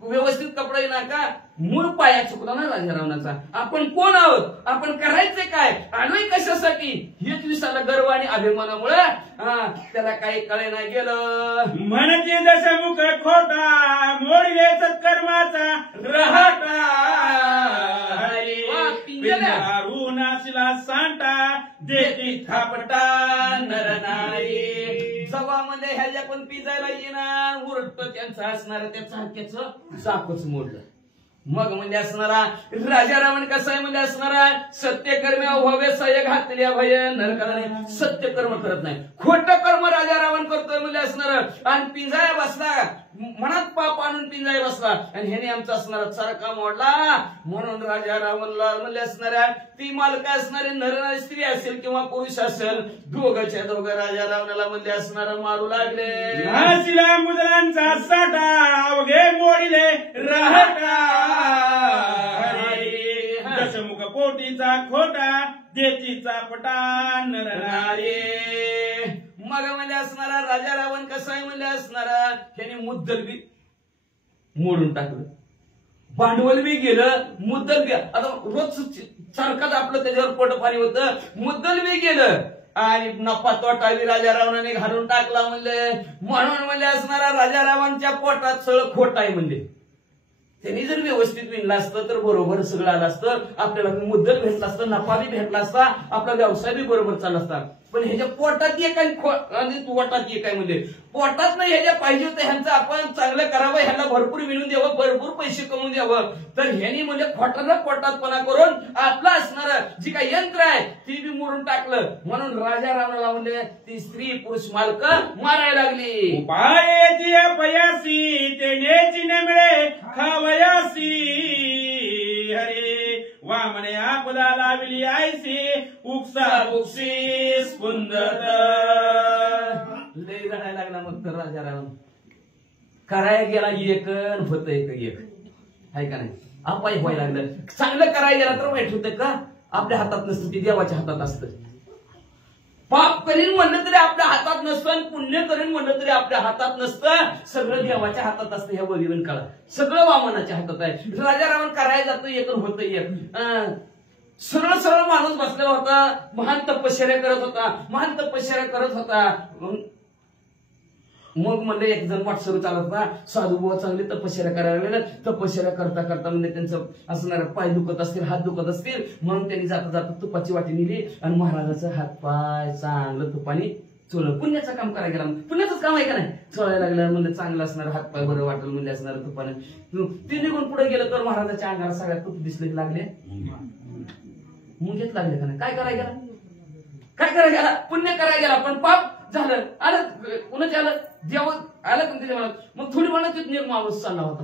व्यवस्थित कपडे ना का मूळ पाया चुकला ना राजा रावणाचा. आपण कोण आहोत, आपण करायचे काय, आलोय कशासाठी, हेच विसरला गर्व आणि अभिमानामुळे त्याला काही कळे नाही गेलं. म्हणते दशमुख खोटा मोडले सत्कर्माचा रहाटा, नाशिला सांटा देती थापटा नरनारी. जवामध्ये ह्याच्या पण पिजायला येणार उरट त्यांचा असणार त्या चाक्याचं चाकच मोडलं. मग म्हणजे असणारा राजा रावण कसा आहे म्हणजे असणारा सत्यकर्मी व्हावे सय घातल्या भय नरकाला सत्यकर्म करत नाही, खोटं कर्म राजा रावण करतोय म्हणजे असणार. आणि पिंजाया बसला, मनात पाप आणून पिंजाया बसला आणि ह्याने आमचा असणारा चरका मोडला. म्हणून राजा रावणला म्हणजे असणाऱ्या ती मालका असणारे नर स्त्री असेल किंवा पुरुष असेल, दोघच्या दोघं राजा रावणाला म्हणजे असणारा मारू लागले. नाशिला मुदलांचा साठा अवघे मोडीले रहाटा, दशमुख पोटीचा खोटा देतीचा पटा नरनारी. मग म्हणजे असणारा राजा रावण कसा आहे म्हणजे असणारा त्याने मुद्दल बी मोडून टाकलं, भांडवल बी गेलं, मुद्दल बी आता रोज सारखाच आपलं त्याच्यावर पोटपाणी होतं, मुद्दल बी गेलं आणि नफा तोटा बी राजा रावणाने घालून टाकला म्हणले. म्हणून म्हणजे असणारा राजा रावणच्या पोटात सगळं खोट आहे म्हणजे. त्यांनी जर व्यवस्थित विणलं असतं तर बरोबर सगळं आलं असतं, आपल्याला मुद्दल भेटला असतं, नफा बी भेटला असता, आपला व्यवसाय बी बरोबर चालला असता. पण ह्याच्या पोटात एक आणि पोटात एक आहे म्हणजे पोटात नाही ह्याच्या पाहिजे होतं ह्यांचं आपण चांगलं करावं, ह्याला भरपूर विणून द्यावं, भरपूर पैसे कमवून द्यावं. तर ह्यांनी म्हणजे खोटानं पोटातपणा करून आपलं असणारं जी काही यंत्र आहे ती बी मोडून टाकलं. म्हणून राजा रावणाला म्हणजे ती स्त्री पुरुष मालक मारायला लागली. उपायाची अपयासी तेनेची नमळे खावयासी, हरे वामने आपदा लावली आयसी उपसा बुक्सी स्पुंदत. लय रडायला लागला मग तर राजा रावण. करायला गेला एक होत एक आहे का नाही, अपाय व्हायला लागलं. चांगलं करायला गेला तर वाईट होतं का, आपल्या हातात नसतं, ते देवाच्या हातात असतं. पाप करीन म्हणलं तरी आपल्या हातात नसतं आणि पुण्य करीन म्हणलं तरी आपल्या हातात नसतं. सगळं देवाच्या हातात असतं. ह्या बघिवन काळात सगळं वामनाच्या हातात आहे. राजा रावण करायला जातो एक होतं एक. सरळ सरळ माणूस बसला होता, महान तपश्चर्या करत होता, महान तपश्चर्या करत होता. मग म्हणजे एक जण वाटसरू चालत होता, साधू बुवा चांगली तपश्चर्या करायला लागले. तपश्चर्या करता करता म्हणजे त्यांचं असणार पाय दुखत असतील, हात दुखत असतील, म्हणून त्यांनी जाता जाता तुपाची वाटी नेली आणि महाराजाचं हात पाय चांगलं तुपाने चोळलं. पुण्याचं काम करायला गेला, पुण्याचंच काम आहे का नाही, चोळायला लागलं म्हणजे चांगलं असणार, हात पाय बरं वाटेल म्हणजे असणार तुपाने. ते निघून पुढे गेलं तर महाराजाच्या अंगाला सगळ्यात तुप दिसले लागले, मुंगेच लागले का नाही. काय करायला गेला, काय करायला गेला, पुण्य करायला गेला पण पाप झालं. आलं कुणाच्या आलं, देव आलं पण त्याच्या मनात. मग थोडी म्हणत तिथून एक माणूस चालला होता,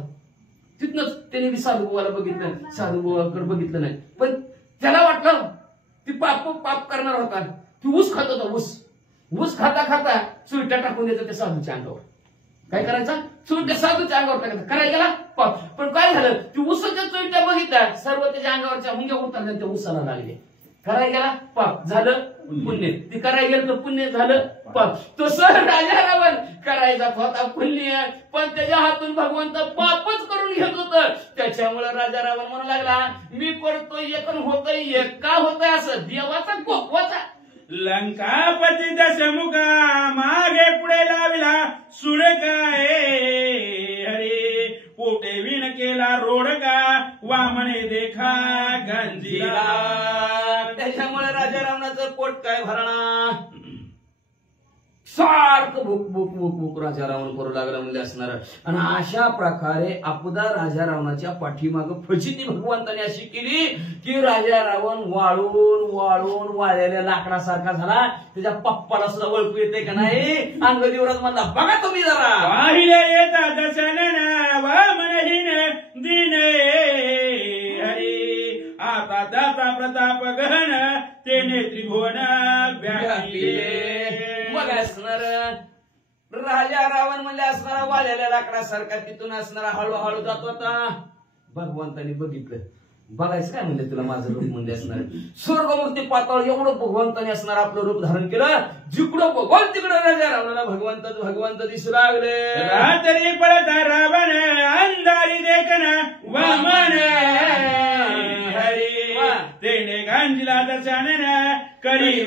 तिथनच त्याने साधू बुवाला बघितलं, साधू बुवाकडे बघितलं नाही. पण त्याला वाटलं ती पाप करणार होता. ती ऊस खात होता, ऊस खाता खाता चुलट्या टाकून द्यायचं त्या साधूच्या अंगावर. काय करायचा, चुलट्या साधूच्या अंगावर टाकायचं. करायला गेला पाप. पण काय झालं, ती ऊसाच्या चुलट्या बघितल्या, सर्व त्याच्या अंगावरच्या मुंग्या उतरल्या, त्या ऊसाला लागले. करायला गेला पाप, झालं पुण्य. ती करायला गेलं तर पुण्य, झालं पाप. तसं राजा रावण करायचा होता पुण्य, पण त्याच्या हातून भगवंत पापच करून घेत होत. त्याच्यामुळे राजा रावण म्हणू लागला, मी करतोय एक होतोय एक. का होतोय असं, देवाचा गोपवाचा. लंकापती दशमुखा मागे पुढे लाविला सुर काय, हरे पोटे विण केला रोडका वामने देखा गंजीला. त्याच्यामुळे राजा रावणाचं पोट काय भरणा, सारखं भूक भूक भूक भूक राजा रावण करू लागला म्हणजे असणार. आणि अशा प्रकारे आपदा राजा रावणाच्या पाठीमाग फजिती भगवंताने अशी केली की राजा रावण वाळून वाळून वाळलेल्या लाकडासारखा झाला. त्याच्या पप्पाला सुद्धा ओळखू येते का नाही, अंग देवराज म्हणला बघा तुम्ही जरा. पाहिले येता दशनना वामनहीन दिने, हरी आता दाता प्रताप गहन तेने त्रिभुवन व्यापिले. मग असणार राजा रावण म्हणजे असणारा वाळलेल्या लाकडासारखा तिथून असणारा हळूहळू जात होता. भगवंतानी बघितलं बघायचं काय म्हणले तुला माझं रूप म्हणजे असणार स्वर्गमूर्ती पाताळ एवढं भगवंताने असणार आपलं रूप धारण केलं जिकडं भगवान तिकडं राजा रावणाला भगवंत दिसू लागले रात्री पळता रावण अंधारी देखन वामन हरी तेने गांजला दर्शन करी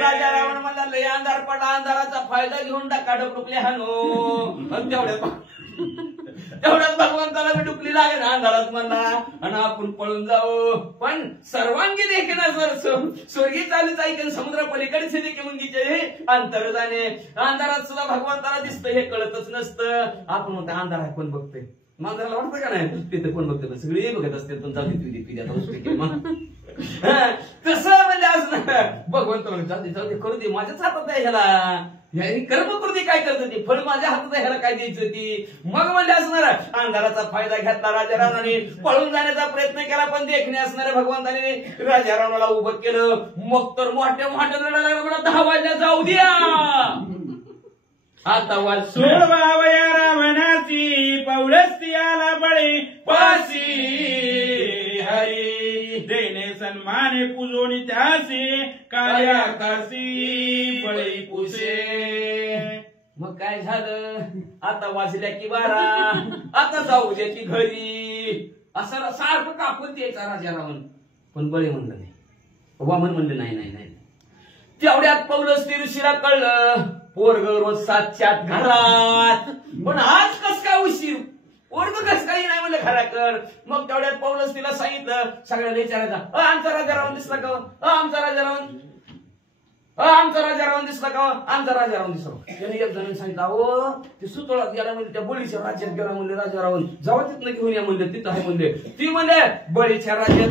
राजा रावण मला लय अंधार पडला अंधाराचा फायदा घेऊन टाका डुकले हानो तेवढ्यात भगवंताला मी डुकली लागेल अंधारात म्हणला आणि आपण पळून जाऊ पण सर्वांगी देखील स्वर्गी चालूच ऐकेन समुद्र पलीकडचे देखील मुंगीचे अंतर जाणे अंधारात सुद्धा भगवंताला दिसतं हे कळतच नसतं आपण म्हणतो अंधारात कोण बघतोय मांजराला वाटतं का नाही तिथे कोण बघतोय सगळे बघत असते तुमचा कसं म्हणजे असं भगवंत जाऊ दे करू दे माझ्याच हातात आहे ह्याला कर्म करू दे काय करत ती फळ माझ्या हातात ह्याला काय द्यायचं ती मग म्हणजे असणार अंधाराचा फायदा घेतला राजा रावणाने पळून जाण्याचा प्रयत्न केला पण देखणे असणाऱ्या भगवंताने राजा रावणाला उभं केलं मग तर मोठ्या रडायला 10 वाजल्या जाऊ द्या आता वाज सोडवावया रावणाची पौळस्ती आला बळी पासी हरी देणे सन्माने पूजोनी त्यासी काल्या कासी बळी पुसे मग काय झालं आता वाजल्या की 12 आता जाऊ द्या की घरी असं सारखं कापून द्यायचा राजा रावण पण बळे म्हणलं नाही वामन म्हणलं नाही तेवढ्यात पौलस्ती ऋषीला कळलं पोरग रोज 7च्या घरात पण आज कस काय उशीर पोरग कस काही नाही म्हणलं घराकड मग तेवढ्यात पौलस्तीला सांगितलं सगळ्याला विचारायचा आमचा राजा रावण दिसला का आमचा राजा रावण दिसला का आमचा राजा रावण दिसला त्याने एक जणांनी सांगितलं अहो ते सुतोळात गेला म्हणजे त्या बळीच्या राज्यात गेला म्हणले राजा रावण जेव्हा तिथनं घेऊन या म्हणले तिथं आहे म्हणले ती म्हणले बळीच्या राज्यात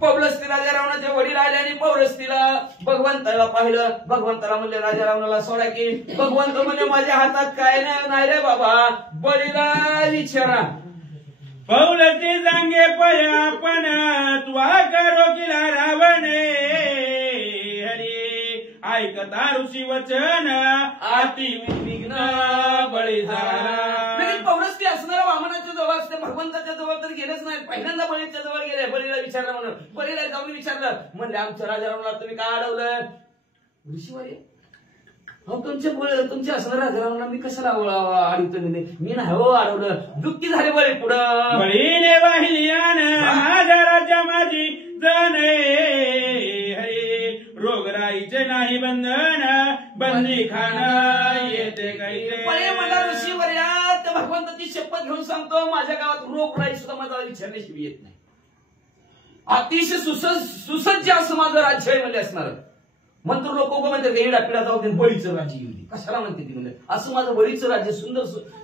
पौलस्ती राजा रावणाचे वडील आले आणि पौलस्तीला भगवंताला पाहिलं भगवंताला म्हणले राजा रावणाला सोडा की भगवंत म्हणजे माझ्या हातात काय नाही रे बाबा बळीला विचारा पौलस्ती सांगे पय आपण तुवा करो किला रावणे हरी ऐकता ऋषी वचन अति विघ्न बळी झाला पौलस्ती असणाऱ्या वामनाच्या जवळ असते भगवंताच्या जवळ तर गेलेच नाही पहिल्यांदा बळीच्या जवळ गेले बळीला विचारलं म्हणून बळीला जाऊन विचारलं म्हणले आमच्या राजा रावणाला तुम्ही काय अडवलं ऋषीवारी तुमच्या असणाऱ्या राजा रावणाला मी कशाला अडवतो मी नाही हो अडवलं दुःखी झाले बळी पुढं बळीने वाहिल्यान माझ्या राजा माझी जने हरे रोगराईचे नाही बंधन बंदी खाना येते काही मला ऋषीवर्या त्या भगवंताची शपथ घेऊन सांगतो माझ्या गावात रोगराई सुद्धा माझा विचारण्याशिवाय येत नाही अतिशय सुसज्ज असं माझं राज्य आहे म्हणजे असणार मंत्र लोक म्हणतात येडा पिढा जाऊ दे बळीचं राज्य येऊ दे कशाला म्हणते ती म्हणजे असं माझं बळीचं राज्य सुंदर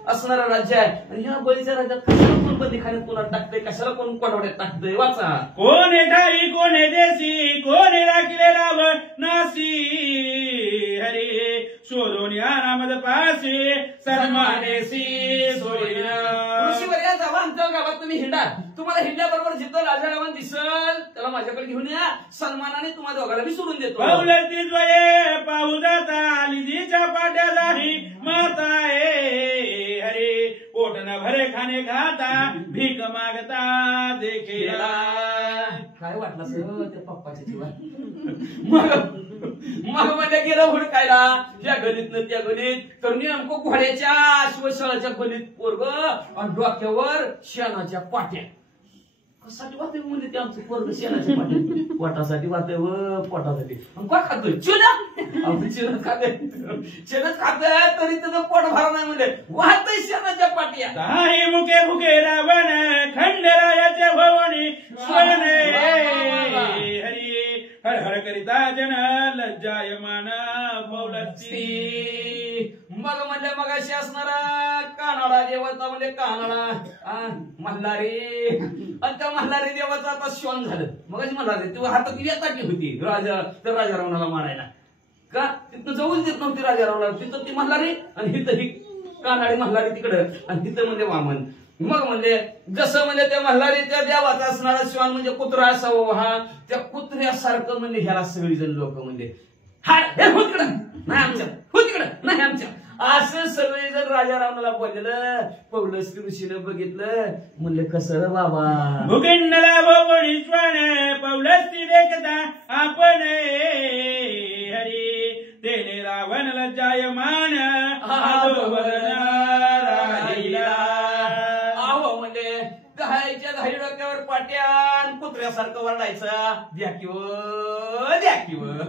असणारं राज्य आहे आणि ह्या बळीच्या राज्यात कशाला कोण बंदी खाण्यात कोणाला टाकतंय कशाला कोण कोणावड्यात टाकतंय वाचा कोणे ठाई कोणे देशी कोणे राखिले राव नासी हरे शोधून या नामद पासे सन्मानेसी ऋषीवर्या जावा आमच्या गावात तुम्ही हिंडा तुम्हाला हिंड्याबरोबर जिथं राजा रावण दिसल त्याला माझ्याकडे घेऊन या सन्मानाने तुम्हाला दोघाला मी सोडून देतो पौलस्ती द्वये पाहू जाता लिजीच्या पाट्या जाही माता हरे पोट न भरे खाणे खाता भीक मागता देखेला काय वाटलं सर त्या पप्पाच्या जीवात मग म्हणजे गेलं हुडकायला या गणित त्या गणित तर नेमकं घोड्याच्या अश्वशाळाच्या गणित पोरग आणि डोक्यावर शेणाच्या पाट्या कशासाठी वाहते म्हणजे ते आमचं पोरग शेणाच्या पाट्या पोटासाठी वाहते व पोटासाठी काय खातोय चिनच खातोय तरी त्याचं पोट भरा नाही म्हणजे वाहतोय शेणाच्या पाट्या काही मुके भुके रावण खंडरायाच्या भवनी स्वने हरी हर हर करिता जन लज्जायमान पौलस्ती मग म्हणजे मगाशी असणारा कानाडा देवाचा म्हणजे कानाडा मल्हारी आणि त्या मल्हारी देवाचा आता श्वान झालं मगाशी मल्हारी तेव्हा हातात वेताटली होती राजा रावणाला मारायला का तिथं जाऊन देत नव्हती राजा रावणाला तिथं ती मल्हारी आणि हिथं ही कानाडी मल्हारी तिकडं आणि तिथं म्हणजे वामन मग म्हणजे जसं म्हणजे त्या मल्हारीच्या देवाचा असणारा श्वान म्हणजे कुत्रा असावं हा त्या कुत्र्यासारखं म्हणजे ह्याला सगळी जण लोक म्हणजे हा हे हो तिकडं नाही आमच्या हो तिकडं नाही आमच्या असं सगळेजण राजा रावणाला बोललेलं. पौलस्त्य ऋषीनं बघितलं, म्हणलं कसं रे बाबा. भूखंडला भोगणीश्वर पौलस्त्य देखता आपण हरी तेने रावण लज्जायमान आहो म्हणजे घाईच्या घाई डोक्यावर पाट्यान कुत्र्यासारखं वरडायचं, द्या किंवा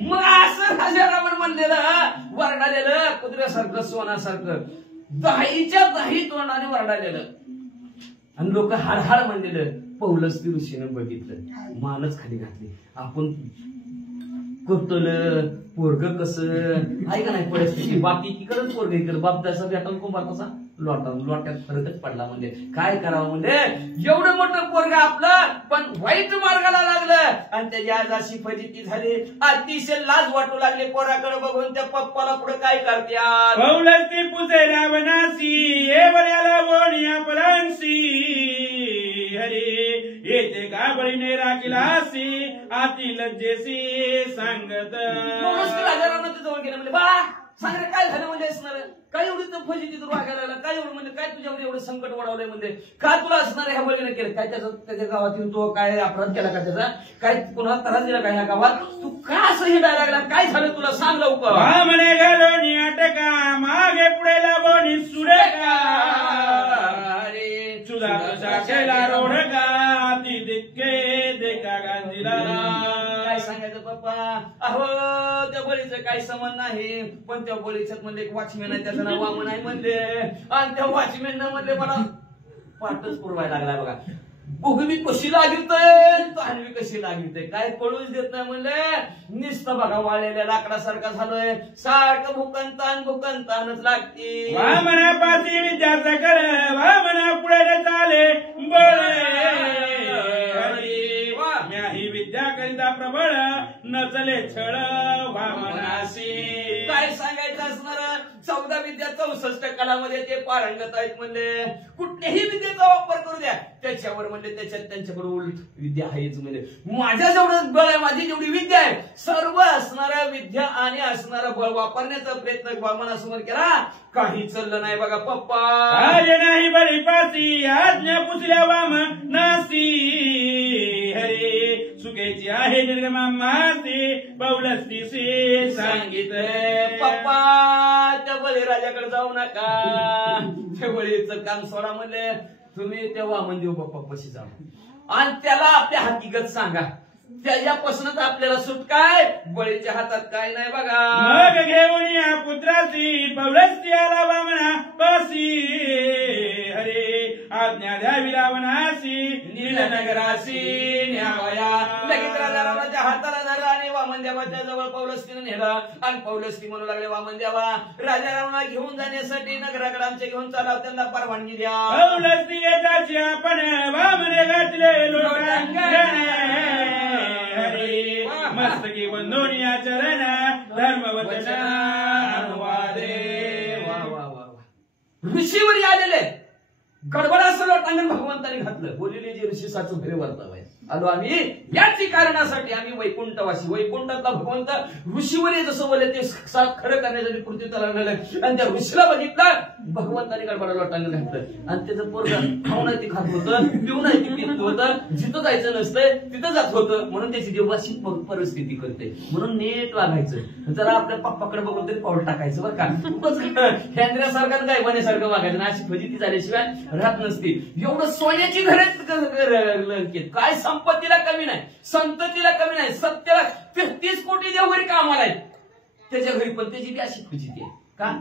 मग असं राजा रावण म्हणलेलं, वरडालेलं कुत्र्यासारखं सोनासारखं दहाईच्या दही तोंडाने वरडालेलं. आणि लोक हाडहाड म्हणलेलं. पौलस्त्य ऋषीनं बघितलं, मानच खाली घातली. आपण करतलं पोरग कसं ऐका नाही परिस्थिती. बाप एकीकडेच पोरग इकडे, बाप तसा भेटून कुंभार कसा लोट्यात फरकच पडला. म्हणजे काय करावं, म्हणजे एवढं मोठं पोरग आपलं पण वाईट मार्गाला लागलं. आणि त्याची आज अशी फजिती झाली, अतिशय लाज वाटू लागली पोराकडे बघून. त्या पप्पाला पुढे काय करत्या. पौलस्त्य पुजे रावणासी एवढ्याला बोनिया परांसी हरी येते गाबळीने राखिलासी आती लज्जेसी सांगत. राजा रावणाच्या जवळ गेले, म्हणजे बा सांग रे काय झालं, म्हणजे असणार काय एवढी तर फजिती तू वागायला लागला, काय एवढं म्हणजे काय तुझ्यावर एवढं संकट वाढवलंय, म्हणजे काय तुला असणार ह्या बळीने केलं काय, त्याच्या गावात येऊन तो काय अपराध केला का, त्याचा काय पुन्हा त्रास दिला का ह्या गावात, तू का असं हिंडायला लागला, काय झालं तुला सांग लवकर. म्हणे घालोनी अटका मागे पुढे लावणी सुरेका अरे सुधा केला रोडका ती दिक्के देखा गांधीला. काय सांगायचं पप्पा, अहो त्या बळीचं काही संबंध नाही, पण त्या बळीच्यात म्हणजे एक वॉचमॅन आहे, त्याचं नाव वामन आहे म्हणले. आणि त्या वॉचमॅन म्हणले मला पाठच पुरवायला लागला बघा. भूमी कशी लागितय, तानवी कशी लागितय, काय कळूच देत नाही म्हणले. नुसतं बघा वाळलेल्या लाकडासारखा झालोय, सारखं भूकंतानच लागते. वामनापासी विद्याचा कर वामना पुढे चाले बळे म्याही विद्या करिता प्रबळ नचले छळ वामनासी. काय सांगायचं असणार, 14 विद्या 64 कलामध्ये ते पारंगत आहेत म्हणजे. कुठल्याही विद्येचा वापर करू द्या त्याच्यावर, म्हणजे त्याच्यात त्यांच्याकडे उलट विद्या आहेच. म्हणजे माझ्या जेवढं बळ आहे, माझी जेवढी विद्या आहे, सर्व असणाऱ्या विद्या आणि असणारं बळ वापरण्याचा प्रयत्न वामनासमोर केला, काही चाललं नाही बघा पप्पा. आज नाही बळीपासी आज्ञा पुसल्या वामनासी हरे सुखेची आहे निर्गमा माती पौलस्त्य सांगितले. पप्पा त्या बळीराजाकडे जाऊ नका, त्या बळीचं काम सोडा म्हणले. तुम्ही त्या वामन देव बाप्पा पशी जा आणि त्याला आपल्या हकीकत सांगा, त्याच्यापासूनच आपल्याला सुटकाय, बळीच्या हातात काय नाही बघा. मग घेऊन या पुत्राची पौलस्त्याला वामना पासी हरे आज्ञा द्यावी रावणासी नीलनगरासी न्यावया. लगेच राजा रावणाच्या हाताला धरला आणि वामन देवाच्या जवळ पौलस्त्याने नेला. आणि पौलस्त्य म्हणू लागले, वामन देवा राजा रावणा घेऊन जाण्यासाठी नगराकडे आमच्या घेऊन चालाव, त्यांना परवानगी द्या. पौलस्त्याची आपण वामने घातले लोटांगण हरे मस्तकी बंधोनिया चरण धर्मवचन अनुवादे. ऋषीवर आलेले गडबड असं लोटांगण भगवंताने घातलं. बोललेले जे ऋषी साचून खरे वर्ताव आहे. आलो आम्ही याच कारणासाठी, आम्ही वैकुंठवासी, वैकुंठातला भगवंत ऋषीवर जसं बोलले ते खरं करण्यासाठी कृतीला लागलेलं. आणि त्या ऋषीला बघितलं, भगवंताने गडबडा लोटांगण घातलं. आणि त्याचं पोरग खाऊन ती खात होतं, पिऊन ती पित होतं, जिथं जायचं नसतंय तिथं जात होतं. म्हणून त्याची देवाशी परिस्थिती करते. म्हणून नीट वागायचं, जरा आपल्या पप्पाकडे बघून तरी पाऊल टाकायचं बरं का. हेंद्र्यासारखं काय बनेसारखं वागायचं ना, अशी फजिती झाल्याशिवाय राहत नसती. एवढं सोन्याची घरे काय, संपत्तीला कमी नाही, संततीला कमी नाही, सत्याला 33 कोटी देवघरी कामाला आहेत, त्याच्या घरी पण त्याची ती अशी फजिती आहे का,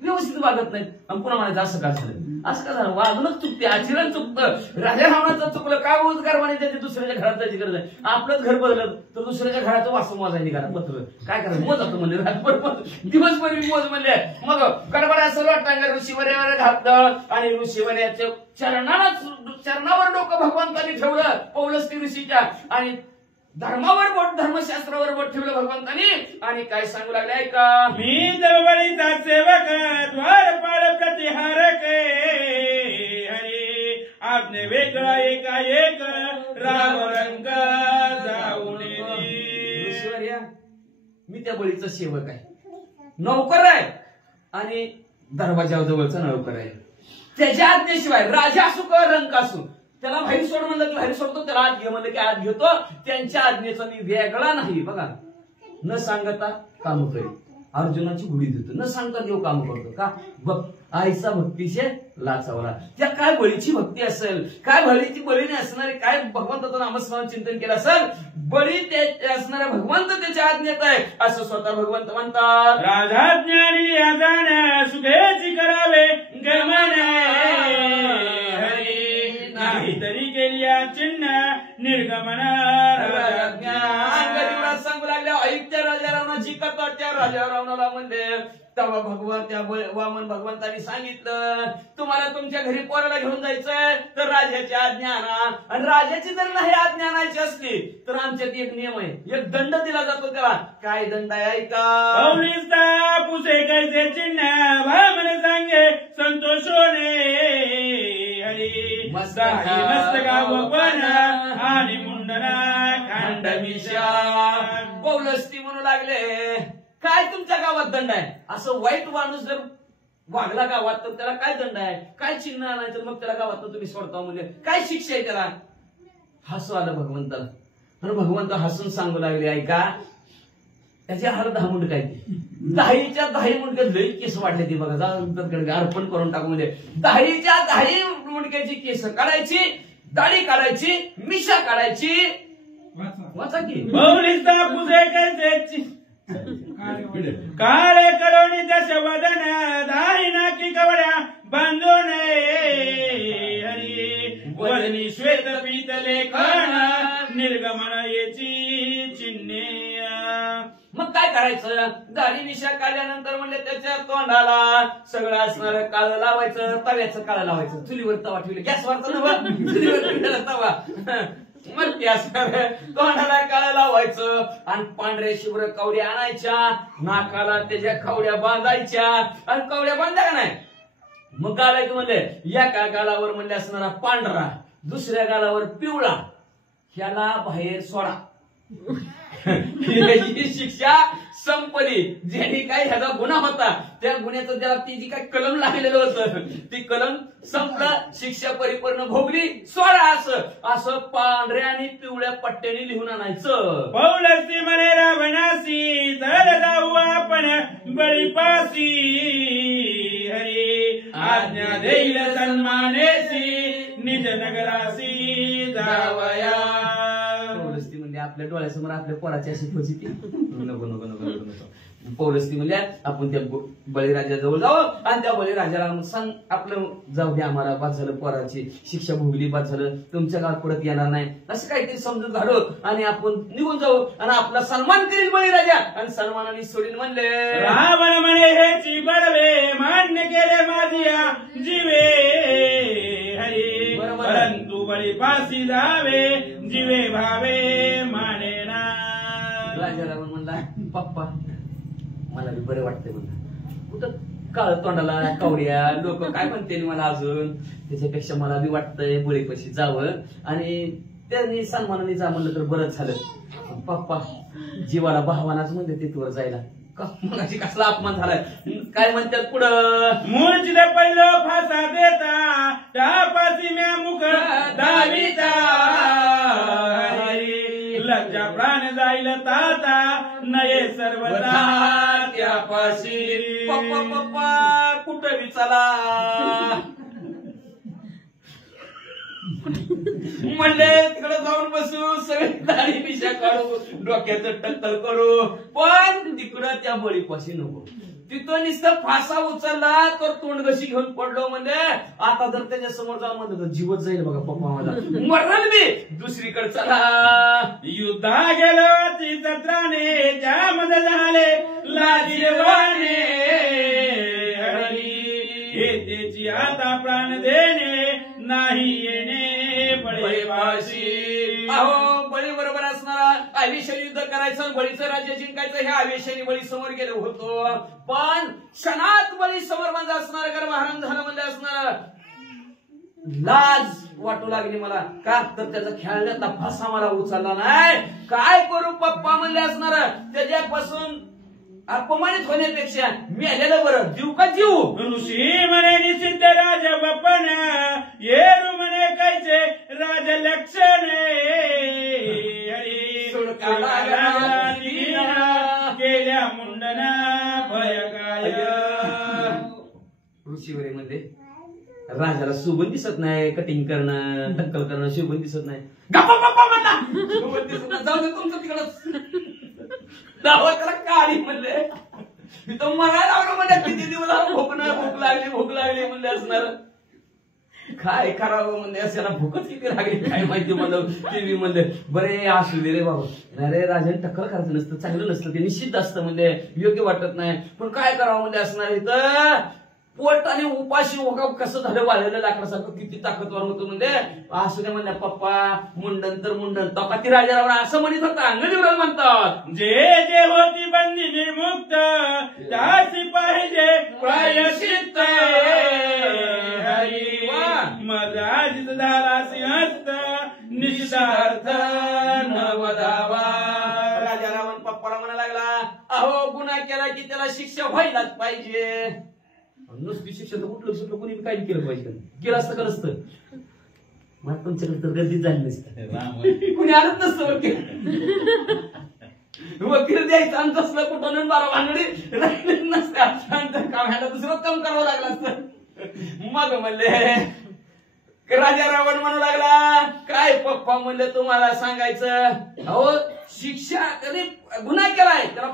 व्यवस्थित वागत नाहीत. आणि पुन्हा म्हणायचं असं का झालं, असं का झालं, वागणंच चुकते, आचरण चुकतं. राजा रावणाचं चुकलं, काय रोजगार म्हणायचं दुसऱ्याच्या घरात जायची गरज आहे. आपलंच घर बदललं तर दुसऱ्याच्या घराचं वासू मोजायची घरात पत्र काय करायचं, मोज जातो म्हणले, रातभर दिवसभर मोज म्हणले. मग गडबड असं लोटांगण ऋषीवर्यावर घातलं आणि ऋषीवर्याच्या चरणावर डोकं भगवंतांनी ठेवलं पौलस्त्य ऋषीच्या. आणि धर्मावर बोट, धर्मशास्त्रावर बोट ठेवलं भगवंतानी. आणि काय सांगू लागले का, मी दवळीचा सेवक द्वारपाळ प्रतिहारक हरे आपने वेगळा एकाएक राम रंग जाऊन. ऋषीवर्या मी त्या बळीचा सेवक आहे, नौकर आहे आणि दरवाजाजवळचा नौकर आहे. त्याच्या आज्ञेशिवाय राजा असू का रंक असू त्याला बाहेर सोड म्हणलं की बाहेर सोडतो, त्याला आत घे म्हणलं की आत घेतो. त्यांच्या आज्ञेचा मी वेगळा नाही. बघा, न सांगता काम करेल. अर्जुनाची गुढी देतो, न सांगता देव काम करतो का? बघ, आईचा भक्तीशे लाचावला. त्या काय बळीची भक्ती असेल, काय बळीची बळीने असणारे, काय भगवंताचं नामस्मरण चिंतन केलं असेल. बळी ते असणाऱ्या भगवंत त्याच्या आज्ञेत आहे असं स्वतः भगवंत म्हणतात. राधाज्ञानी अजाण्या सुखेची करावे गमन हरी, नाही तरी केली चिन्ह निर्गमन. अंगदेवराज सांगू लागल्या ऐकत्या राजा रावणाची कथा. त्या राजा रावणाला म्हणले तेव्हा भगवान त्या वामन भगवंतांनी सांगितलं तुम्हाला तुमच्या घरी पोराला घेऊन जायचंय तर राजाची आज्ञा आणा. आणि राजाची जर नाही आज्ञा आणायची असली तर आमच्यात एक नियम आहे, एक दंड दिला जातो. त्याला काय दंड आहे ऐका. पुसे कैसे चिन्ह भामन सांगे संतोषोने हरी, मस्तका वपन आणि मुंडना खांडविषा. पौलस्ती म्हणू लागले काय तुमच्या गावात दंड आहे? असं वाईट माणूस जर वागला गावात तर त्याला काय दंड आहे, काय चिन्ह आणायचं, मग त्याला गावात तुम्ही सोडता म्हणजे काय शिक्षा आहे त्याला? हसू आलं भगवंताला. आणि भगवंत हसून सांगू लागले ऐका त्याचे हर 10 मुंडक आहेत. 10च्या 10 मुंडक्यात लई केस वाढले ती बघा, अर्पण करून टाकू म्हणजे 10च्या 10 मुंडक्याची केस काढायची, दाढी काढायची, मिशा काढायची. वाचा की पुसे कैसे काळे करोनी दश वदन धारी नाकी कवड्या बांधून हरी, वदनी श्वेत पीतले खाण निर्गमन याची चिन्हे. मग काय करायचं? दाढी मिशा काढल्यानंतर म्हणले त्याच्या तोंडाला सगळं असणारं काळं लावायचं, तव्याचं काळं लावायचं. चुलीवर तवा ठेवले, गॅसवरचा नव्हा, चुलीवर ठेवलेला तवा. मग ते असणार तोंडाला काळं लावायचं आणि पांढऱ्या शुभ्र कवड्या आणायच्या, नाकाला त्याच्या कवड्या बांधायच्या. आणि कवड्या बांधल्या का नाही मग घालायचं म्हणले एका गालावर म्हणले असणारा पांढरा, दुसऱ्या गालावर पिवळा, ह्याला बाहेर सोडा. ही शिक्षा संपली. ज्याने काय ह्याचा गुन्हा होता त्या गुन्ह्याचं त्याला ती जी काय कलम लागलेलं होतं ती कलम संपलं, शिक्षा परिपूर्ण भोगली, सोडा. असं पांढऱ्या आणि पिवळ्या पट्ट्याने लिहून आणायचं. पौलस्ती म्हणे रावणासी धर जाऊ आपण बळीपासी हरी, आज्ञा देईल सन्मानेसी निज नगरासी जावया. पौलस्ती म्हणजे आपल्या डोळ्यासमोर आपल्या पोराची अशी फजिती नको नको नको नको. पौलस्ती म्हणजे आपण त्या बळीराजाजवळ जाऊ आणि त्या बळीराजाला सांग आपलं जाऊ द्या, आम्हाला बाद झालं, पोराची शिक्षा भोगली, बाद झालं, तुमच्या गावात परत येणार नाही असं काहीतरी समजून घालू आणि आपण निघून जाऊ आणि आपला सन्मान करेल बळीराजा. आणि सन्मानाने सोडील म्हणले रावण म्हणे हेची बळवे मान्य केले माझिया जीवे हरी, परंतु बळीपासी जावे जीवे भावे माने ना. राजा रावण म्हणला पप्पा मला बी बरं वाटतंय म्हणलं, कुठं काळ तोंडाला कवड्या लोक काय म्हणते मला अजून, त्याच्यापेक्षा मला बी वाटतंय बळीपाशी जावं आणि त्यांनी सन्मानाने जा म्हणलं तर बरंच झालं. पप्पा जीवाला भावानाच म्हणते तिथवर जायला, मगाशी कसला अपमान झालाय. काय म्हणतात पुढं, मूर्तीला पहिलं फासा देता टापासी म्या मुख दाविता लज्जा प्राण जाईल ताता नये सर्वदा त्यापाशी. पप्पा पप्पा कुठं विचारा म्हणले तिकडे जाऊन बसू, सगळे दाढी मिशा काढू, डोक्याचं टक्कल करू, पण तिकडं त्या बळीपाशी नको. तिथं नुसतं फासा उचलला तर तोंडगशी घेऊन पडलो. म्हणजे आता जर त्याच्या समोर जाऊन म्हणतो तर जीवच जाईल बघा पप्पा माझा, मरल मी, दुसरीकडे चला. युद्धा गेलो ती जत्राने ज्यामध्ये झाले लाजीवाने हरी, हे त्याची आता प्राण देणे नाही येणे बळीपाशी. अहो बळी बरोबर असणारा आवेशाने युद्ध करायचं, बळीचं राज्य जिंकायचं, ह्या आवेशाने बळी समोर गेलो होतो. पण क्षणात बळी समोर माझा असणारा गर्भहरण झालं म्हणजे असणारा लाज वाटू लागली मला, का तर त्याचा खेळण्यातला फासा मला उचलला नाही. काय करू पप्पा म्हणले असणार, त्याच्यापासून अपमानित होण्यापेक्षा मी आलेलं बरं. जीव का जीव. ऋषी म्हणे निषिद्ध राज बपन येरू म्हणे कायचे राज लक्षण गेल्या मुंडना भय काय. ऋषीवरे मध्ये राजाला शोभन दिसत नाही. कटिंग करणं टक्कल करणं शोभन दिसत नाही. गप्पा गप्पा म्हणा शोभन दिसत नाही. जाऊ दे तुमचं तिकडं दावा त्याला काढी म्हणले. तिथं म्हणायला लागलं म्हणजे किती दिवस भूक लागली म्हणले असणार. काय करावं म्हणजे असाला भूकच किती लागली काय माहिती म्हणलं. ते मी म्हणले बरे असू दे रे बाबा. नाही रे राजाने टक्कल करायचं नसतं चांगलं नसतं ते निश्चित असतं म्हणजे योग्य वाटत नाही. पण काय करावं म्हणजे असणार इथं पोट आणि उपाशी कसं झालं वाढलेलं लाकडासारखं किती ताकदवर होतं म्हणजे असू दे म्हणल्या पप्पा मुंडन तर मुंडन तपाती राजारावण असं म्हणत होता. अंगदेवराज म्हणतात जे जे होती बंदी निर्मुक्त त्याची पाहिजे प्रायश्चित्त हरी मजाजीत झाला सिंहस्थ निषिद्धार्थ नवदावा. राजारावण पप्पाला म्हणा लागला अहो गुन्हा केला की त्याला शिक्षा व्हायलाच पाहिजे. नुसती शिक्षा तर कुठलं सुटलं कोणी काही केलं पाहिजे. केलं असतं का नसतं. मग तुमच्याकडे तर गर्दीच झाली नसतं. कुणी आलंच नसतं वकील द्यायचं आणि तसलं कुठं बारा भानगडी नसत्या. काम ह्याला दुसरं काम करावं लागलं असतं. मग म्हणले राजा रावण म्हणू लागला काय पप्पा म्हणले तुम्हाला सांगायचं अहो शिक्षा त्याने गुन्हा केलाय त्याला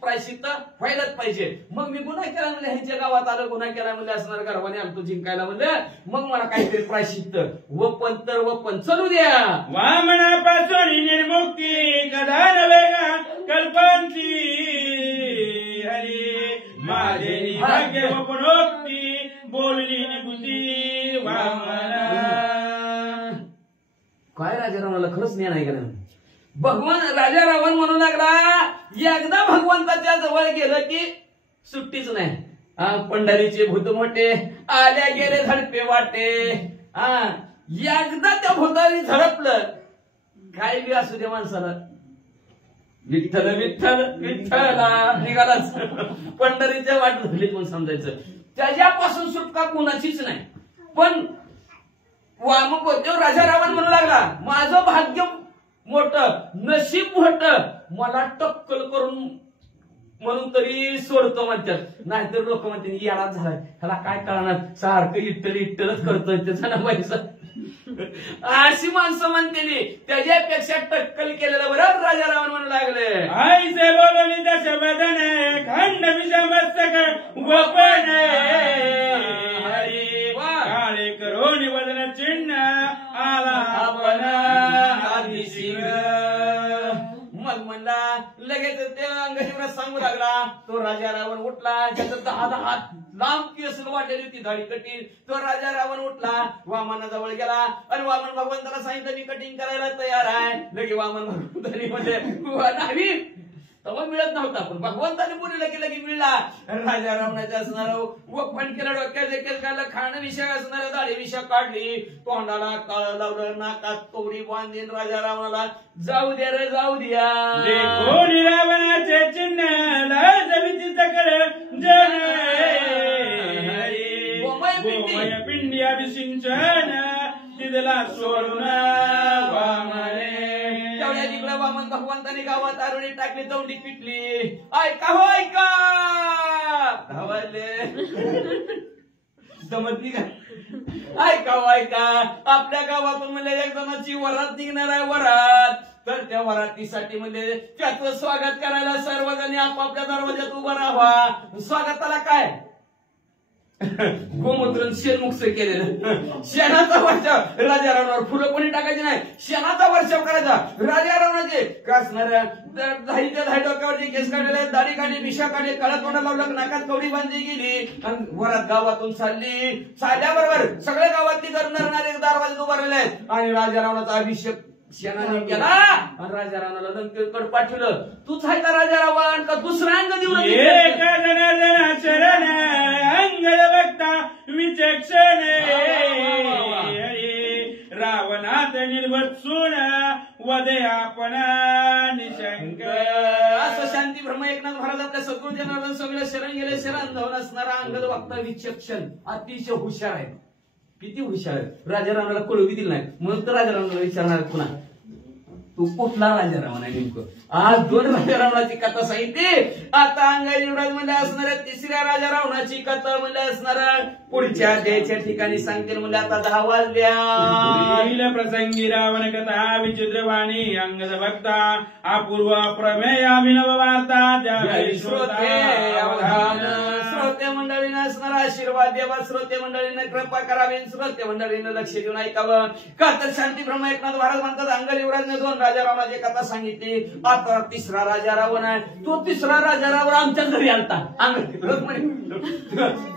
प्रायश्चित्त व्हायलाच पाहिजे. मग मी गुन्हा केला म्हणजे ह्यांच्या गावात आलं गुन्हा केला म्हणजे असणार गर्वाने आलतो जिंकायला म्हणलं मग मला काहीतरी प्रायश्चित्त वपन तर वपन चलू द्या. वामनापासून निर्मुक्ती कदा नवेगा कल्पांती हरी माझे भाग्य वपनोक्ती बोलली निबुती वामना. काय राजा रावणाला खरंच ज्ञान आहे का नाही. भगवान राजा रावण म्हणू लागला एकदा भगवंताच्या जवळ गेलं की सुट्टीच नाही. पंढरीचे भूत मोठे आल्या गेले झडपे वाटे. एकदा त्या भूताने झडपलं काय बी असू दे माणसाला विठ्ठल विठ्ठल विठ्ठला निघालाच पंढरीच्या वाट धरलीच म्हणून समजायचं. त्याच्यापासून सुटका कोणाचीच नाही. पण मग राजा रावण म्हणू लागला माझं भाग्य मोठं नशीब मोठं मला टक्कल करून म्हणून तरी सोडतो म्हणतात. नाहीतर लोक म्हणते याला झालाय ह्याला काय कळणार सारखं इट्टल इट्टलच करतोय त्याचा ना पैसा अशी माणसं म्हणते. त्याच्यापेक्षा टक्कल केलेलं बरं राजा रावण म्हणू लागले आईसे बोलवली दश बदन खंड विषमस्तक वपन हरी काळे करोनी बदन चिन्ह आला आपण आदिसिंग. मग म्हणला लगेच त्याला अंगजीवराज सांगू लागला. तो राजा रावण उठला त्याचं 10 हात लांब केस वाटलेली होती दाढी कटीन. तो राजा रावण उठला वामनाजवळ गेला आणि वामन भगवंताला सांगितलं मी कटिंग करायला तयार आहे. लगे वामन भगवंतानी म्हणजे नाही तेव्हा मिळत नव्हता पण भगवंताने बोलले की लगे मिळला. राजा रावणाच्या असणार वपन केलं डोक्यात देखील काढलं खाणं विषय असणार दाढी विषय काढली तोंडाला काळ लावलं नाकात कवडी बांधीन राजा रावणाला जाऊ द्या रे जाऊ द्या. कोणी रावणाचे चिन्ह लाजविती सकळ जन गोमय पिंडी अभिषिंचन तिथला सोडून वामने. तेवढ्या तिकडं वामन भगवंताने गावात आरुणी टाकली तोंडी पिटली. ऐका हो ऐका धावले जमत नाही का. ऐका हो ऐका आपल्या गावातून म्हणजे एक जणांची वरात निघणार आहे वरात. तर त्या वरातीसाठी म्हणजे त्याचं स्वागत करायला सर्वजणी आपापल्या दरवाज्यात उभा राहावा. स्वागताला काय गोमूत्र शेणमुक्त केलेलं शेणाचा वर्षाव राजा रावणावर फुलं कोणी टाकायची नाही. शेणाचा वर्षाव करायचा राजा रावणाचे कासणाऱ्या धाईच्या धाई डोक्यावरची केस काढलेले दाढी काढली मिशा काढली काळा तोंडा लावलं नाकात कवडी बांधली गेली आणि वरात गावातून चालली. चालल्याबरोबर सगळ्या गावातली करणारे दरवाजात उभा राहिले आणि राजा रावणाचा अभिषेक शेणाने केला आणि राजा रावणाला लंकेकडे पाठवलं. तूच आहे का राजा रावण का दुसरा अंग देऊन एका जनार्दना शरण अंगद बघता विचक्षण रावणात निर्वत्सून वदे आपण निशंक. असं शांती शांती ब्रह्म एकनाथ महाराज आपल्या सद्गुरू जनार्दन स्वामीला शरण गेले. शरण जाऊन असणारा अंगद वक्ता विचक्षण अतिशय हुशार आहे. किती हुशार आहे. राजारामाला कळू दिलं नाही म्हणून तर राजारामाला विचारणार पुन्हा तू कुठला राजाराम आहे नेमकं. आज 2 राजारावणाची कथा सांगितली. आता अंगाई युवराज मध्ये असणाऱ्या 3ऱ्या राजा रावणाची कथा म्हणजे असणाऱ्या पुढच्या अध्यायाच्या ठिकाणी सांगतील म्हणजे आता 10 वाजल्या. प्रसंगी रावण कथा विचित्रवाणी अंगद भक्ता अपूर्व प्रमेयाभिनव वार्ता द्यावी श्रोते अवधान. श्रोते मंडळीनं असणारा आशीर्वाद द्यावा. श्रोते मंडळीनं कृपा करावी. श्रोते मंडळीनं लक्ष देऊन ऐकावं. का तर शांती ब्रह्म एकनाथ महाराज म्हणतात अंगाई युवराजने 2 राजा रावणाची कथा सांगितली. आता 3रा राजा रावण आहे. तो 3रा राजा रावण आमच्या घरी आलता.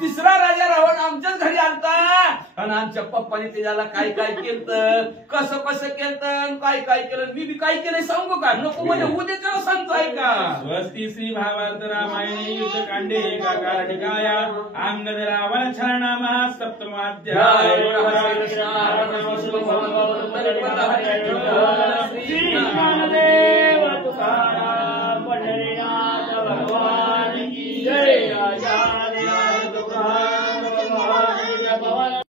3रा राजा रावण आमच्याच घरी आलता आणि आमच्या पप्पाने त्याला काय काय केलं कसं कसं केलं काय काय केलं मी बी काय केलं सांगू का नको म्हणजे उद्याच्या सांगतोय का. स्वस्ती श्री भावार्थ रामायणे युद्ध कांडे एकाकार ठिकाया अंगद रावण छानाम सप्तमाध्याय.